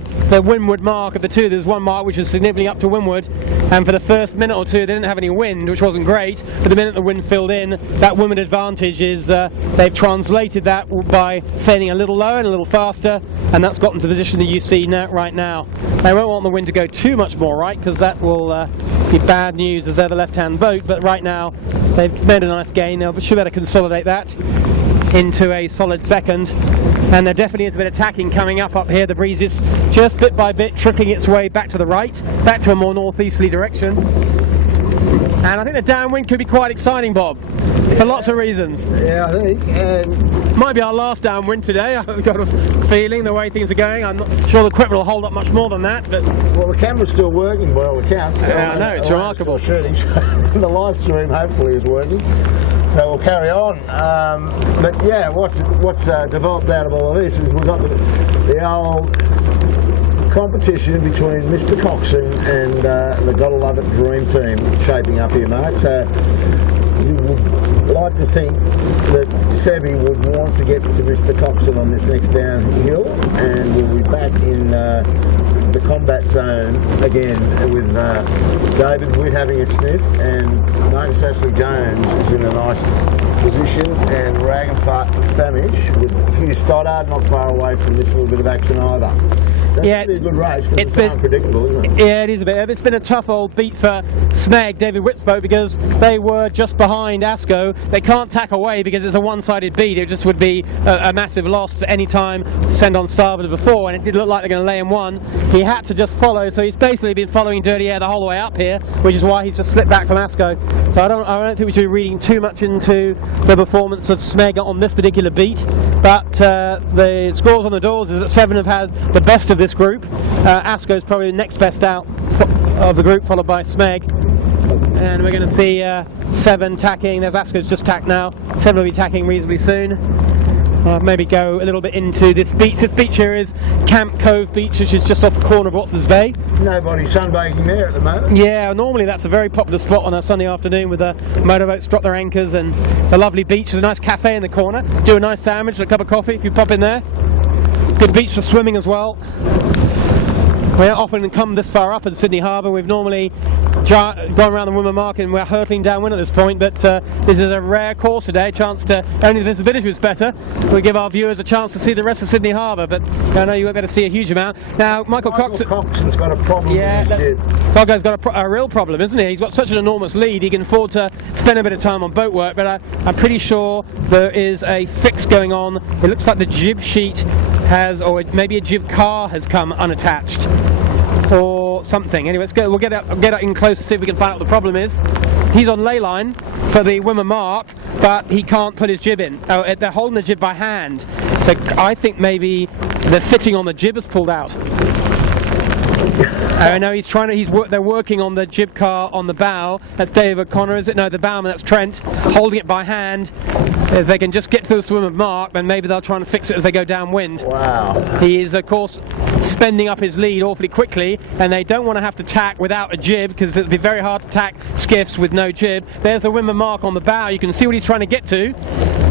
windward mark of the two. There was one mark which was significantly up to windward, and for the first minute or two they didn't have any wind, which wasn't great, but the minute the wind filled in, that windward advantage is they've translated that by sailing a little lower and a little faster, and that's gotten to the position that you see right now. They won't want the wind to go too much more right, because that will be bad news as they're the left-hand boat, but right now they've made a nice gain. They should better consolidate that into a solid second, and there definitely is a bit of tacking coming up here. The breeze is just bit by bit trickling its way back to the right, back to a more northeasterly direction, and I think the downwind could be quite exciting, Bob, for lots of reasons. Yeah, I think, and might be our last downwind today. I've got a feeling the way things are going. I'm not sure the equipment will hold up much more than that, but well, the camera's still working by all accounts. Yeah, I know, it's remarkable. Shooting. The live stream hopefully is working, so we'll carry on. But yeah, what's developed out of all of this is we've got the old competition between Mr. Coxon and the Gotta Love It Dream Team shaping up here, Mark. So you would like to think that Sebi would want to get to Mr. Coxon on this next downhill, and we'll be back in the combat zone again with David Witt having a sniff, and Marcus Ashley Jones is in a nice position, and Rag and Famish with Hugh Stoddard not far away from this little bit of action either. That's it's a good race because it's unpredictable, isn't it? Yeah, it is a bit. It's been a tough old beat for Smeg, David Witt's boat, because they were just behind Asco. They can't tack away because it's a one-sided beat. It just would be a massive loss at any time to send on starboard before, and it did look like they're going to lay him one. He had to just follow, so he's basically been following Dirty Air the whole way up here, which is why he's just slipped back from Asco. So I don't think we should be reading too much into the performance of Smeg on this particular beat, but the scores on the doors is that 7 have had the best of this group. Asco's probably the next best out of the group, followed by Smeg. And we're going to see 7 tacking. There's Asco's just tacked now. 7 will be tacking reasonably soon. Maybe go a little bit into this beach. This beach here is Camp Cove Beach, which is just off the corner of Watts's Bay. Nobody sunbaking there at the moment. Yeah, normally that's a very popular spot on a Sunday afternoon with the motorboats drop their anchors and the lovely beach. There's a nice cafe in the corner. Do a nice sandwich and a cup of coffee if you pop in there. Good beach for swimming as well. We don't often come this far up at Sydney Harbour. We've normally gone around the Women Market and we're hurtling downwind at this point, but this is a rare course today, a chance to, only the visibility was better, we'll give our viewers a chance to see the rest of Sydney Harbour, but I know you won't be able to see a huge amount. Now, Michael Coxon's got a problem with his jib. Coggo's got a real problem, isn't he? He's got such an enormous lead, he can afford to spend a bit of time on boat work, but I'm pretty sure there is a fix going on. It looks like the jib sheet has, or maybe a jib car has come unattached or something. Anyway, we'll get up in close to see if we can find out what the problem is. He's on ley line for the Women Mark, but he can't put his jib in. Oh, they're holding the jib by hand, so I think maybe the fitting on the jib has pulled out. I know they're working on the jib car on the bow. That's Dave O'Connor, is it? No, the bowman, that's Trent, holding it by hand. If they can just get to the Women Mark, then maybe they'll try and fix it as they go downwind. Wow. He is, of course, spending up his lead awfully quickly, and they don't want to have to tack without a jib, because it'll be very hard to tack skiffs with no jib. There's the Women Mark on the bow. You can see what he's trying to get to.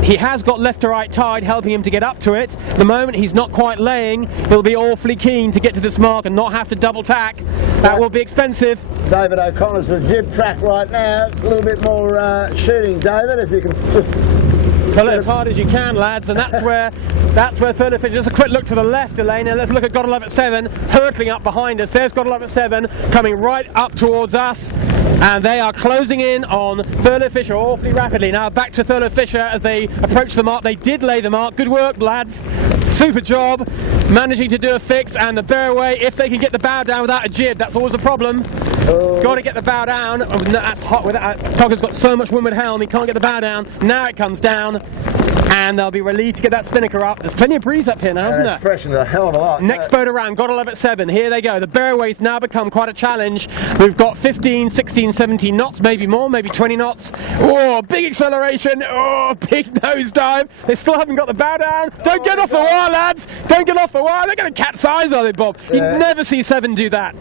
He has got left to right tide helping him to get up to it. The moment he's not quite laying, he'll be awfully keen to get to this mark and not have to double tack. That will be expensive. David O'Connor's the jib track right now. A little bit more shooting, David, if you can just... Pull it as hard as you can, lads, and that's where Further Fisher. Just a quick look to the left, Elena. Let's look at God 11 at 7, hurtling up behind us. There's God 11 at 7, coming right up towards us, and they are closing in on Thurlow Fisher awfully rapidly. Now back to Thurlow Fisher as they approach the mark. They did lay the mark. Good work, lads. Super job, managing to do a fix, and the bear away. If they can get the bow down without a jib, that's always a problem. Got to get the bow down. Oh, no, that's hot. Cogger's got so much windward helm, he can't get the bow down. Now it comes down, and they'll be relieved to get that spinnaker up. There's plenty of breeze up here now, isn't there? It's freshened a hell of a lot. Next boat around, got 11 at 7. Here they go. The bearway's now become quite a challenge. We've got 15, 16, 17 knots, maybe more, maybe 20 knots. Oh, big acceleration. Oh, big nosedive. They still haven't got the bow down. Don't get off the wire, lads. Don't get off the wire. They're going to capsize, are they, Bob? You never see Seven do that.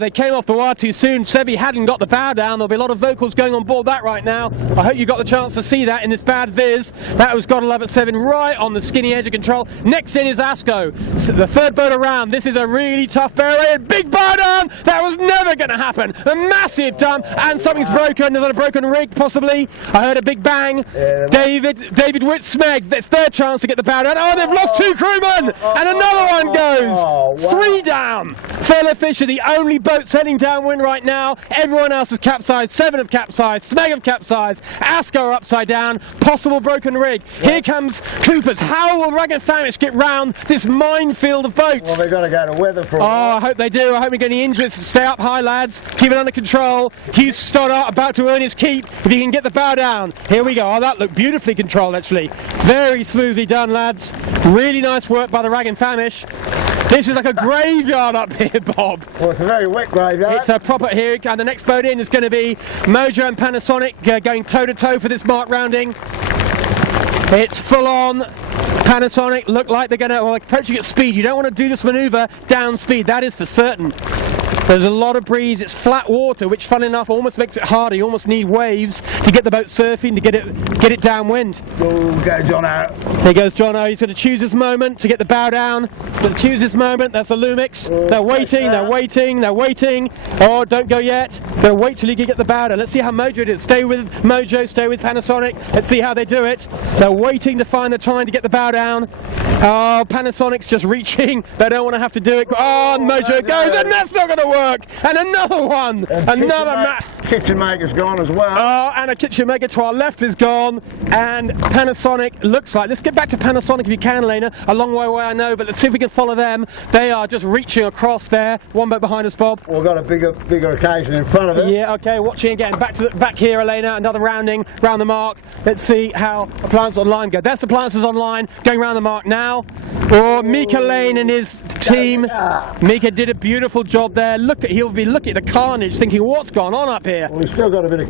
They came off the wire too soon. Sebi hadn't got the bow down. There'll be a lot of vocals going on board that right now. I hope you got the chance to see that in this bad viz. That was God 11 at 7 right on the skinny edge of control. Next in is Asco, the third boat around. This is a really tough bearway. A big bow down. That was never going to happen. A massive dump, and something's broken. There's a broken rig, possibly. I heard a big bang. David Witt Smeg. That's their chance to get the bow down. Oh, they've lost 2 crewmen, and another one goes. 3 down. Thurlow Fisher, the only boat sailing downwind right now. Everyone else has capsized. 7 have capsized. Smeg have capsized. Asco are upside down. Possible broken rig. Here comes Cooper's. How will Rag and Famish get round this minefield of boats? Well, they've got to go to weather for a while. I hope they do. I hope we get any injuries. Stay up high, lads. Keep it under control. Hugh Stoddart about to earn his keep if he can get the bow down. Here we go. Oh, that looked beautifully controlled, actually. Very smoothly done, lads. Really nice work by the Rag and Famish. This is like a graveyard up here, Bob. Well, it's a very wet graveyard. It's a proper here, and the next boat in is going to be Mojo and Panasonic going toe-to-toe for this mark rounding. It's full on. Panasonic look like they're going to, approaching at speed. You don't want to do this manoeuvre down speed, that is for certain. There's a lot of breeze, it's flat water, which fun enough almost makes it harder. You almost need waves to get the boat surfing, to get it downwind. Oh, go John O. Here goes John O. He's going to choose his moment to get the bow down. Going to choose his moment. That's the Lumix. They're waiting, they're waiting, they're waiting. Oh, don't go yet. They'll wait till you can get the bow down. Let's see how Mojo did. Stay with Mojo, stay with Panasonic. Let's see how they do it. They're waiting to find the time to get the bow down. Oh, Panasonic's just reaching. They don't want to have to do it. Oh, and Mojo goes, and that's not going to work. And another one. Another kitchen maker's gone as well. Oh, and a kitchen maker to our left is gone. And Panasonic looks like. Let's get back to Panasonic if you can, Lena. A long way away, I know, but let's see if we can follow them. They are just reaching across there. One boat behind us, Bob. We've got a bigger occasion in front of us. Yeah, okay. Watching again. Back here, Elena. Another rounding round the mark. Let's see how Appliances Online go. That's Appliances Online going round the mark now. Oh, Mika Lane and his team. Mika did a beautiful job there. He'll be looking at the carnage, thinking, what's gone on up here? Well, we've still got a bit of...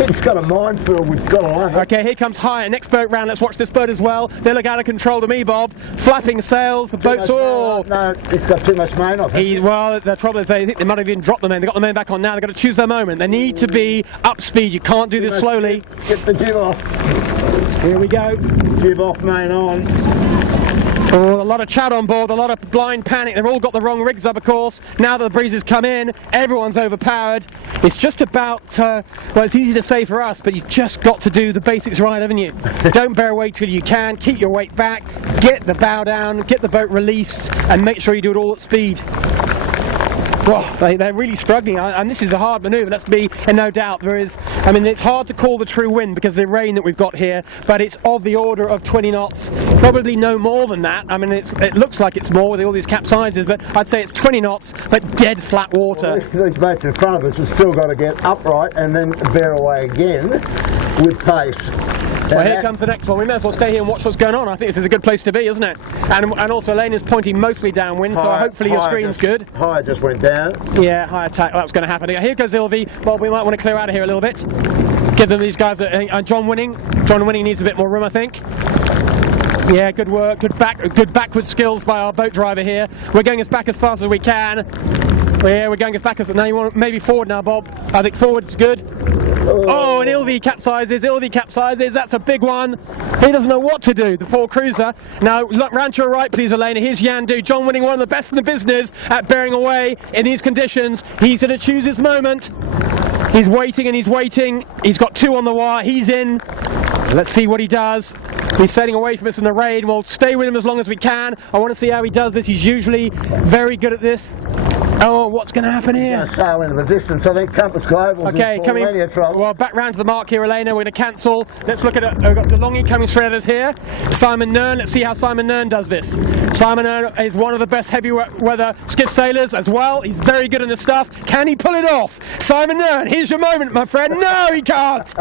It's got a minefield we've got on. Okay, here comes Hire. Next boat round. Let's watch this boat as well. They look out of control to me, Bob. Flapping sails. The boat's all... No, it's got too much main off. Well, the trouble is they think they might have even dropped the main. They've got the main back on now. They've got to choose their moment. They need to be up speed. You can't do this slowly. Get the jib off. Here we go. Jib off, main on. Oh, a lot of chat on board, a lot of blind panic. They've all got the wrong rigs up, of course. Now that the breeze has come in, everyone's overpowered. It's just about, well, it's easy to say for us, but you've just got to do the basics right, haven't you? Don't bear weight till you can, keep your weight back, get the bow down, get the boat released, and make sure you do it all at speed. Well, they're really struggling, and this is a hard manoeuvre, let's be in no doubt. There is, I mean, it's hard to call the true wind because of the rain that we've got here, but it's of the order of 20 knots, probably no more than that. I mean, it looks like it's more with all these capsizes, but I'd say it's 20 knots, but dead flat water. Well, these boats in front of us have still got to get upright and then bear away again with pace. Well, here comes the next one. We may as well stay here and watch what's going on. I think this is a good place to be, isn't it? And also, Elaine is pointing mostly downwind, so hopefully your screen's good. Higher just went down. Yeah, high attack. That was going to happen. Here goes Ilvi. Well, we might want to clear out of here a little bit. Give them these guys John Winning. John Winning needs a bit more room, I think. Yeah, good work. Good backward skills by our boat driver here. We're going as back as fast as we can. Yeah, we're going as back as now. You want maybe forward now, Bob. I think forward's good. Oh, and Ilvi capsizes, that's a big one. He doesn't know what to do, the poor cruiser. Now, look, round to your right, please, Elena. Here's Yandoo. John Winning, one of the best in the business at bearing away in these conditions. He's going to choose his moment. He's waiting and he's waiting. He's got two on the wire. He's in. Let's see what he does. He's sailing away from us in the rain. We'll stay with him as long as we can. I want to see how he does this. He's usually very good at this. Oh, what's going to happen here? He's going to sail into the distance. I think Compass Global's okay, in plenty of trouble. Well, back round to the mark here, Elena. We're going to cancel. Let's look at it. We've got DeLonghi coming straight at us here. Simon Nern. Let's see how Simon Nern does this. Simon Nern is one of the best heavy weather skiff sailors as well. He's very good in this stuff. Can he pull it off? Simon Nern, here's your moment, my friend. No, he can't.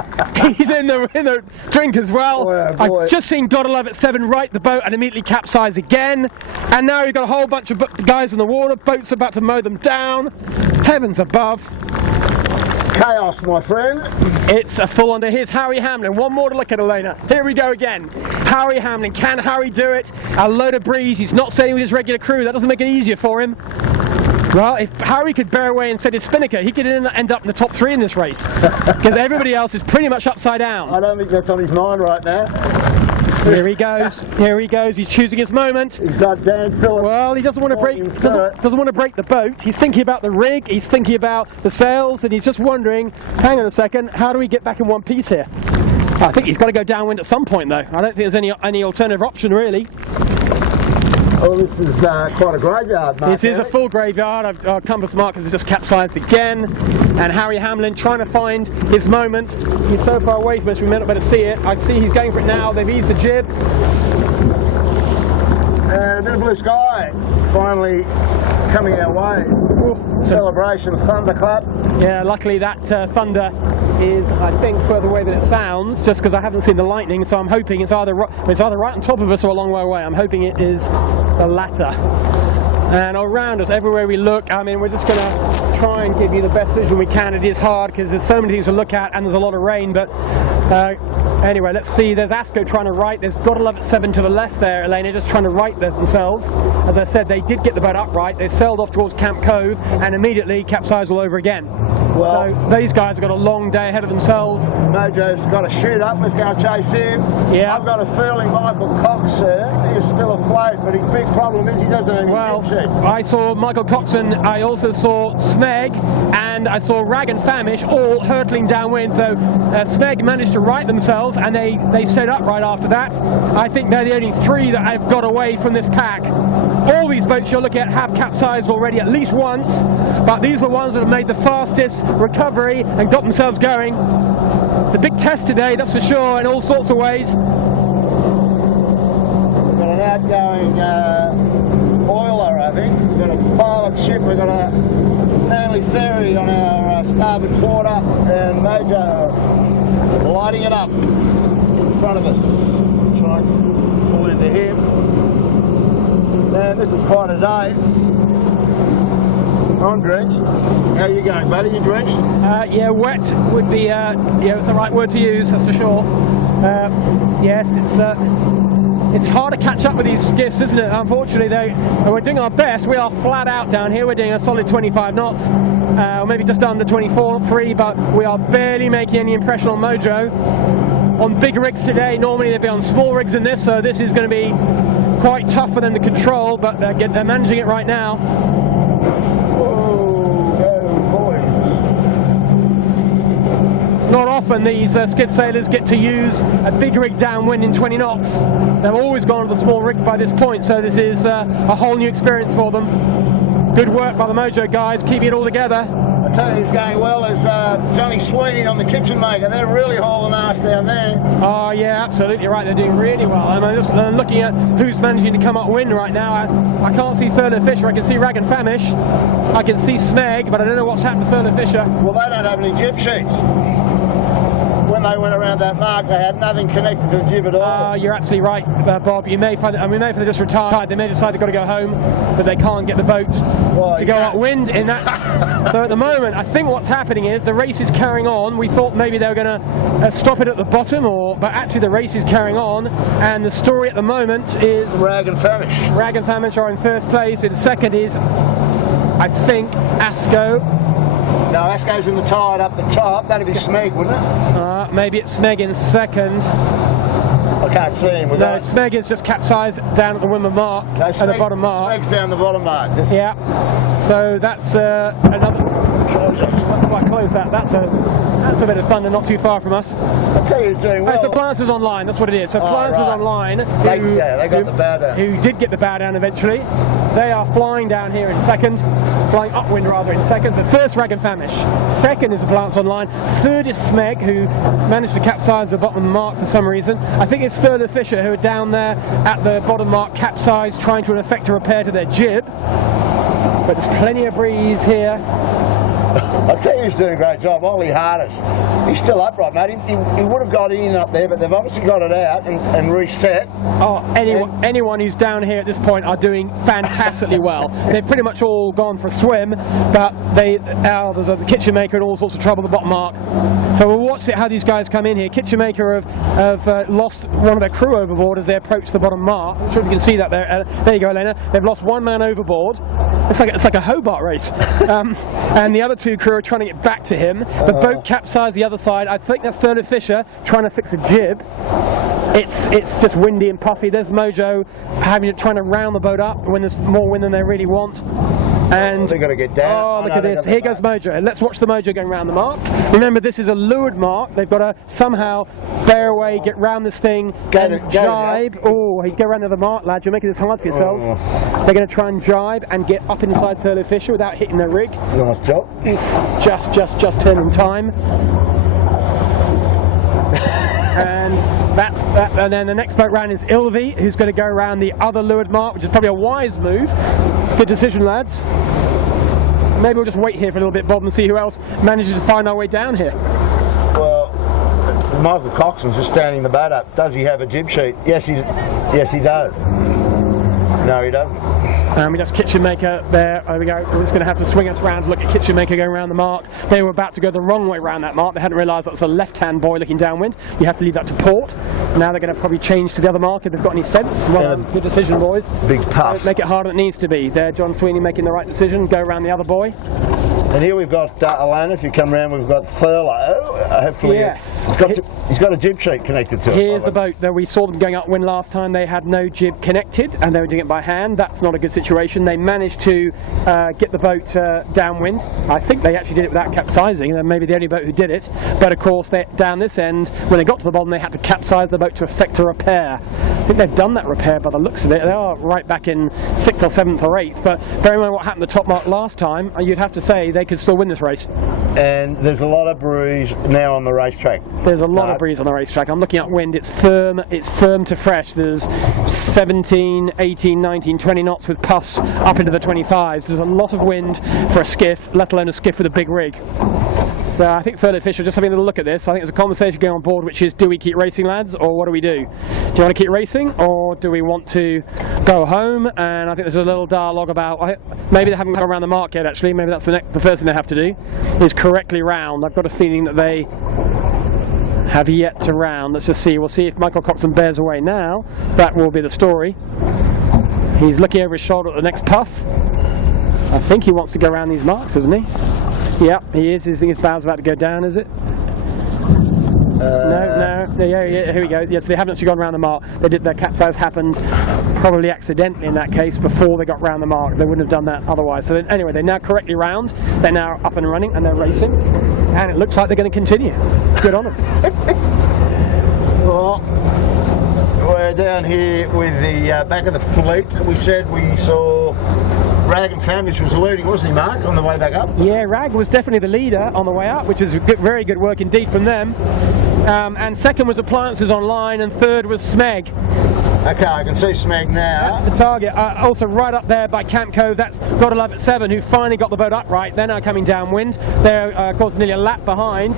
He's in the drink as well. Boy. I've just seen Gotta Love It 7 right the boat and immediately capsize again. And now we've got a whole bunch of guys in the water. Boats about to mow them down. Heavens above. Chaos, my friend. It's a full on day. Here's Harry Hamlin. One more to look at, Elena. Here we go again. Harry Hamlin. Can Harry do it? A load of breeze. He's not sailing with his regular crew. That doesn't make it easier for him. Well, if Harry could bear away and set his spinnaker, he could end up in the top 3 in this race. Because everybody else is pretty much upside down. I don't think that's on his mind right now. Here he goes. Here he goes. He's choosing his moment. He's got Dan Phillips. Well, he doesn't want to break. Doesn't want to break the boat. He's thinking about the rig. He's thinking about the sails, and he's just wondering. Hang on a second. How do we get back in one piece here? I think he's got to go downwind at some point, though. I don't think there's any alternative option really. Oh, this is quite a graveyard, Mark. This is a full graveyard. Our compass markers have just capsized again. And Harry Hamlin trying to find his moment. He's so far away from us, we may not better see it. I see he's going for it now. They've eased the jib. And a bit of blue sky finally coming our way. Ooh, celebration of Thunderclap. Yeah, luckily that thunder is, I think, further away than it sounds, just because I haven't seen the lightning, so I'm hoping it's either right on top of us or a long way away. I'm hoping it is the latter. And around us, everywhere we look, I mean, we're just going to try and give you the best vision we can. It is hard because there's so many things to look at and there's a lot of rain, but anyway, let's see. There's Asco trying to right. There's Gotta Love It 7 to the left there, Elena, just trying to right themselves. As I said, they did get the boat upright. They sailed off towards Camp Cove and immediately capsized all over again. Well, so these guys have got a long day ahead of themselves. Mojo's got to shoot up. Let's go and chase him. Yeah. I've got a feeling Michael Cox is still afloat, but his big problem is he doesn't have any tip sheet. I saw Michael Coxon. I also saw Smeg, and I saw Rag and Famish all hurtling downwind. So Smeg managed to right themselves, and they stayed upright after that. I think they're the only 3 that have got away from this pack. All these boats you're looking at have capsized already at least once, but these were ones that have made the fastest recovery and got themselves going. It's a big test today, that's for sure, in all sorts of ways. We've got an outgoing oiler, I think. We've got a pilot ship, we've got a Manly ferry on our starboard quarter, and Mojo lighting it up in front of us. Try and pull into him. Man, this is quite a day. I'm drenched. How are you going, buddy? You drenched? Yeah, wet would be the right word to use, that's for sure. Yes, it's hard to catch up with these skiffs, isn't it? Unfortunately, we're doing our best. We are flat out down here. We're doing a solid 25 knots, or maybe just under 24.3, but we are barely making any impression on Mojo. On big rigs today, normally they'd be on small rigs in this, so this is going to be quite tough for them to control, but they're managing it right now. Not often these skiff sailors get to use a big rig downwind in 20 knots. They've always gone with the small rigs by this point, so this is a whole new experience for them. Good work by the Mojo guys, keeping it all together. I tell you who's going well is Johnny Sweeney on the kitchen maker. They're really hauling ass down there. Oh yeah, absolutely right. They're doing really well. And I'm just looking at who's managing to come upwind right now. I can't see Furlough Fisher. I can see Rag and Famish. I can see Smeg, but I don't know what's happened to Furlough Fisher. Well, they don't have any jib sheets. When they went around that mark, they had nothing connected to the jib at all. You're absolutely right, Bob. You may find that, we may find they just retired. They may decide they've got to go home, but they can't get the boat to go upwind in that. So at the moment, I think what's happening is the race is carrying on. We thought maybe they were going to stop it at the bottom, but actually the race is carrying on. And the story at the moment is Rag and Famish. Rag and Famish are in first place. In second is, I think, Asco. No, Asco's in the tide up the top. That'd be Smeg, wouldn't it? Maybe it's Smeg in second. I can't see him. No, Smeg is just capsized down at the windward mark, at the bottom mark. Smeg's down the bottom mark. Yeah. So that's another. I close that. That's a bit of thunder, not too far from us. I tell you, he's doing well. So Plants was online. That's what it is. So Plants was online. They got the bow down. Who did get the bow down eventually? They are flying down here in second, flying upwind rather in second. So first, Rag and Famish. Second is the Plants online. Third is Smeg, who managed to capsize the bottom mark for some reason. I think it's Furlough Fisher who are down there at the bottom mark, capsized, trying to effect a repair to their jib. But there's plenty of breeze here. I'll tell you who's doing a great job, Ollie Hardis. He's still upright, mate. He would have got in up there, but they've obviously got it out and reset. Oh, anyone who's down here at this point are doing fantastically well. They've pretty much all gone for a swim, but there's a kitchen maker in all sorts of trouble at the bottom mark. So we'll watch how these guys come in here. Kitchen maker have lost one of their crew overboard as they approach the bottom mark. I'm sure if you can see that there. There you go, Elena. They've lost one man overboard. It's like a Hobart race. And the other two crew are trying to get back to him. The boat capsized the other side. I think that's Furlough Fisher trying to fix a jib. It's just windy and puffy. There's Mojo trying to round the boat up when there's more wind than they really want. And they've got to get down. Oh, look at this. Here goes Mojo. Let's watch the Mojo going round the mark. Remember, this is a leeward mark. They've got to somehow bear away, get round this thing, and jibe. Oh, you go round the other mark, lads. You're making this hard for yourselves. They're going to try and jibe and get up inside Furlough Fisher without hitting the rig. Nice job. Just turn in time. And that's that. And then the next boat round is Ilvy, who's going to go around the other leeward mark, which is probably a wise move. Good decision, lads. Maybe we'll just wait here for a little bit, Bob, and see who else manages to find our way down here. Well, Michael Coxon's just standing the boat up. Does he have a jib sheet? Yes, he does. No, he doesn't. And we just kitchen maker there. There we go. We're just going to have to swing us round to look at kitchen maker going around the mark. They were about to go the wrong way round that mark. They hadn't realised that was the left-hand buoy looking downwind. You have to leave that to port. Now they're going to probably change to the other mark if they've got any sense. Well, good decision, boys. Big puff. Make it harder than it needs to be. There, John Sweeney making the right decision. Go around the other buoy. And here we've got Alana. If you come round, we've got Furlough. Hopefully, yes. He's got a jib sheet connected to it. Here's the boat. That we saw them going upwind last time. They had no jib connected, and they were doing it by hand. That's not a good situation. They managed to get the boat downwind. I think they actually did it without capsizing. They're maybe the only boat who did it. But of course, down this end, when they got to the bottom, they had to capsize the boat to effect a repair. I think they've done that repair by the looks of it. They are right back in 6th or 7th or 8th. But bearing in mind what happened at the top mark last time, you'd have to say they could still win this race. And there's a lot of breeze now on the racetrack. There's a lot of breeze on the racetrack. I'm looking at wind. It's firm to fresh. There's 17, 18, 19, 20 knots with puffs up into the 25s. There's a lot of wind for a skiff, let alone a skiff with a big rig. So I think Furlough Fisher, just having a little look at this, I think there's a conversation going on board, which is, do we keep racing, lads, or what do we do? Do you want to keep racing, or do we want to go home? And I think there's a little dialogue about, maybe they haven't come around the mark yet, actually. Maybe that's the first thing they have to do, is correctly round. I've got a feeling that they have yet to round. Let's just see. We'll see if Michael Coxon bears away now. That will be the story. He's looking over his shoulder at the next puff. I think he wants to go around these marks, isn't he? Yeah, he is. His bow's about to go down, is it? No. Yeah, here we go. Yes, they haven't actually gone around the mark. Their capsize happened probably accidentally in that case before they got round the mark. They wouldn't have done that otherwise. So anyway, they're now correctly round. They're now up and running and they're racing. And it looks like they're going to continue. Good on them. Well, we're down here with the back of the fleet. We said we saw Rag and Famish was leading, wasn't he, Mark, on the way back up? Yeah, Rag was definitely the leader on the way up, which is very good work indeed from them. And second was Appliances Online, and third was Smeg. Okay, I can see Smeg now. That's the target. Also right up there by Camp Cove, that's Gotta Love It 7, who finally got the boat upright. They're now coming downwind. They're, of course, nearly a lap behind.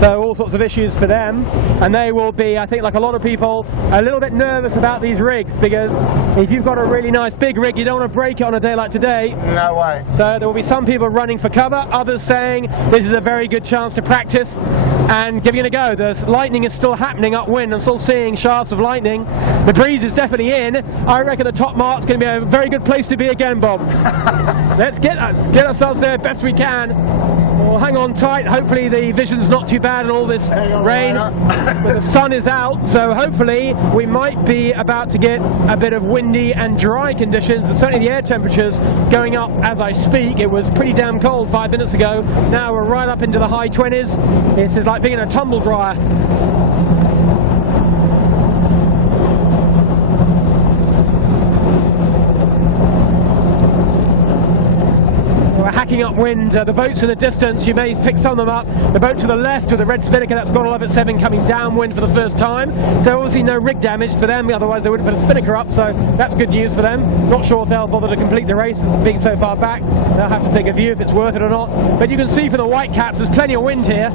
So all sorts of issues for them. And they will be, I think, like a lot of people, a little bit nervous about these rigs, because if you've got a really nice big rig, you don't want to break it on a day like today. No way. So there will be some people running for cover, others saying this is a very good chance to practice and giving it a go. The lightning is still happening upwind. I'm still seeing shafts of lightning. The breeze is definitely in. I reckon the top mark's going to be a very good place to be again, Bob. Let's get ourselves there best we can. We'll hang on tight. Hopefully the vision's not too bad in all this rain. But the sun is out, so hopefully we might be about to get a bit of windy and dry conditions. And certainly the air temperature's going up as I speak. It was pretty damn cold 5 minutes ago. Now we're right up into the high 20s. This is like being in a tumble dryer. Hacking upwind, the boats in the distance, you may pick some of them up. The boat to the left with the red spinnaker, that's Gotta Love It 7 coming downwind for the first time. So obviously no rig damage for them, otherwise they wouldn't put a spinnaker up, so that's good news for them. Not sure if they'll bother to complete the race, being so far back. They'll have to take a view if it's worth it or not. But you can see from the white caps there's plenty of wind here,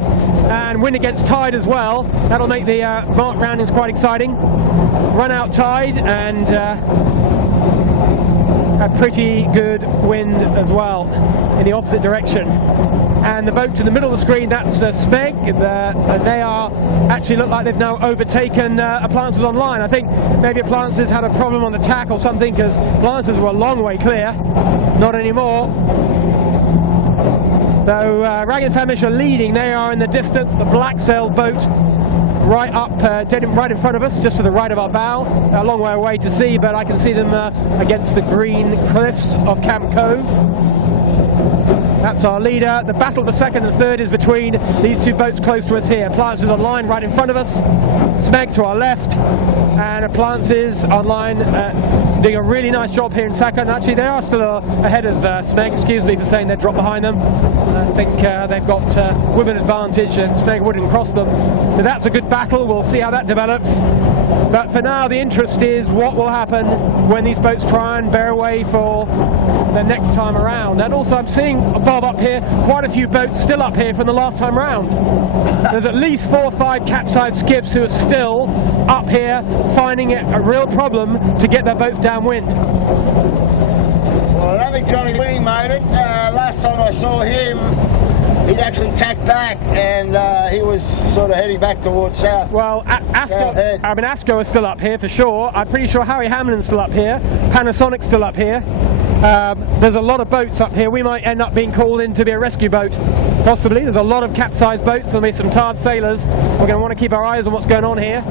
and wind against tide as well. That'll make the mark roundings quite exciting. Run out tide and a pretty good wind as well in the opposite direction. And the boat to the middle of the screen, that's Smeg, and they are actually look like they've now overtaken Appliances Online. I think maybe Appliances had a problem on the tack or something, because Appliances were a long way clear. Not anymore. So Rag and Famish are leading. They are in the distance. The black sailed boat right up, right in front of us, just to the right of our bow. A long way away to see, but I can see them against the green cliffs of Camp Cove. That's our leader. The battle of the second and third is between these two boats close to us here. Appliances Online right in front of us, Smeg to our left, and Appliances Online doing a really nice job here in second. Actually, they are still ahead of Smeg. Excuse me for saying they dropped behind them. I think they've got women advantage, and Smeg wouldn't cross them. So that's a good battle. We'll see how that develops. But for now, the interest is what will happen when these boats try and bear away for the next time around. And also, I'm seeing, Bob, up here, quite a few boats still up here from the last time round. There's at least 4 or 5 capsized skiffs who are still up here, finding it a real problem to get their boats downwind. Well, I don't think Johnny Winning made it. Last time I saw him, he'd actually tacked back, and he was sort of heading back towards south. Well, Asco is still up here for sure. I'm pretty sure Harry Hamlin's still up here. Panasonic's still up here. There's a lot of boats up here. We might end up being called in to be a rescue boat, possibly. There's a lot of capsized boats. There'll be some tarred sailors. We're going to want to keep our eyes on what's going on here.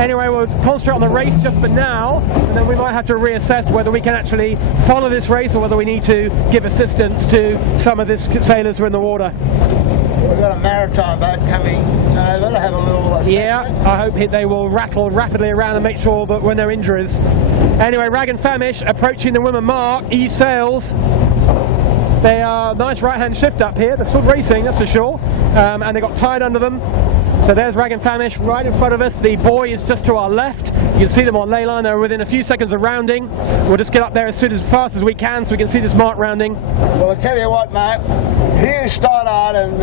Anyway, we'll concentrate on the race just for now, and then we might have to reassess whether we can actually follow this race or whether we need to give assistance to some of the sailors who are in the water. We've got a maritime boat coming over to have a little assessment. Yeah, I hope they will rattle rapidly around and make sure that when no injuries. Anyway, Rag and Famish approaching the women mark, east sails. They are nice right-hand shift up here. They're still racing, that's for sure. And they got tide under them. So there's Rag and Famish right in front of us. The buoy is just to our left. You can see them on ley line. They're within a few seconds of rounding. We'll just get up there as fast as we can so we can see this mark rounding. Well, I tell you what, mate. Hugh Stoddard and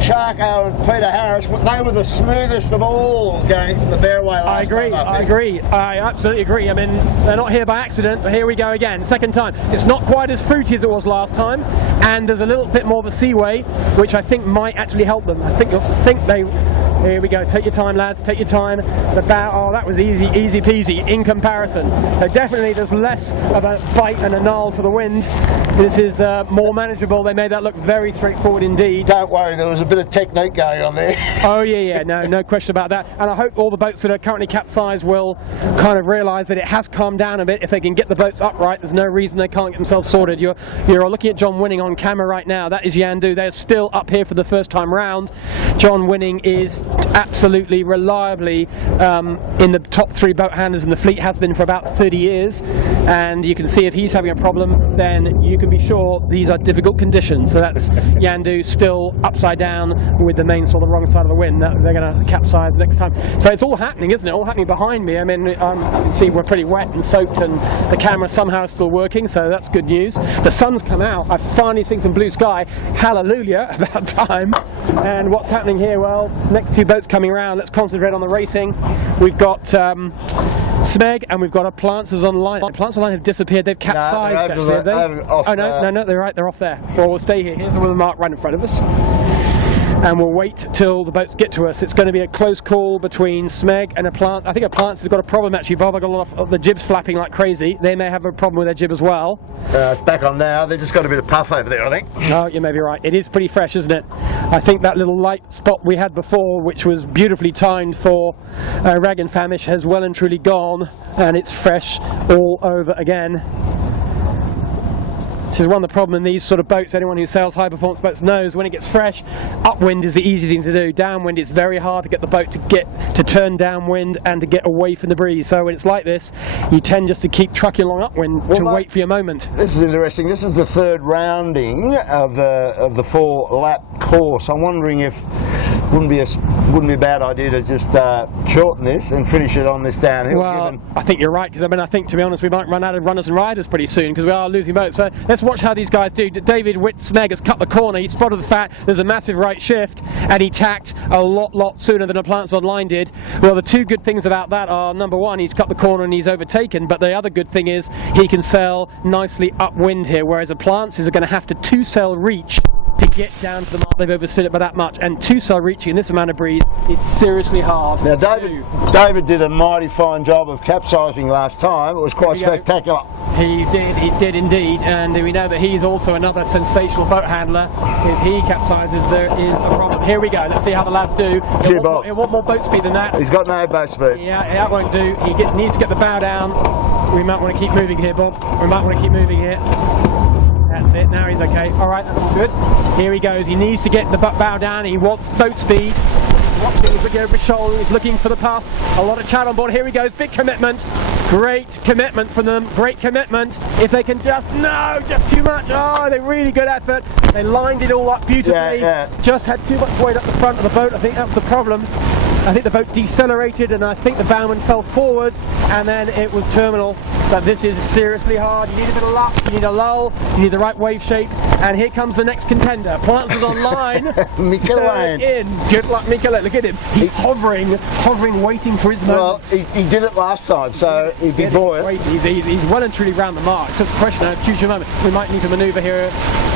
Sharko and Peter Harris, they were the smoothest of all going the Bearway last time. I agree. I absolutely agree. I mean, they're not here by accident, but here we go again. Second time. It's not quite as fruity as it was last time, and there's a little bit more of a seaway, which I think might actually help them. I think they Here we go. Take your time, lads. Take your time. The bow. Oh, that was easy peasy in comparison. So definitely there's less of a bite and a gnarl to the wind. This is more manageable. They made that look very straightforward indeed. Don't worry, there was a bit of technique going on there. Oh yeah, no question about that. And I hope all the boats that are currently capsized will kind of realise that it has calmed down a bit. If they can get the boats upright, there's no reason they can't get themselves sorted. You're looking at John Winning on camera right now. That is Yandoo. They're still up here for the first time round. John Winning is absolutely reliably in the top 3 boat handlers in the fleet, has been for about 30 years, and you can see if he's having a problem, then you can be sure these are difficult conditions. So that's Yandoo still upside down with the mainsail the wrong side of the wind. They're going to capsize next time. So it's all happening, isn't it? All happening behind me. I mean, you can see we're pretty wet and soaked, and the camera somehow is still working, so that's good news. The sun's come out. I've finally seen some blue sky. Hallelujah, about time. And what's happening here? Well, next 2 boats coming around. Let's concentrate on the racing. We've got Smeg and we've got a Plancers Online. The Plancers Online have disappeared. They've capsized, actually, have they? Oh, no, they're right. They're off there. Well, we'll stay here. Here's the mark right in front of us. And we'll wait till the boats get to us. It's going to be a close call between Smeg and a Plant. I think a Plants has got a problem, actually, Bob. I've got a lot of the jibs flapping like crazy. They may have a problem with their jib as well. It's back on now. They've just got a bit of puff over there, I think. Oh, you may be right. It is pretty fresh, isn't it? I think that little light spot we had before, which was beautifully timed for Rag and Famish, has well and truly gone, and it's fresh all over again. This is one of the problems in these sort of boats. Anyone who sails high performance boats knows when it gets fresh, upwind is the easy thing to do. Downwind, it's very hard to get the boat to turn downwind and to get away from the breeze. So when it's like this, you tend just to keep trucking along upwind to wait for your moment. This is interesting. This is the 3rd rounding of the 4-lap course. I'm wondering if wouldn't be a bad idea to just shorten this and finish it on this downhill. Well, I think you're right, because I think, to be honest, we might run out of runners and riders pretty soon, because we are losing boats. So let's watch how these guys do. David Smeg has cut the corner. He spotted the fact there's a massive right shift, and he tacked a lot sooner than a Plants Online did. Well, the 2 good things about that are, number 1, he's cut the corner and he's overtaken, but the other good thing is he can sail nicely upwind here, whereas a Plants is going to have to 2-sail reach to get down to the mark. They've overstood it by that much, and 2-sail reaching in this amount of breeze is seriously hard. Now David did a mighty fine job of capsizing last time. It was quite spectacular. He did indeed, and we know that he's also another sensational boat handler. If he capsizes, there is a problem. Here we go. Let's see how the lads do. He'll want more boat speed than that. He's got no boat speed. Yeah, that won't do. He needs to get the bow down. We might want to keep moving here, Bob. We might want to keep moving here. That's it, now he's okay. Alright, that's all good. Here he goes. He needs to get the bow down. He wants boat speed. Watching, he's looking over his shoulder, he's looking for the puff. A lot of chat on board. Here he goes. Big commitment. Great commitment from them. Great commitment. If they can just too much. Oh, they're really good effort. They lined it all up beautifully. Yeah. Just had too much weight up the front of the boat. I think that was the problem. I think the boat decelerated, and I think the bowman fell forwards, and then it was terminal. But this is seriously hard. You need a bit of luck, you need a lull, you need the right wave shape, and here comes the next contender. Plancers Online. Michele. Good luck, Michele. Look at him. He's hovering, waiting for his moment. Well, he did it last time, so he'd be buoyant. He's well and truly round the mark. It's just a question of choose your moment. We might need to manoeuvre here,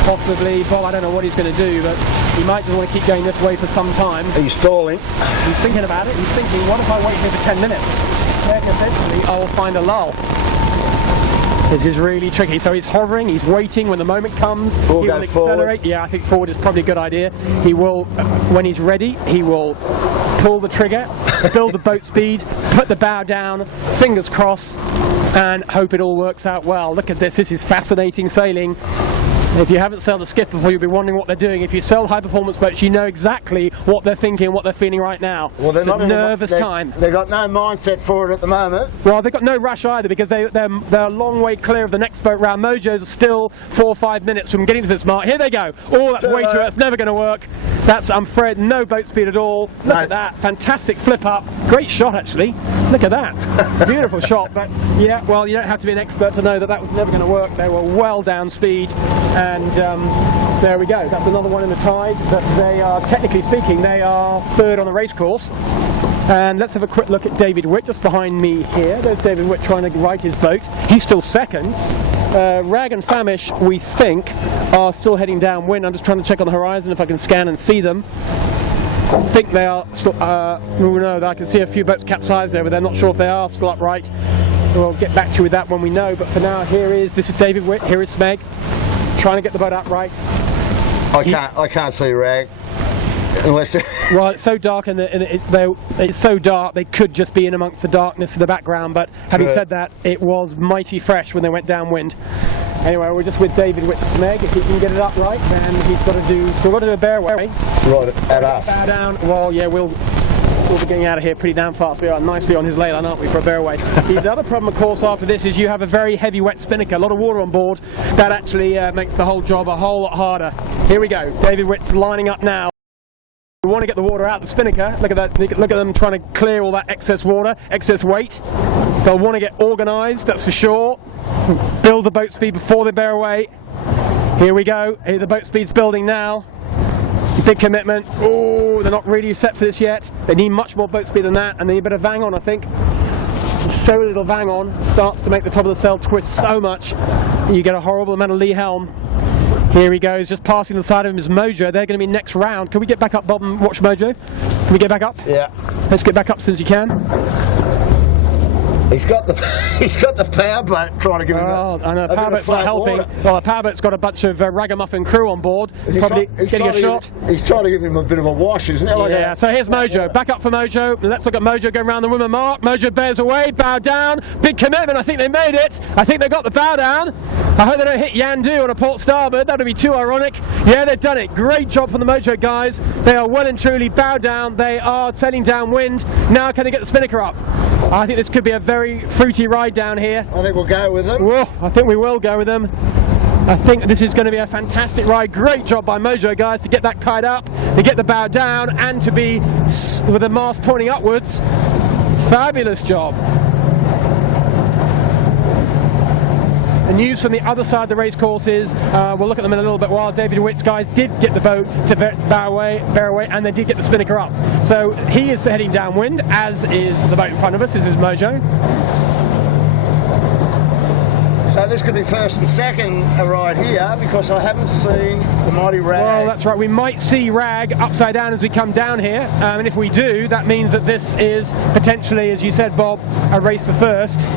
possibly. Bob, I don't know what he's going to do, but he might just want to keep going this way for some time. He's stalling. He's thinking about it. He's thinking, what if I wait here for 10 minutes? Then eventually I'll find a lull. This is really tricky. So he's hovering, he's waiting. When the moment comes, he will accelerate. Forward. Yeah, I think forward is probably a good idea. He will, when he's ready, he will pull the trigger, build the boat speed, put the bow down, fingers crossed, and hope it all works out well. Look at this. This is fascinating sailing. If you haven't sailed a skiff before, you'll be wondering what they're doing. If you sail high-performance boats, you know exactly what they're thinking, what they're feeling right now. Well, it's a nervous time. They've got no mindset for it at the moment. Well, they've got no rush either, because they're a long way clear of the next boat round. Mojo's are still 4 or 5 minutes from getting to this mark. Here they go. Oh, that's way too. That's never going to work. That's, I'm afraid, no boat speed at all. Look at that. Fantastic flip up. Great shot, actually. Look at that. Beautiful shot. But yeah, well, you don't have to be an expert to know that that was never going to work. They were well down speed, and there we go. That's another one in the tide. But they are, technically speaking, they are 3rd on the race course. And let's have a quick look at David Witt just behind me here. There's David Witt trying to right his boat. He's still 2nd. Rag and Famish, we think, are still heading downwind. I'm just trying to check on the horizon if I can scan and see them. I think they are still, no, I can see a few boats capsized there, but they're not sure if they are still upright. We'll get back to you with that when we know, but for now, this is David Witt, here is Smeg, trying to get the boat upright. I can't see Rag. Unless well, it's so dark and it's so dark they could just be in amongst the darkness in the background, but having said that, it was mighty fresh when they went downwind. Anyway, we're just with David Witt's Smeg. If he can get it up right, then he's got to do, so we've got to do a bear way. Right, at us. Bow down. Well, yeah, we'll be getting out of here pretty damn fast. We are nicely on his ley line, aren't we, for a bear way. The other problem, of course, after this is you have a very heavy wet spinnaker, a lot of water on board. That actually makes the whole job a whole lot harder. Here we go. David Witt's lining up now. We want to get the water out of the spinnaker. Look at that. Look at them trying to clear all that excess water, excess weight. They'll want to get organised, that's for sure. Build the boat speed before they bear away. Here we go. Here the boat speed's building now. Big commitment. Oh, they're not really set for this yet. They need much more boat speed than that, and they need a bit of vang on, I think. So little vang on starts to make the top of the sail twist so much, you get a horrible amount of lee helm. Here he goes, just passing the side of him is Mojo. They're going to be next round. Can we get back up, Bob, and watch Mojo? Can we get back up? Yeah. Let's get back up as soon as you can. He's got the power boat trying to give him I know, power boat's not helping. Water. Well, the power boat's got a bunch of ragamuffin crew on board, probably getting a shot. He's trying to give him a bit of a wash, isn't it? Like yeah, so here's Mojo. Back up for Mojo. Let's look at Mojo going around the woman mark. Mojo bears away, bow down. Big commitment. I think they made it. I think they got the bow down. I hope they don't hit Yandoo on a port starboard. That would be too ironic. Yeah, they've done it. Great job from the Mojo guys. They are well and truly bowed down. They are sailing downwind. Now can they get the spinnaker up? I think this could be a very fruity ride down here. I think we'll go with them. Whoa, I think we will go with them. I think this is going to be a fantastic ride. Great job by Mojo guys to get that kite up, to get the bow down, and to be with the mast pointing upwards. Fabulous job. The news from the other side of the race course is, we'll look at them in a little bit while, David Witt's guys did get the boat to bear away, and they did get the spinnaker up. So he is heading downwind, as is the boat in front of us. This is Mojo. So this could be first and second right here, because I haven't seen the mighty Rag. Well, that's right. We might see Rag upside down as we come down here, and if we do, that means that this is potentially, as you said, Bob, a race for first.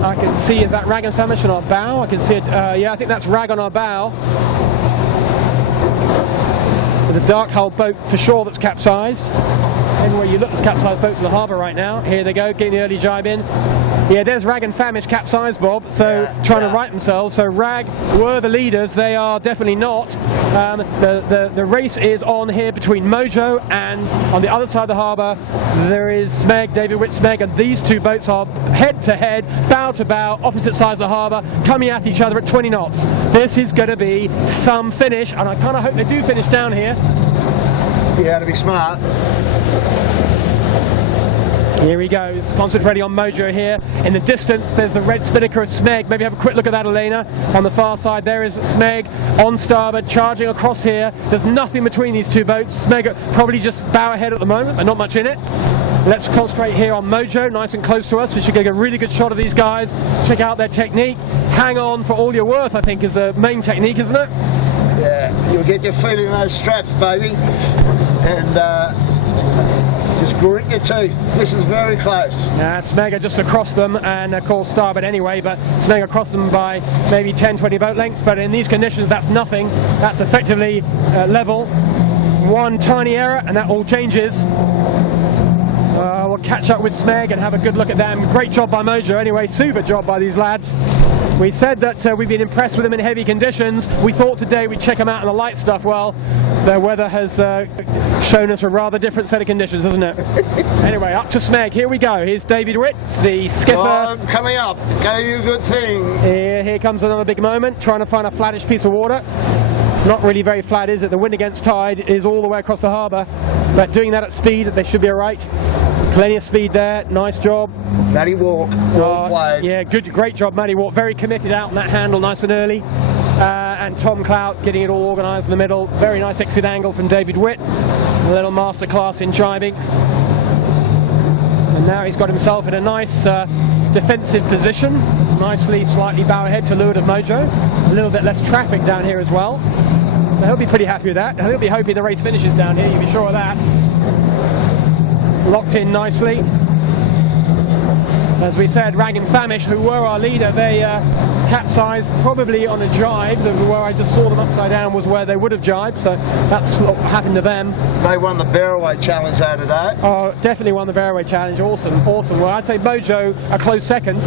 I can see, is that Rag and Famish on our bow? I can see it, yeah, I think that's Rag on our bow. There's a dark hull boat for sure that's capsized. Anywhere you look, there's capsized boats in the harbour right now. Here they go, getting the early jibe in. Yeah, there's Rag and Famish capsized, Bob, so trying to right themselves. So Rag were the leaders, they are definitely not. The race is on here between Mojo and on the other side of the harbour there is Smeg, David Witt Smeg, and these two boats are head to head, bow to bow, opposite sides of the harbour, coming at each other at 20 knots. This is going to be some finish, and I kind of hope they do finish down here. Yeah, to be smart. Here he goes, concentrating on Mojo here. In the distance, there's the red spinnaker of Smeg. Maybe have a quick look at that, Elena. On the far side, there is Smeg on starboard, charging across here. There's nothing between these two boats. Smeg probably just bow ahead at the moment, but not much in it. Let's concentrate here on Mojo, nice and close to us. We should get a really good shot of these guys. Check out their technique. Hang on for all your worth, I think, is the main technique, isn't it? Yeah, you'll get your feet in those straps, baby. And just grit your teeth. This is very close. Smeg are just across them, and of course starboard anyway, but Smeg across them by maybe 10-20 boat lengths, but in these conditions that's nothing. That's effectively level. One tiny error and that all changes. We'll catch up with Smeg and have a good look at them. Great job by Mojo anyway, super job by these lads. We said that we've been impressed with them in heavy conditions. We thought today we'd check them out in the light stuff. Well, the weather has shown us a rather different set of conditions, hasn't it? Anyway, up to Smeg. Here we go. Here's David Witt, the skipper. Oh, coming up. Go you good thing. Here comes another big moment, trying to find a flattish piece of water. It's not really very flat, is it? The wind against tide is all the way across the harbour. But doing that at speed, they should be all right. Plenty of speed there. Nice job. Matty Walk. Well played. Yeah, great job, Matty Walk. Very committed out on that handle, nice and early. And Tom Clout getting it all organised in the middle. Very nice exit angle from David Witt. A little masterclass in jibing. And now he's got himself in a nice defensive position. Nicely, slightly bow ahead to leeward of Mojo. A little bit less traffic down here as well. He'll be pretty happy with that. He'll be hoping the race finishes down here, you can be sure of that. Locked in nicely. As we said, Rag and Famish, who were our leader, they capsized probably on a jibe. Where I just saw them upside down was where they would have jibed, so that's what happened to them. They won the Barroway Challenge though today. Oh, definitely won the Barroway Challenge. Awesome, awesome. Well, I'd say Mojo a close second.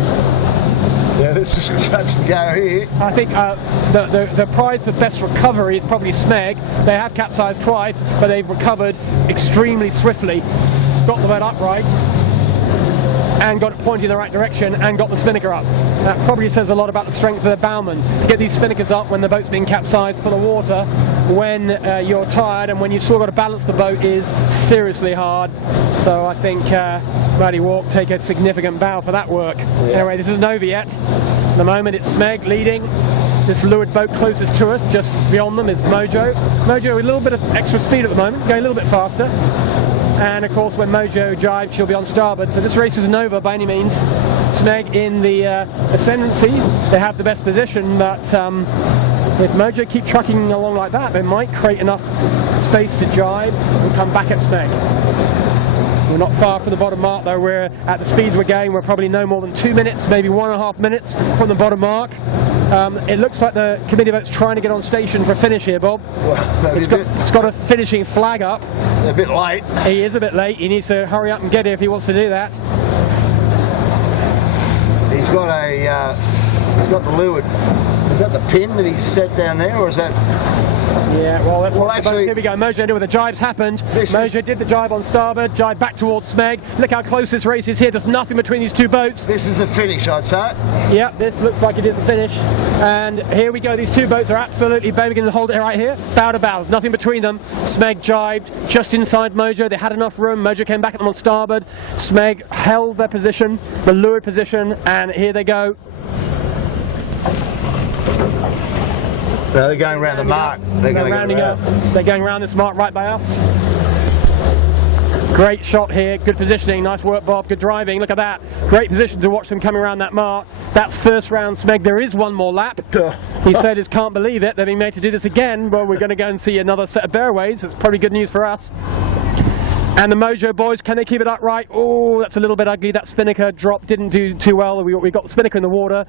Yeah, this is touch and go here. I think the prize for best recovery is probably Smeg. They have capsized twice, but they've recovered extremely swiftly. Got the boat upright and got it pointing in the right direction and got the spinnaker up. That probably says a lot about the strength of the bowman. Get these spinnakers up when the boat's being capsized full of water, when you're tired and when you've still got to balance the boat is seriously hard. So I think Matty Walk take a significant bow for that work. Yeah. Anyway, this isn't over yet. At the moment it's Smeg leading. This leeward boat closest to us, just beyond them, is Mojo. Mojo with a little bit of extra speed at the moment, going a little bit faster. And of course when Mojo jives she'll be on starboard, so this race isn't over by any means. Smeg in the ascendancy, they have the best position, but if Mojo keep trucking along like that, they might create enough space to jibe and come back at Smeg. We're not far from the bottom mark though. We're at the speeds we're going, we're probably no more than 2 minutes, maybe 1.5 minutes from the bottom mark. It looks like the committee boat's trying to get on station for a finish here, Bob. Well, it's got a finishing flag up. A bit late. He is a bit late. He needs to hurry up and get here if he wants to do that. He's got the leeward. Is that the pin that he's set down there, or is that? Yeah, well, that's actually, here we go. Mojo did where the jibes happened. Mojo did the jibe on starboard, jibe back towards Smeg. Look how close this race is here. There's nothing between these two boats. This is a finish, I'd say. Yeah, this looks like it is a finish. And here we go. These two boats are absolutely going to hold it right here. Bow to bow. There's nothing between them. Smeg jibed just inside Mojo. They had enough room. Mojo came back at them on starboard. Smeg held their position, the leeward position, and here they go. No, they're going around the mark. They're going rounding up. They're going around this mark right by us. Great shot here, good positioning, nice work Bob, good driving, look at that. Great position to watch them coming around that mark. That's first round Smeg, there is one more lap. He said he can't believe it, they're being made to do this again. Well, we're going to go and see another set of Barroways, it's probably good news for us. And the Mojo boys, can they keep it upright? Oh, that's a little bit ugly. That spinnaker drop didn't do too well. We got the spinnaker in the water.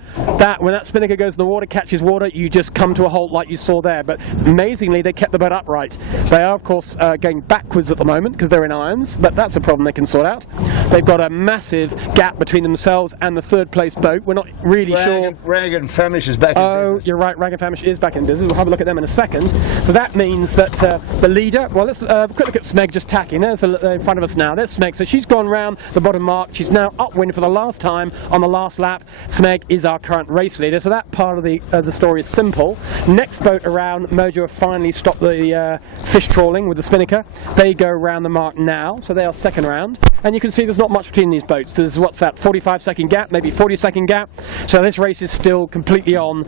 When that spinnaker goes in the water, catches water, you just come to a halt like you saw there. But amazingly, they kept the boat upright. They are, of course, going backwards at the moment because they're in irons, but that's a problem they can sort out. They've got a massive gap between themselves and the third place boat. We're not really sure. Rag and Famish is back in business. Oh, you're right. Rag and Famish is back in business. We'll have a look at them in a second. So that means that the leader, well, let's have a quick look at Smeg just tacking. There's the in front of us now. There's Smeg. So she's gone round the bottom mark. She's now upwind for the last time on the last lap. Smeg is our current race leader. So that part of the story is simple. Next boat around, Mojo have finally stopped the fish trawling with the spinnaker. They go around the mark now. So they are second round. And you can see there's not much between these boats. There's, what's that, 45-second gap, maybe 40-second gap. So this race is still completely on.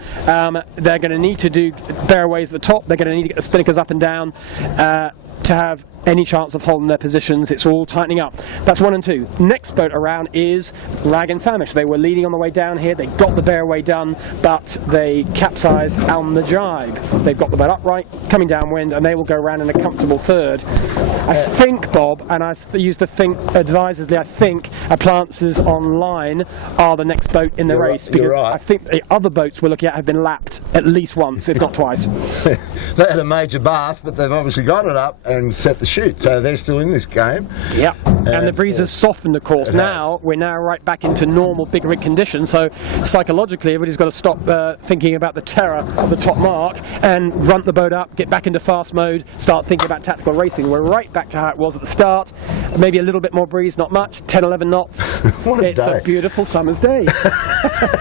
They're going to need to do Barroways at the top. They're going to need to get the spinnakers up and down to have any chance of holding their positions. It's all tightening up. That's 1 and 2. Next boat around is Rag and Famish. They were leading on the way down here. They got the Barroway done, but they capsized on the jibe. They've got the boat upright, coming downwind, and they will go around in a comfortable third. I think, Bob, and I used to think advisedly, I think Appliances Online are the next boat in the race, because right. I think the other boats we're looking at have been lapped at least once, if not twice. They had a major bath, but they've obviously got it up and set the shoot, so they're still in this game. Yep. And the breeze has softened, of course. We're now right back into normal big rig conditions, so psychologically everybody's got to stop thinking about the terror of the top mark and runt the boat up, get back into fast mode, start thinking about tactical racing. We're right back to how it was at the start. Maybe a little bit more breeze, not much, 10, 11 knots. It's a beautiful summer's day.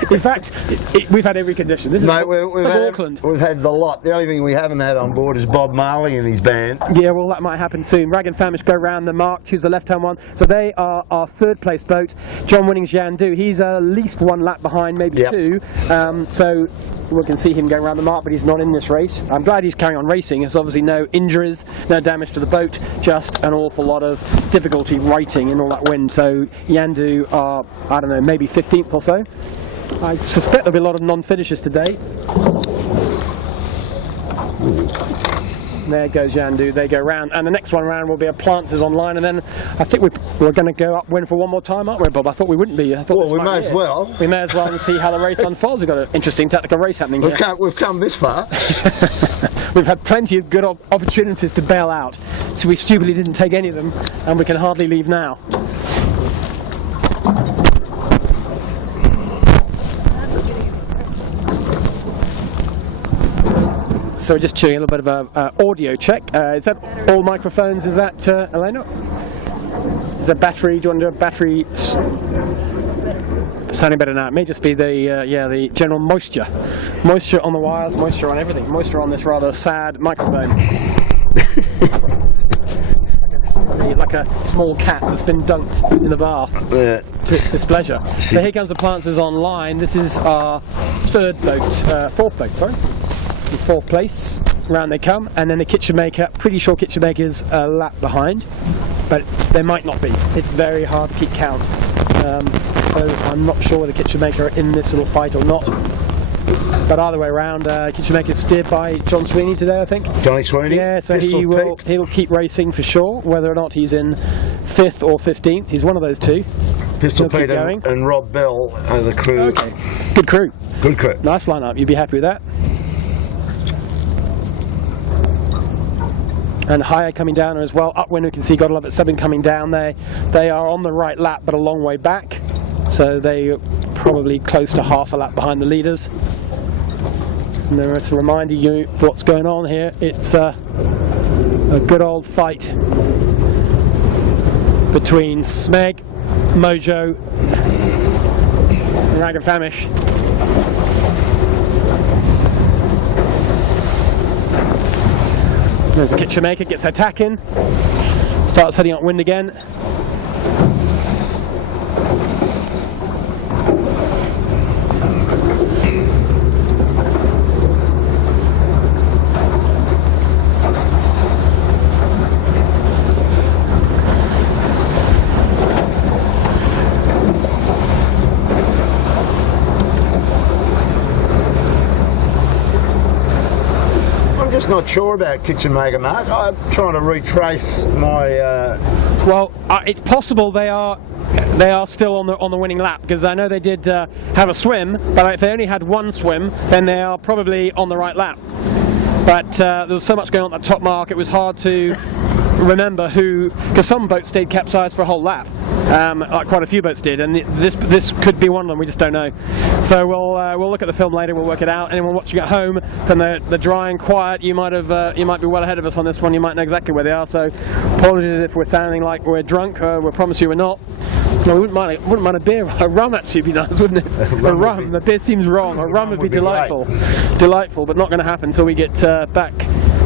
In fact, we've had every condition. This is like Auckland. We've had the lot. The only thing we haven't had on board is Bob Marley and his band. Yeah, well, that might happen soon. Rag and Famish go round the mark, choose the left-hand one. So they are our third place boat. John Winning's Yandoo, he's at least 1 lap behind, maybe 2. So we can see him going around the mark, but he's not in this race. I'm glad he's carrying on racing. There's obviously no injuries, no damage to the boat, just an awful lot of difficulty righting in all that wind. So Yandoo are, I don't know, maybe 15th or so. I suspect there'll be a lot of non-finishes today. There goes Yandoo. They go round, and the next one round will be a Plances online, and then I think we're going to go upwind for one more time, aren't we, Bob? I thought we wouldn't be. I thought we may as well. We may as well and see how the race unfolds. We've got an interesting tactical race happening here. We've come this far. We've had plenty of good opportunities to bail out, so we stupidly didn't take any of them, and we can hardly leave now. So we're just doing a little bit of a audio check. Is that all microphones? Is that Elena? Is that battery? Do you want to do a battery? Sounding better now. It may just be the general moisture on the wires, moisture on everything, moisture on this rather sad microphone. Like a small cat that's been dunked in the bath to its displeasure. So here comes the Plances online. This is our fourth boat, sorry. In fourth place. Round they come, and then the kitchen maker. Pretty sure kitchen maker's a lap behind, but there might not be. It's very hard to keep count. So I'm not sure whether kitchen maker are in this little fight or not. But either way around, kitchen maker is steered by John Sweeney today, I think. Johnny Sweeney? Yeah, so he'll keep racing for sure, whether or not he's in 5th or 15th. He's one of those two. Pistol Pete and Rob Bell are the crew. Okay, good crew. Good crew. Nice lineup, you'd be happy with that. And higher coming down as well. Upwind we can see Gotta Love It Sebbing coming down there. They are on the right lap but a long way back. So they're probably close to half a lap behind the leaders. And there to remind you what's going on here. It's a good old fight between Smeg, Mojo and Rag and Famish. There's a kitchen maker, gets attacking, starts heading upwind again. I'm not sure about kitchen maker, Mark. I'm trying to retrace my. Well, it's possible they are still on the winning lap, because I know they did have a swim, but if they only had one swim, then they are probably on the right lap. But there was so much going on at the top mark, it was hard to remember who, because some boats stayed capsized for a whole lap. Like quite a few boats did, and this could be one of them. We just don't know. So we'll look at the film later. We'll work it out. Anyone watching at home, from the dry and quiet, you might be well ahead of us on this one. You might know exactly where they are. So apologies if we're sounding like we're drunk. We promise you we're not. No, we wouldn't mind a beer. A rum actually would be nice, wouldn't it? A rum. The beer seems wrong. A rum would be delightful. Delightful, but not going to happen until we get back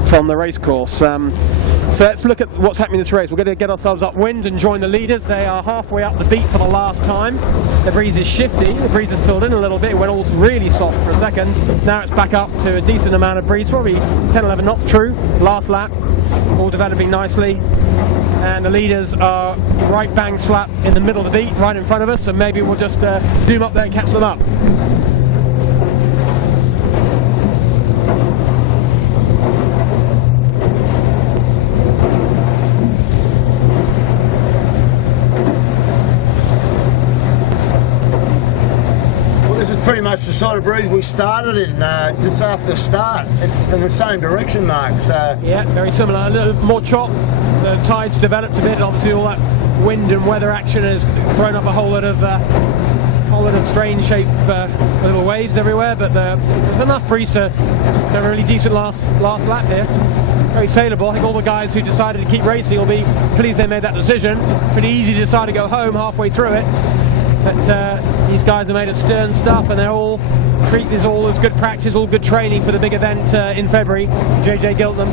from the race course. So let's look at what's happening in this race. We're going to get ourselves upwind and join the leaders. They are halfway up the beat for the last time. The breeze is shifty. The breeze has filled in a little bit. It went all really soft for a second. Now it's back up to a decent amount of breeze, probably 10, 11 knots true. Last lap, all developing nicely. And the leaders are right bang slap in the middle of the beat, right in front of us. So maybe we'll just zoom up there and catch them up. Pretty much the sort of breeze we started in just after the start. It's in the same direction, Mark. So yeah, very similar. A little more chop. The tides developed a bit. Obviously, all that wind and weather action has thrown up a whole lot of strange shaped little waves everywhere. But there's enough breeze to have a really decent last lap here. Very saleable. I think all the guys who decided to keep racing will be pleased they made that decision. Pretty easy to decide to go home halfway through it. But these guys are made of stern stuff, and they all treat this all as good practice, all good training for the big event in February. JJ Giltnam.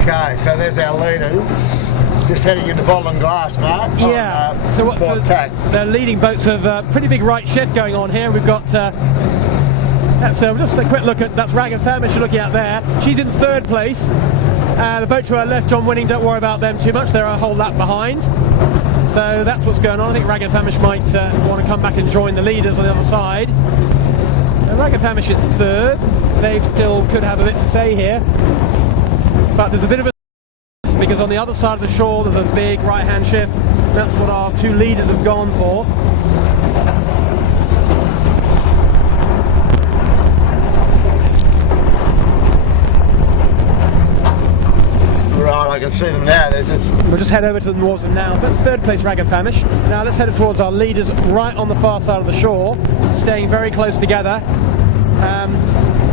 Okay, so there's our leaders. Just heading into Bottle and Glass, Mark. Yeah. So the leading boats have a pretty big right shift going on here. We've got that's just a quick look at that's Rag and Famish you're looking at there. She's in 3rd place. The boat to our left, John Winning, don't worry about them too much, they're a whole lap behind. So that's what's going on. I think Ragged Famish might want to come back and join the leaders on the other side. Ragged Famish in third. They still could have a bit to say here. But there's a bit of a because on the other side of the shore there's a big right-hand shift. That's what our two leaders have gone for. Right, I can see them now. We'll just head over towards them now. So that's third place Ragged Famish. Now let's head towards our leaders right on the far side of the shore, staying very close together.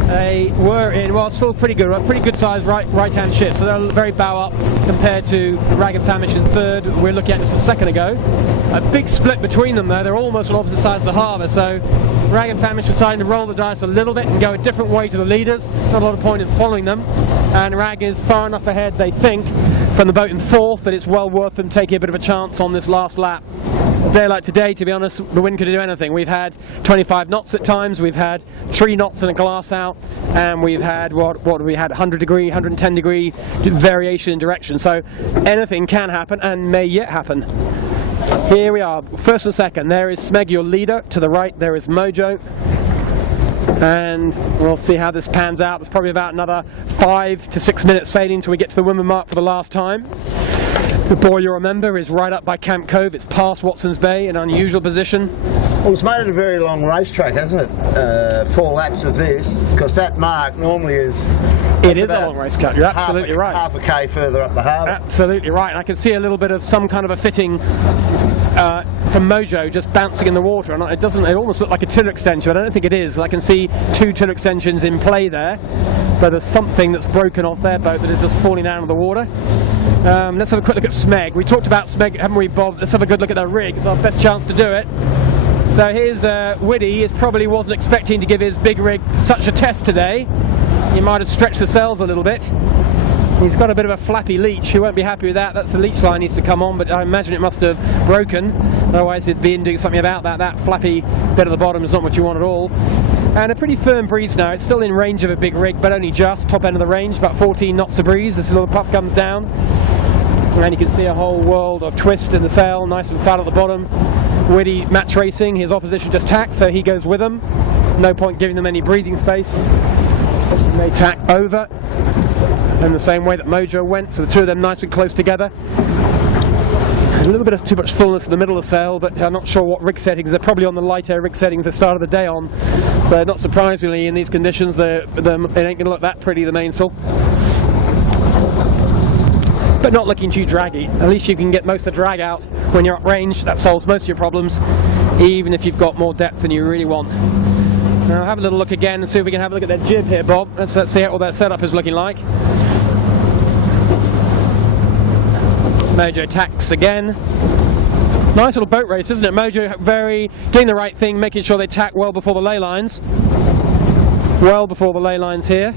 They were in, well, it's still pretty good sized right-hand shift, so they're very bow up compared to Ragged Famish in third. We're looking at just a second ago. A big split between them though. They're almost on opposite sides of the harbour, so Ragged Famish deciding to roll the dice a little bit and go a different way to the leaders. Not a lot of point in following them, and Rag is far enough ahead, they think, from the boat in fourth that it's well worth them taking a bit of a chance on this last lap. A day like today, to be honest, the wind could do anything. We've had 25 knots at times, we've had 3 knots and a glass out, and we've had, what we had, 100 degree, 110 degree variation in direction. So anything can happen and may yet happen. Here we are, first and second. There is Smeg, your leader. To the right, there is Mojo. And we'll see how this pans out. There's probably about another 5 to 6 minutes sailing until we get to the women mark for the last time. The buoy, you'll remember, is right up by Camp Cove. It's past Watson's Bay, an unusual position. Well, it's made it a very long racetrack, hasn't it? 4 laps of this, because that mark normally is... It is a long racetrack, you're absolutely right. Half a K further up the harbour. Absolutely right, and I can see a little bit of some kind of a fitting from Mojo just bouncing in the water, and it almost looked like a tiller extension, but I don't think it is. I can see 2 tiller extensions in play there, but there's something that's broken off their boat that is just falling down in the water. Let's have a quick look at Smeg. We talked about Smeg, haven't we, Bob? Let's have a good look at their rig. It's our best chance to do it. So here's Widdy. He probably wasn't expecting to give his big rig such a test today. He might have stretched the sails a little bit. He's got a bit of a flappy leech. He won't be happy with that. That's the leech line needs to come on, but I imagine it must have broken. Otherwise he'd been doing something about that. That flappy bit at the bottom is not what you want at all. And a pretty firm breeze now. It's still in range of a big rig, but only just top end of the range, about 14 knots of breeze. This little puff comes down, and you can see a whole world of twist in the sail, nice and flat at the bottom. Widdy match racing, his opposition just tacked, so he goes with them. No point giving them any breathing space. And they tack over in the same way that Mojo went, so the two of them nice and close together. A little bit of too much fullness in the middle of the sail, but I'm not sure what rig settings. They're probably on the lighter rig settings they started the day on, so not surprisingly in these conditions it ain't going to look that pretty, the mainsail. But not looking too draggy. At least you can get most of the drag out when you're up range. That solves most of your problems, even if you've got more depth than you really want. Now have a little look again and see if we can have a look at their jib here, Bob. Let's see what their setup is looking like. Mojo tacks again. Nice little boat race, isn't it? Mojo doing the right thing, making sure they tack well before the ley lines. Well before the ley lines here.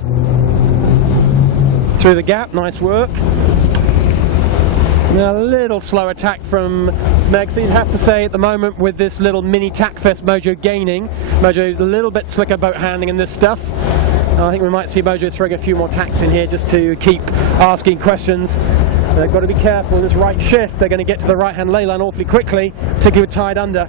Through the gap, nice work. Now a little slow attack from Smeg, so you'd have to say at the moment with this little mini tack fest Mojo gaining. Mojo a little bit slicker boat handling in this stuff. I think we might see Mojo throwing a few more tacks in here just to keep asking questions. They've got to be careful in this right shift. They're going to get to the right hand ley line awfully quickly, particularly with tide under.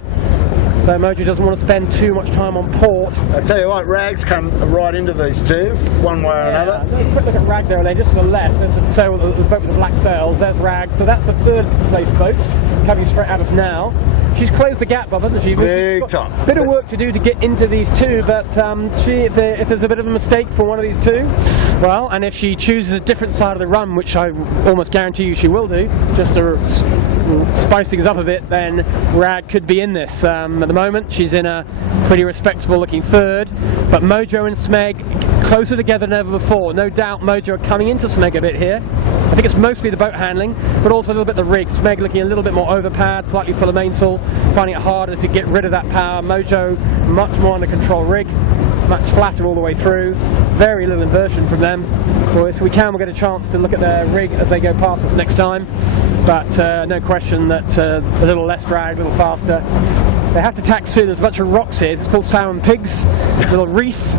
So Mojo doesn't want to spend too much time on port. I tell you what, Rags come right into these two, one way or another. Have a quick look at Rag there, just to the left. There's the sail, the boat with the black sails. There's Rag. So that's the third place boat coming straight at us now. She's closed the gap, hasn't she? Big time. A bit of work to do to get into these two, but if there's a bit of a mistake for one of these two, well, and if she chooses a different side of the run, which I almost guarantee you she will do, just to spice things up a bit, then Rag could be in this. At the moment, she's in a pretty respectable looking third, but Mojo and Smeg closer together than ever before. No doubt Mojo are coming into Smeg a bit here. I think it's mostly the boat handling, but also a little bit the rig. Smeg looking a little bit more overpowered, slightly full of mainsail, finding it harder to get rid of that power. Mojo, much more under control rig, much flatter all the way through. Very little inversion from them. So if we can, we'll get a chance to look at their rig as they go past us next time. But no question that a little less drag, a little faster. They have to tack soon. There's a bunch of rocks here. It's called Sour and Pigs, a little reef.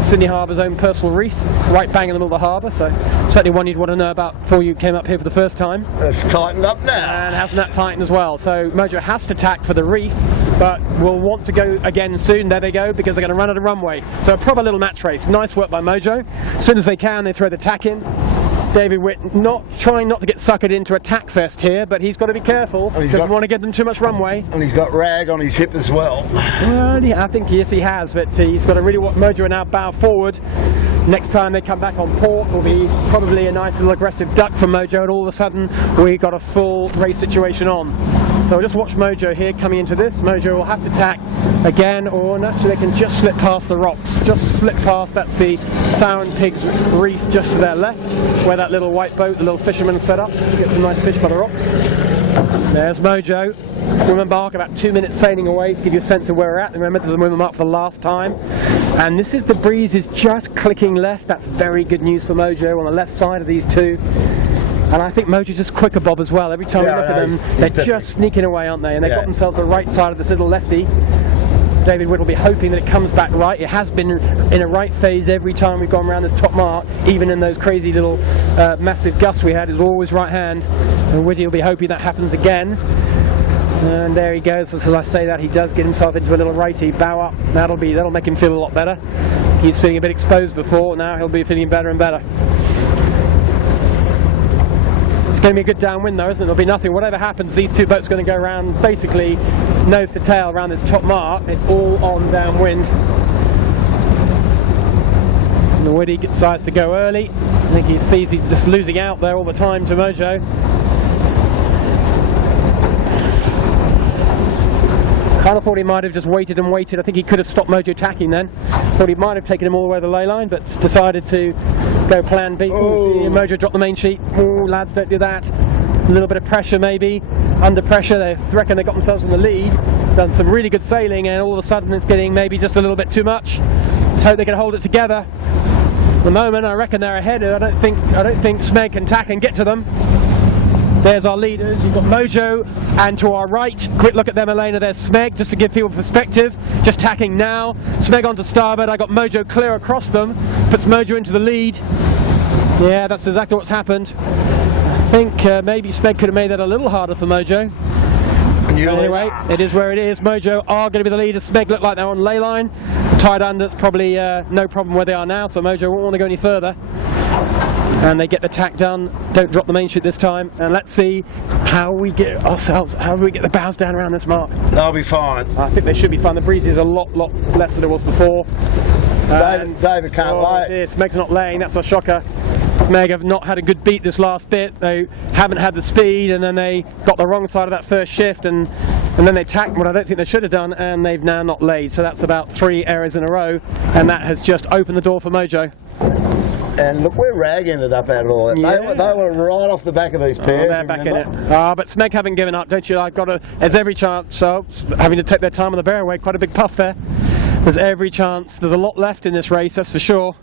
Sydney Harbour's own personal reef, right bang in the middle of the harbour, so certainly one you'd want to know about before you came up here for the first time. It's tightened up now. And hasn't that tightened as well? So Mojo has to tack for the reef, but will want to go again soon. There they go, because they're going to run out of runway. So a proper little match race. Nice work by Mojo. As soon as they can, they throw the tack in. David Witt trying not to get suckered into a tack fest here, but he's got to be careful. Doesn't want to give them too much runway. And he's got rag on his hip as well. Well, yeah, I think yes, he has, but he's got to really want Mojo now bow forward. Next time they come back on port will be probably a nice little aggressive duck from Mojo, and all of a sudden we got a full race situation on. So just watch Mojo here coming into this. Mojo will have to tack again, or actually they can just slip past the rocks. Just slip past, that's the Sound Pigs reef just to their left, where that little white boat, the little fisherman set up. Get some nice fish by the rocks. There's Mojo. Women mark about 2 minutes sailing away to give you a sense of where we're at. Remember, there's a women mark for the last time. And this is, the breeze is just clicking left. That's very good news for Mojo on the left side of these two. And I think Mojo's just quicker, Bob, as well. Every time we look at them, they're just sneaking away, aren't they? And they've got themselves the right side of this little lefty. David Witt will be hoping that it comes back right. It has been in a right phase every time we've gone around this top mark, even in those crazy little massive gusts we had. It was always right hand. And Whitty will be hoping that happens again. And there he goes. As I say that, he does get himself into a little righty, bow up. That'll make him feel a lot better. He's feeling a bit exposed before. Now he'll be feeling better and better. It's going to be a good downwind though, isn't it? There'll be nothing. Whatever happens, these two boats are going to go around basically nose to tail around this top mark. It's all on downwind. And the Woody decides to go early. I think he sees he's just losing out there all the time to Mojo. Kind of thought he might have just waited and waited. I think he could have stopped Mojo tacking then. Thought he might have taken him all the way to the ley line, but decided to go plan B. Ooh, Mojo dropped the main sheet. Ooh, lads, don't do that. A little bit of pressure maybe. Under pressure, they reckon they got themselves in the lead. Done some really good sailing, and all of a sudden it's getting maybe just a little bit too much. Let's hope they can hold it together. At the moment, I reckon they're ahead. I don't think Smeg can tack and get to them. There's our leaders. You've got Mojo, and to our right, quick look at them, Elena. There's Smeg, just to give people perspective. Just tacking now. Smeg onto starboard. I got Mojo clear across them. Puts Mojo into the lead. Yeah, that's exactly what's happened. I think maybe Smeg could have made that a little harder for Mojo. Anyway, it is where it is. Mojo are going to be the leaders. Smeg look like they're on ley line. Tied under, it's probably no problem where they are now, so Mojo won't want to go any further. And they get the tack done. Don't drop the main sheet this time. And let's see how we get the bows down around this mark. They'll be fine. I think they should be fine. The breeze is a lot less than it was before. David can't lay. Smeg's not laying, that's a shocker. Smeg have not had a good beat this last bit. They haven't had the speed, and then they got the wrong side of that first shift, and then they tacked what I don't think they should have done, and they've now not laid. So that's about 3 errors in a row, and that has just opened the door for Mojo. And look where Rag ended up out of all that. Yeah. They were right off the back of these pairs. They're back in it. But Smeg haven't given up, don't you? There's every chance. So having to take their time on the bear away, quite a big puff there. There's every chance. There's a lot left in this race, that's for sure.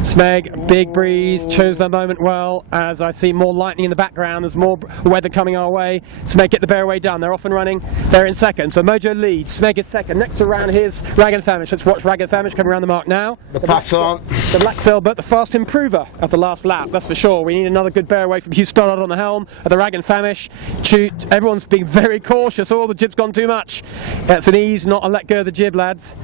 Smeg, big breeze, chose their moment well. As I see more lightning in the background, there's more weather coming our way. Smeg get the bear away done. They're off and running. They're in second. So Mojo leads. Smeg is second. Next to round, here's Rag and Famish. Let's watch Rag and Famish coming around the mark now. The puff's on. The black sailboat, the fast improver of the last lap. That's for sure. We need another good bear away from Hugh Stoddard on the helm of the Rag and Famish. Everyone's being very cautious. Oh, the jib's gone too much. That's an ease, not a let go of the jib, lads.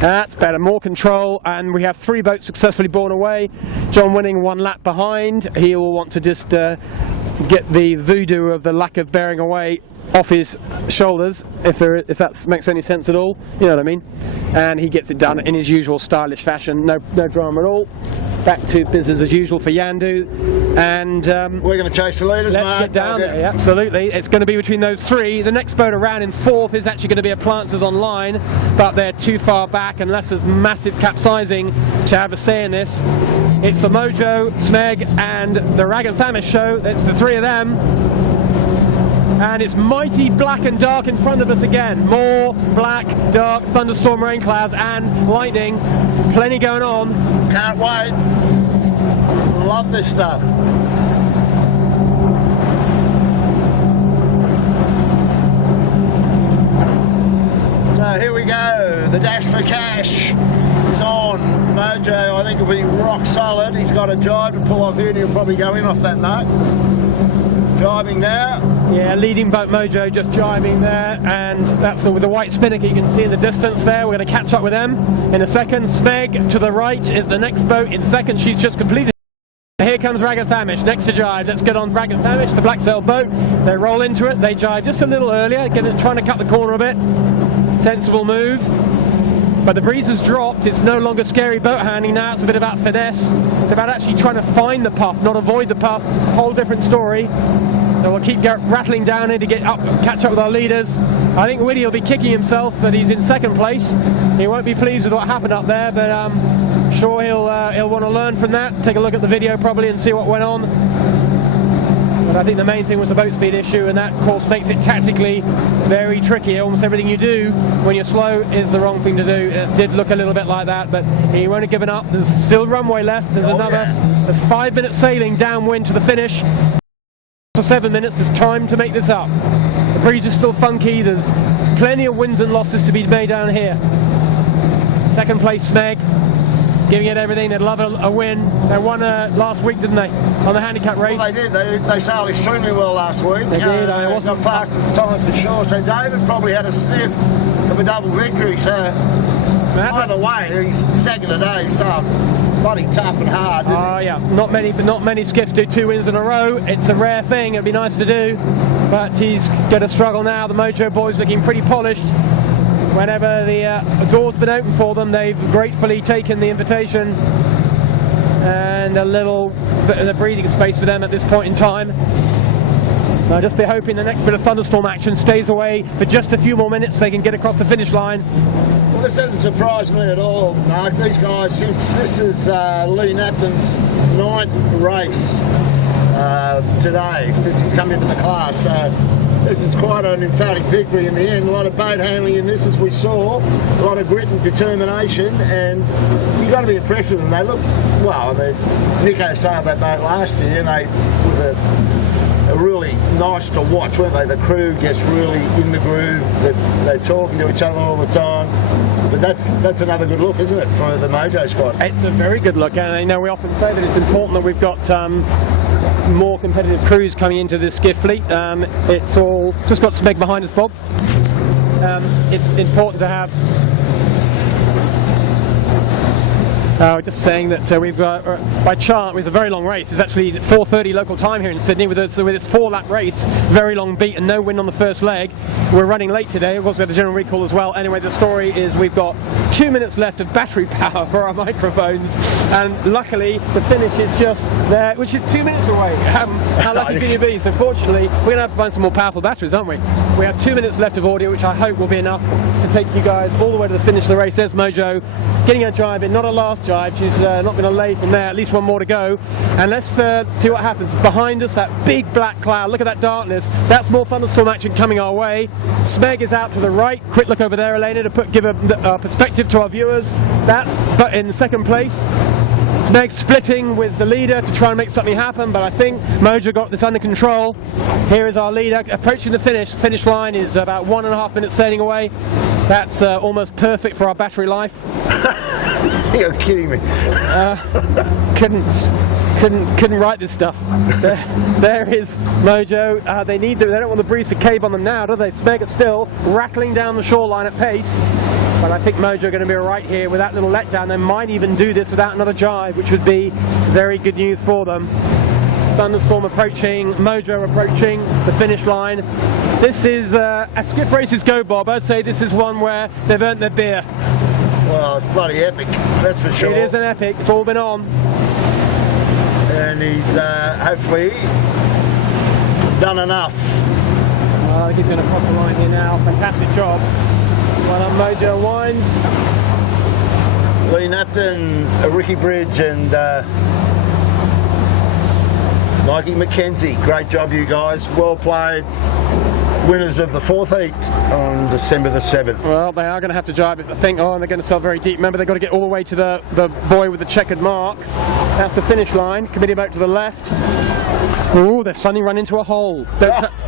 That's better, more control, and we have 3 boats successfully borne away. John Winning 1 lap behind. He will want to just get the voodoo of the lack of bearing away off his shoulders, if that makes any sense at all, you know what I mean. And he gets it done in his usual stylish fashion, no drama at all. Back to business as usual for Yandoo, and we're going to chase the leaders. Let's get down there. Yeah, absolutely. It's going to be between those 3. The next boat around in 4th is actually going to be a Plances on line, but they're too far back unless there's massive capsizing to have a say in this. It's the Mojo, Smeg, and the Rag and Famish show. It's the 3 of them. And it's mighty black and dark in front of us again. More black, dark, thunderstorm rain clouds and lightning. Plenty going on. Can't wait. Love this stuff. So here we go. The dash for cash is on. Mojo, I think, will be rock solid. He's got a jibe to pull off here, and he'll probably go in off that note. Jibing now. Yeah, leading boat Mojo just jibing there, and that's the white spinnaker you can see in the distance there. We're going to catch up with them in a second. Smeg to the right is the next boat in second. She's just completed. Here comes Ragathamish next to jibe. Let's get on Ragathamish, the black sail boat. They roll into it. They jibe just a little earlier, trying to cut the corner a bit. Sensible move. But the breeze has dropped. It's no longer scary boat handling now. It's a bit about finesse. It's about actually trying to find the puff, not avoid the puff. Whole different story. So we'll keep rattling down here to get up, catch up with our leaders. I think Whitty will be kicking himself, but he's in second place. He won't be pleased with what happened up there, but I'm sure he'll want to learn from that. Take a look at the video probably and see what went on. But I think the main thing was the boat speed issue, and that of course makes it tactically very tricky. Almost everything you do when you're slow is the wrong thing to do. It did look a little bit like that, but he won't have given up. There's still runway left. There's there's 5 minutes sailing downwind to the finish. For 7 minutes, there's time to make this up. The breeze is still funky. There's plenty of wins and losses to be made down here. Second place Smeg, giving it everything. They'd love a win. They won last week, didn't they, on the handicap race? Well, they did. They sailed extremely well last week. They did. It wasn't the fastest time for sure. So David probably had a sniff of a double victory. So either way, he's second today. So bloody tough and hard. Yeah, not many skiffs do 2 wins in a row. It's a rare thing. It'd be nice to do, but he's going to struggle now. The Mojo boys looking pretty polished. Whenever the door's been open for them, they've gratefully taken the invitation, and a little bit of the breathing space for them at this point in time. I'll just be hoping the next bit of thunderstorm action stays away for just a few more minutes. They can get across the finish line. Well, this doesn't surprise me at all, Mark. These guys, since this is Lee Napton's 9th race today, since he's come into the class, so this is quite an emphatic victory in the end. A lot of boat handling in this, as we saw, a lot of grit and determination, and you've got to be impressed with them. They look, well, I mean, Nico sailed that boat last year, and they were really nice to watch, weren't they? The crew gets really in the groove, they're talking to each other all the time. But that's another good look, isn't it, for the Mojo squad? It's a very good look, and we often say that it's important that we've got more competitive crews coming into this skiff fleet. It's all just got Smeg behind us, Bob. It's important to have. Just saying that we've got, by chart, it was a very long race. It's actually 4:30 local time here in Sydney with this 4-lap race, very long beat and no win on the first leg. We're running late today. Of course, we have a general recall as well. Anyway, the story is we've got 2 minutes left of battery power for our microphones, and luckily the finish is just there, which is 2 minutes away. How lucky can you be? So fortunately, we're going to have to find some more powerful batteries, aren't we? We have 2 minutes left of audio, which I hope will be enough to take you guys all the way to the finish of the race. There's Mojo getting her jibe in, not a last jibe. She's not going to lay from there, at least one more to go. And let's see what happens. Behind us, that big black cloud, look at that darkness. That's more thunderstorm action coming our way. Smeg is out to the right. Quick look over there, Elena, to give a perspective to our viewers. That's but in second place. Smeg splitting with the leader to try and make something happen, but I think Mojo got this under control. Here is our leader approaching the finish. Finish line is about 1.5 minutes sailing away. That's almost perfect for our battery life. You're kidding me. Couldn't write this stuff. There is Mojo. They don't want the breeze to cave on them now, do they? Smeg is still rattling down the shoreline at pace. But I think Mojo are going to be right here with that little letdown. They might even do this without another jibe, which would be very good news for them. Thunderstorm approaching, Mojo approaching the finish line. This is, as skiff races go, Bob, I'd say this is one where they've earned their beer. Well, it's bloody epic, that's for sure. It is an epic, it's all been on. And he's hopefully done enough. I think he's going to cross the line here now. Fantastic job. Well done, Mojo Wines. Lee Napton, Ricky Bridge and Mikey McKenzie. Great job, you guys. Well played. winners of the fourth heat on December the 7th. Well, they are going to have to drive it, I think. Oh, and they're going to sail very deep. Remember, they've got to get all the way to the boy with the checkered mark. That's the finish line. Committee boat to the left. Oh, they've suddenly run into a hole.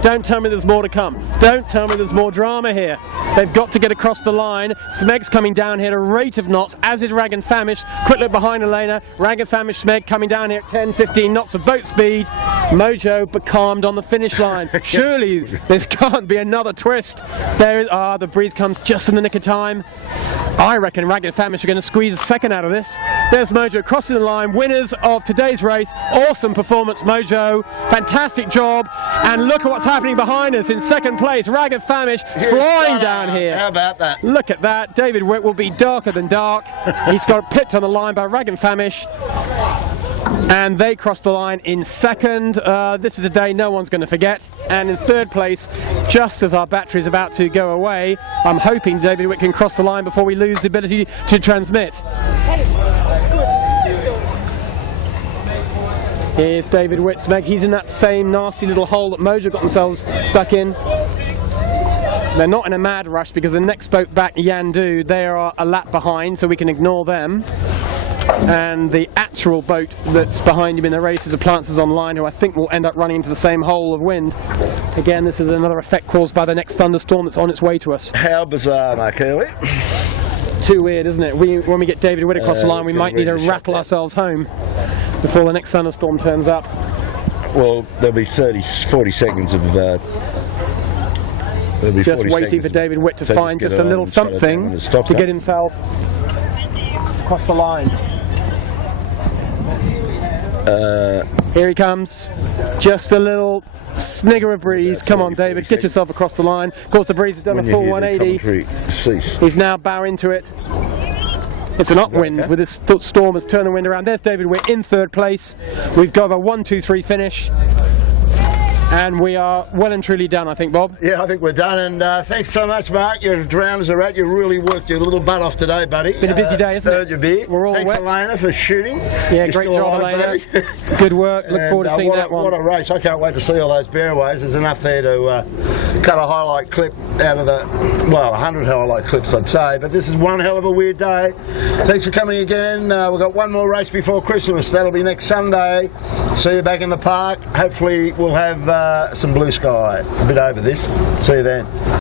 Don't tell me there's more to come. Don't tell me there's more drama here. They've got to get across the line. Smeg's coming down here at a rate of knots, as is Rag and Famish. Quick look behind Elena. Rag and Famish, Smeg coming down here at 10, 15 knots of boat speed. Mojo becalmed on the finish line. Surely this can't be another twist. There is, the breeze comes just in the nick of time. I reckon Rag and Famish are going to squeeze a second out of this. There's Mojo crossing the line, winners of today's race. Awesome performance, Mojo. Fantastic job. And look at what's happening behind us. In second place, Rag and Famish flying down here. How about that? Look at that. David Witt will be darker than dark. He's got pipped on the line by Rag and Famish. And they crossed the line in second. This is a day no one's going to forget. And in third place, just as our battery is about to go away, I'm hoping David Witt can cross the line before we lose the ability to transmit. Here's David Witt, Smeg. He's in that same nasty little hole that Mojo got themselves stuck in. They're not in a mad rush because the next boat back, Yandoo, they are a lap behind, so we can ignore them. And the actual boat that's behind him in the race is a Plancers Online, who I think will end up running into the same hole of wind. Again, this is another effect caused by the next thunderstorm that's on its way to us. How bizarre, Mark Hurley. Too weird, isn't it? When we get David Witt across the line, we might need to rattle ourselves home before the next thunderstorm turns up. Well, there'll be 40 seconds of... just waiting for David Witt to find just a little something to get himself across the line. Here he comes. Just a little snigger of breeze. Come on, David, get yourself across the line. Of course, the breeze has done a full 180. He's now bow into it. It's an upwind with this storm has turned the wind around. There's David Witt in third place. We've got a 1-2-3 finish. And we are well and truly done, I think, Bob. Yeah, I think we're done. And thanks so much, Mark. You're drowned as a rat. You really worked your little butt off today, buddy. Been a busy day, isn't it? Your beer. We're all thanks, wet. Elena, for shooting. Yeah, You're great job, Elena. Good work. Look forward to seeing that one. What a race. I can't wait to see all those bearaways. There's enough there to cut a highlight clip out of the, 100 highlight clips, I'd say. But this is one hell of a weird day. Thanks for coming again. We've got one more race before Christmas. That'll be next Sunday. See you back in the park. Hopefully we'll have some blue sky. A bit over this. See you then.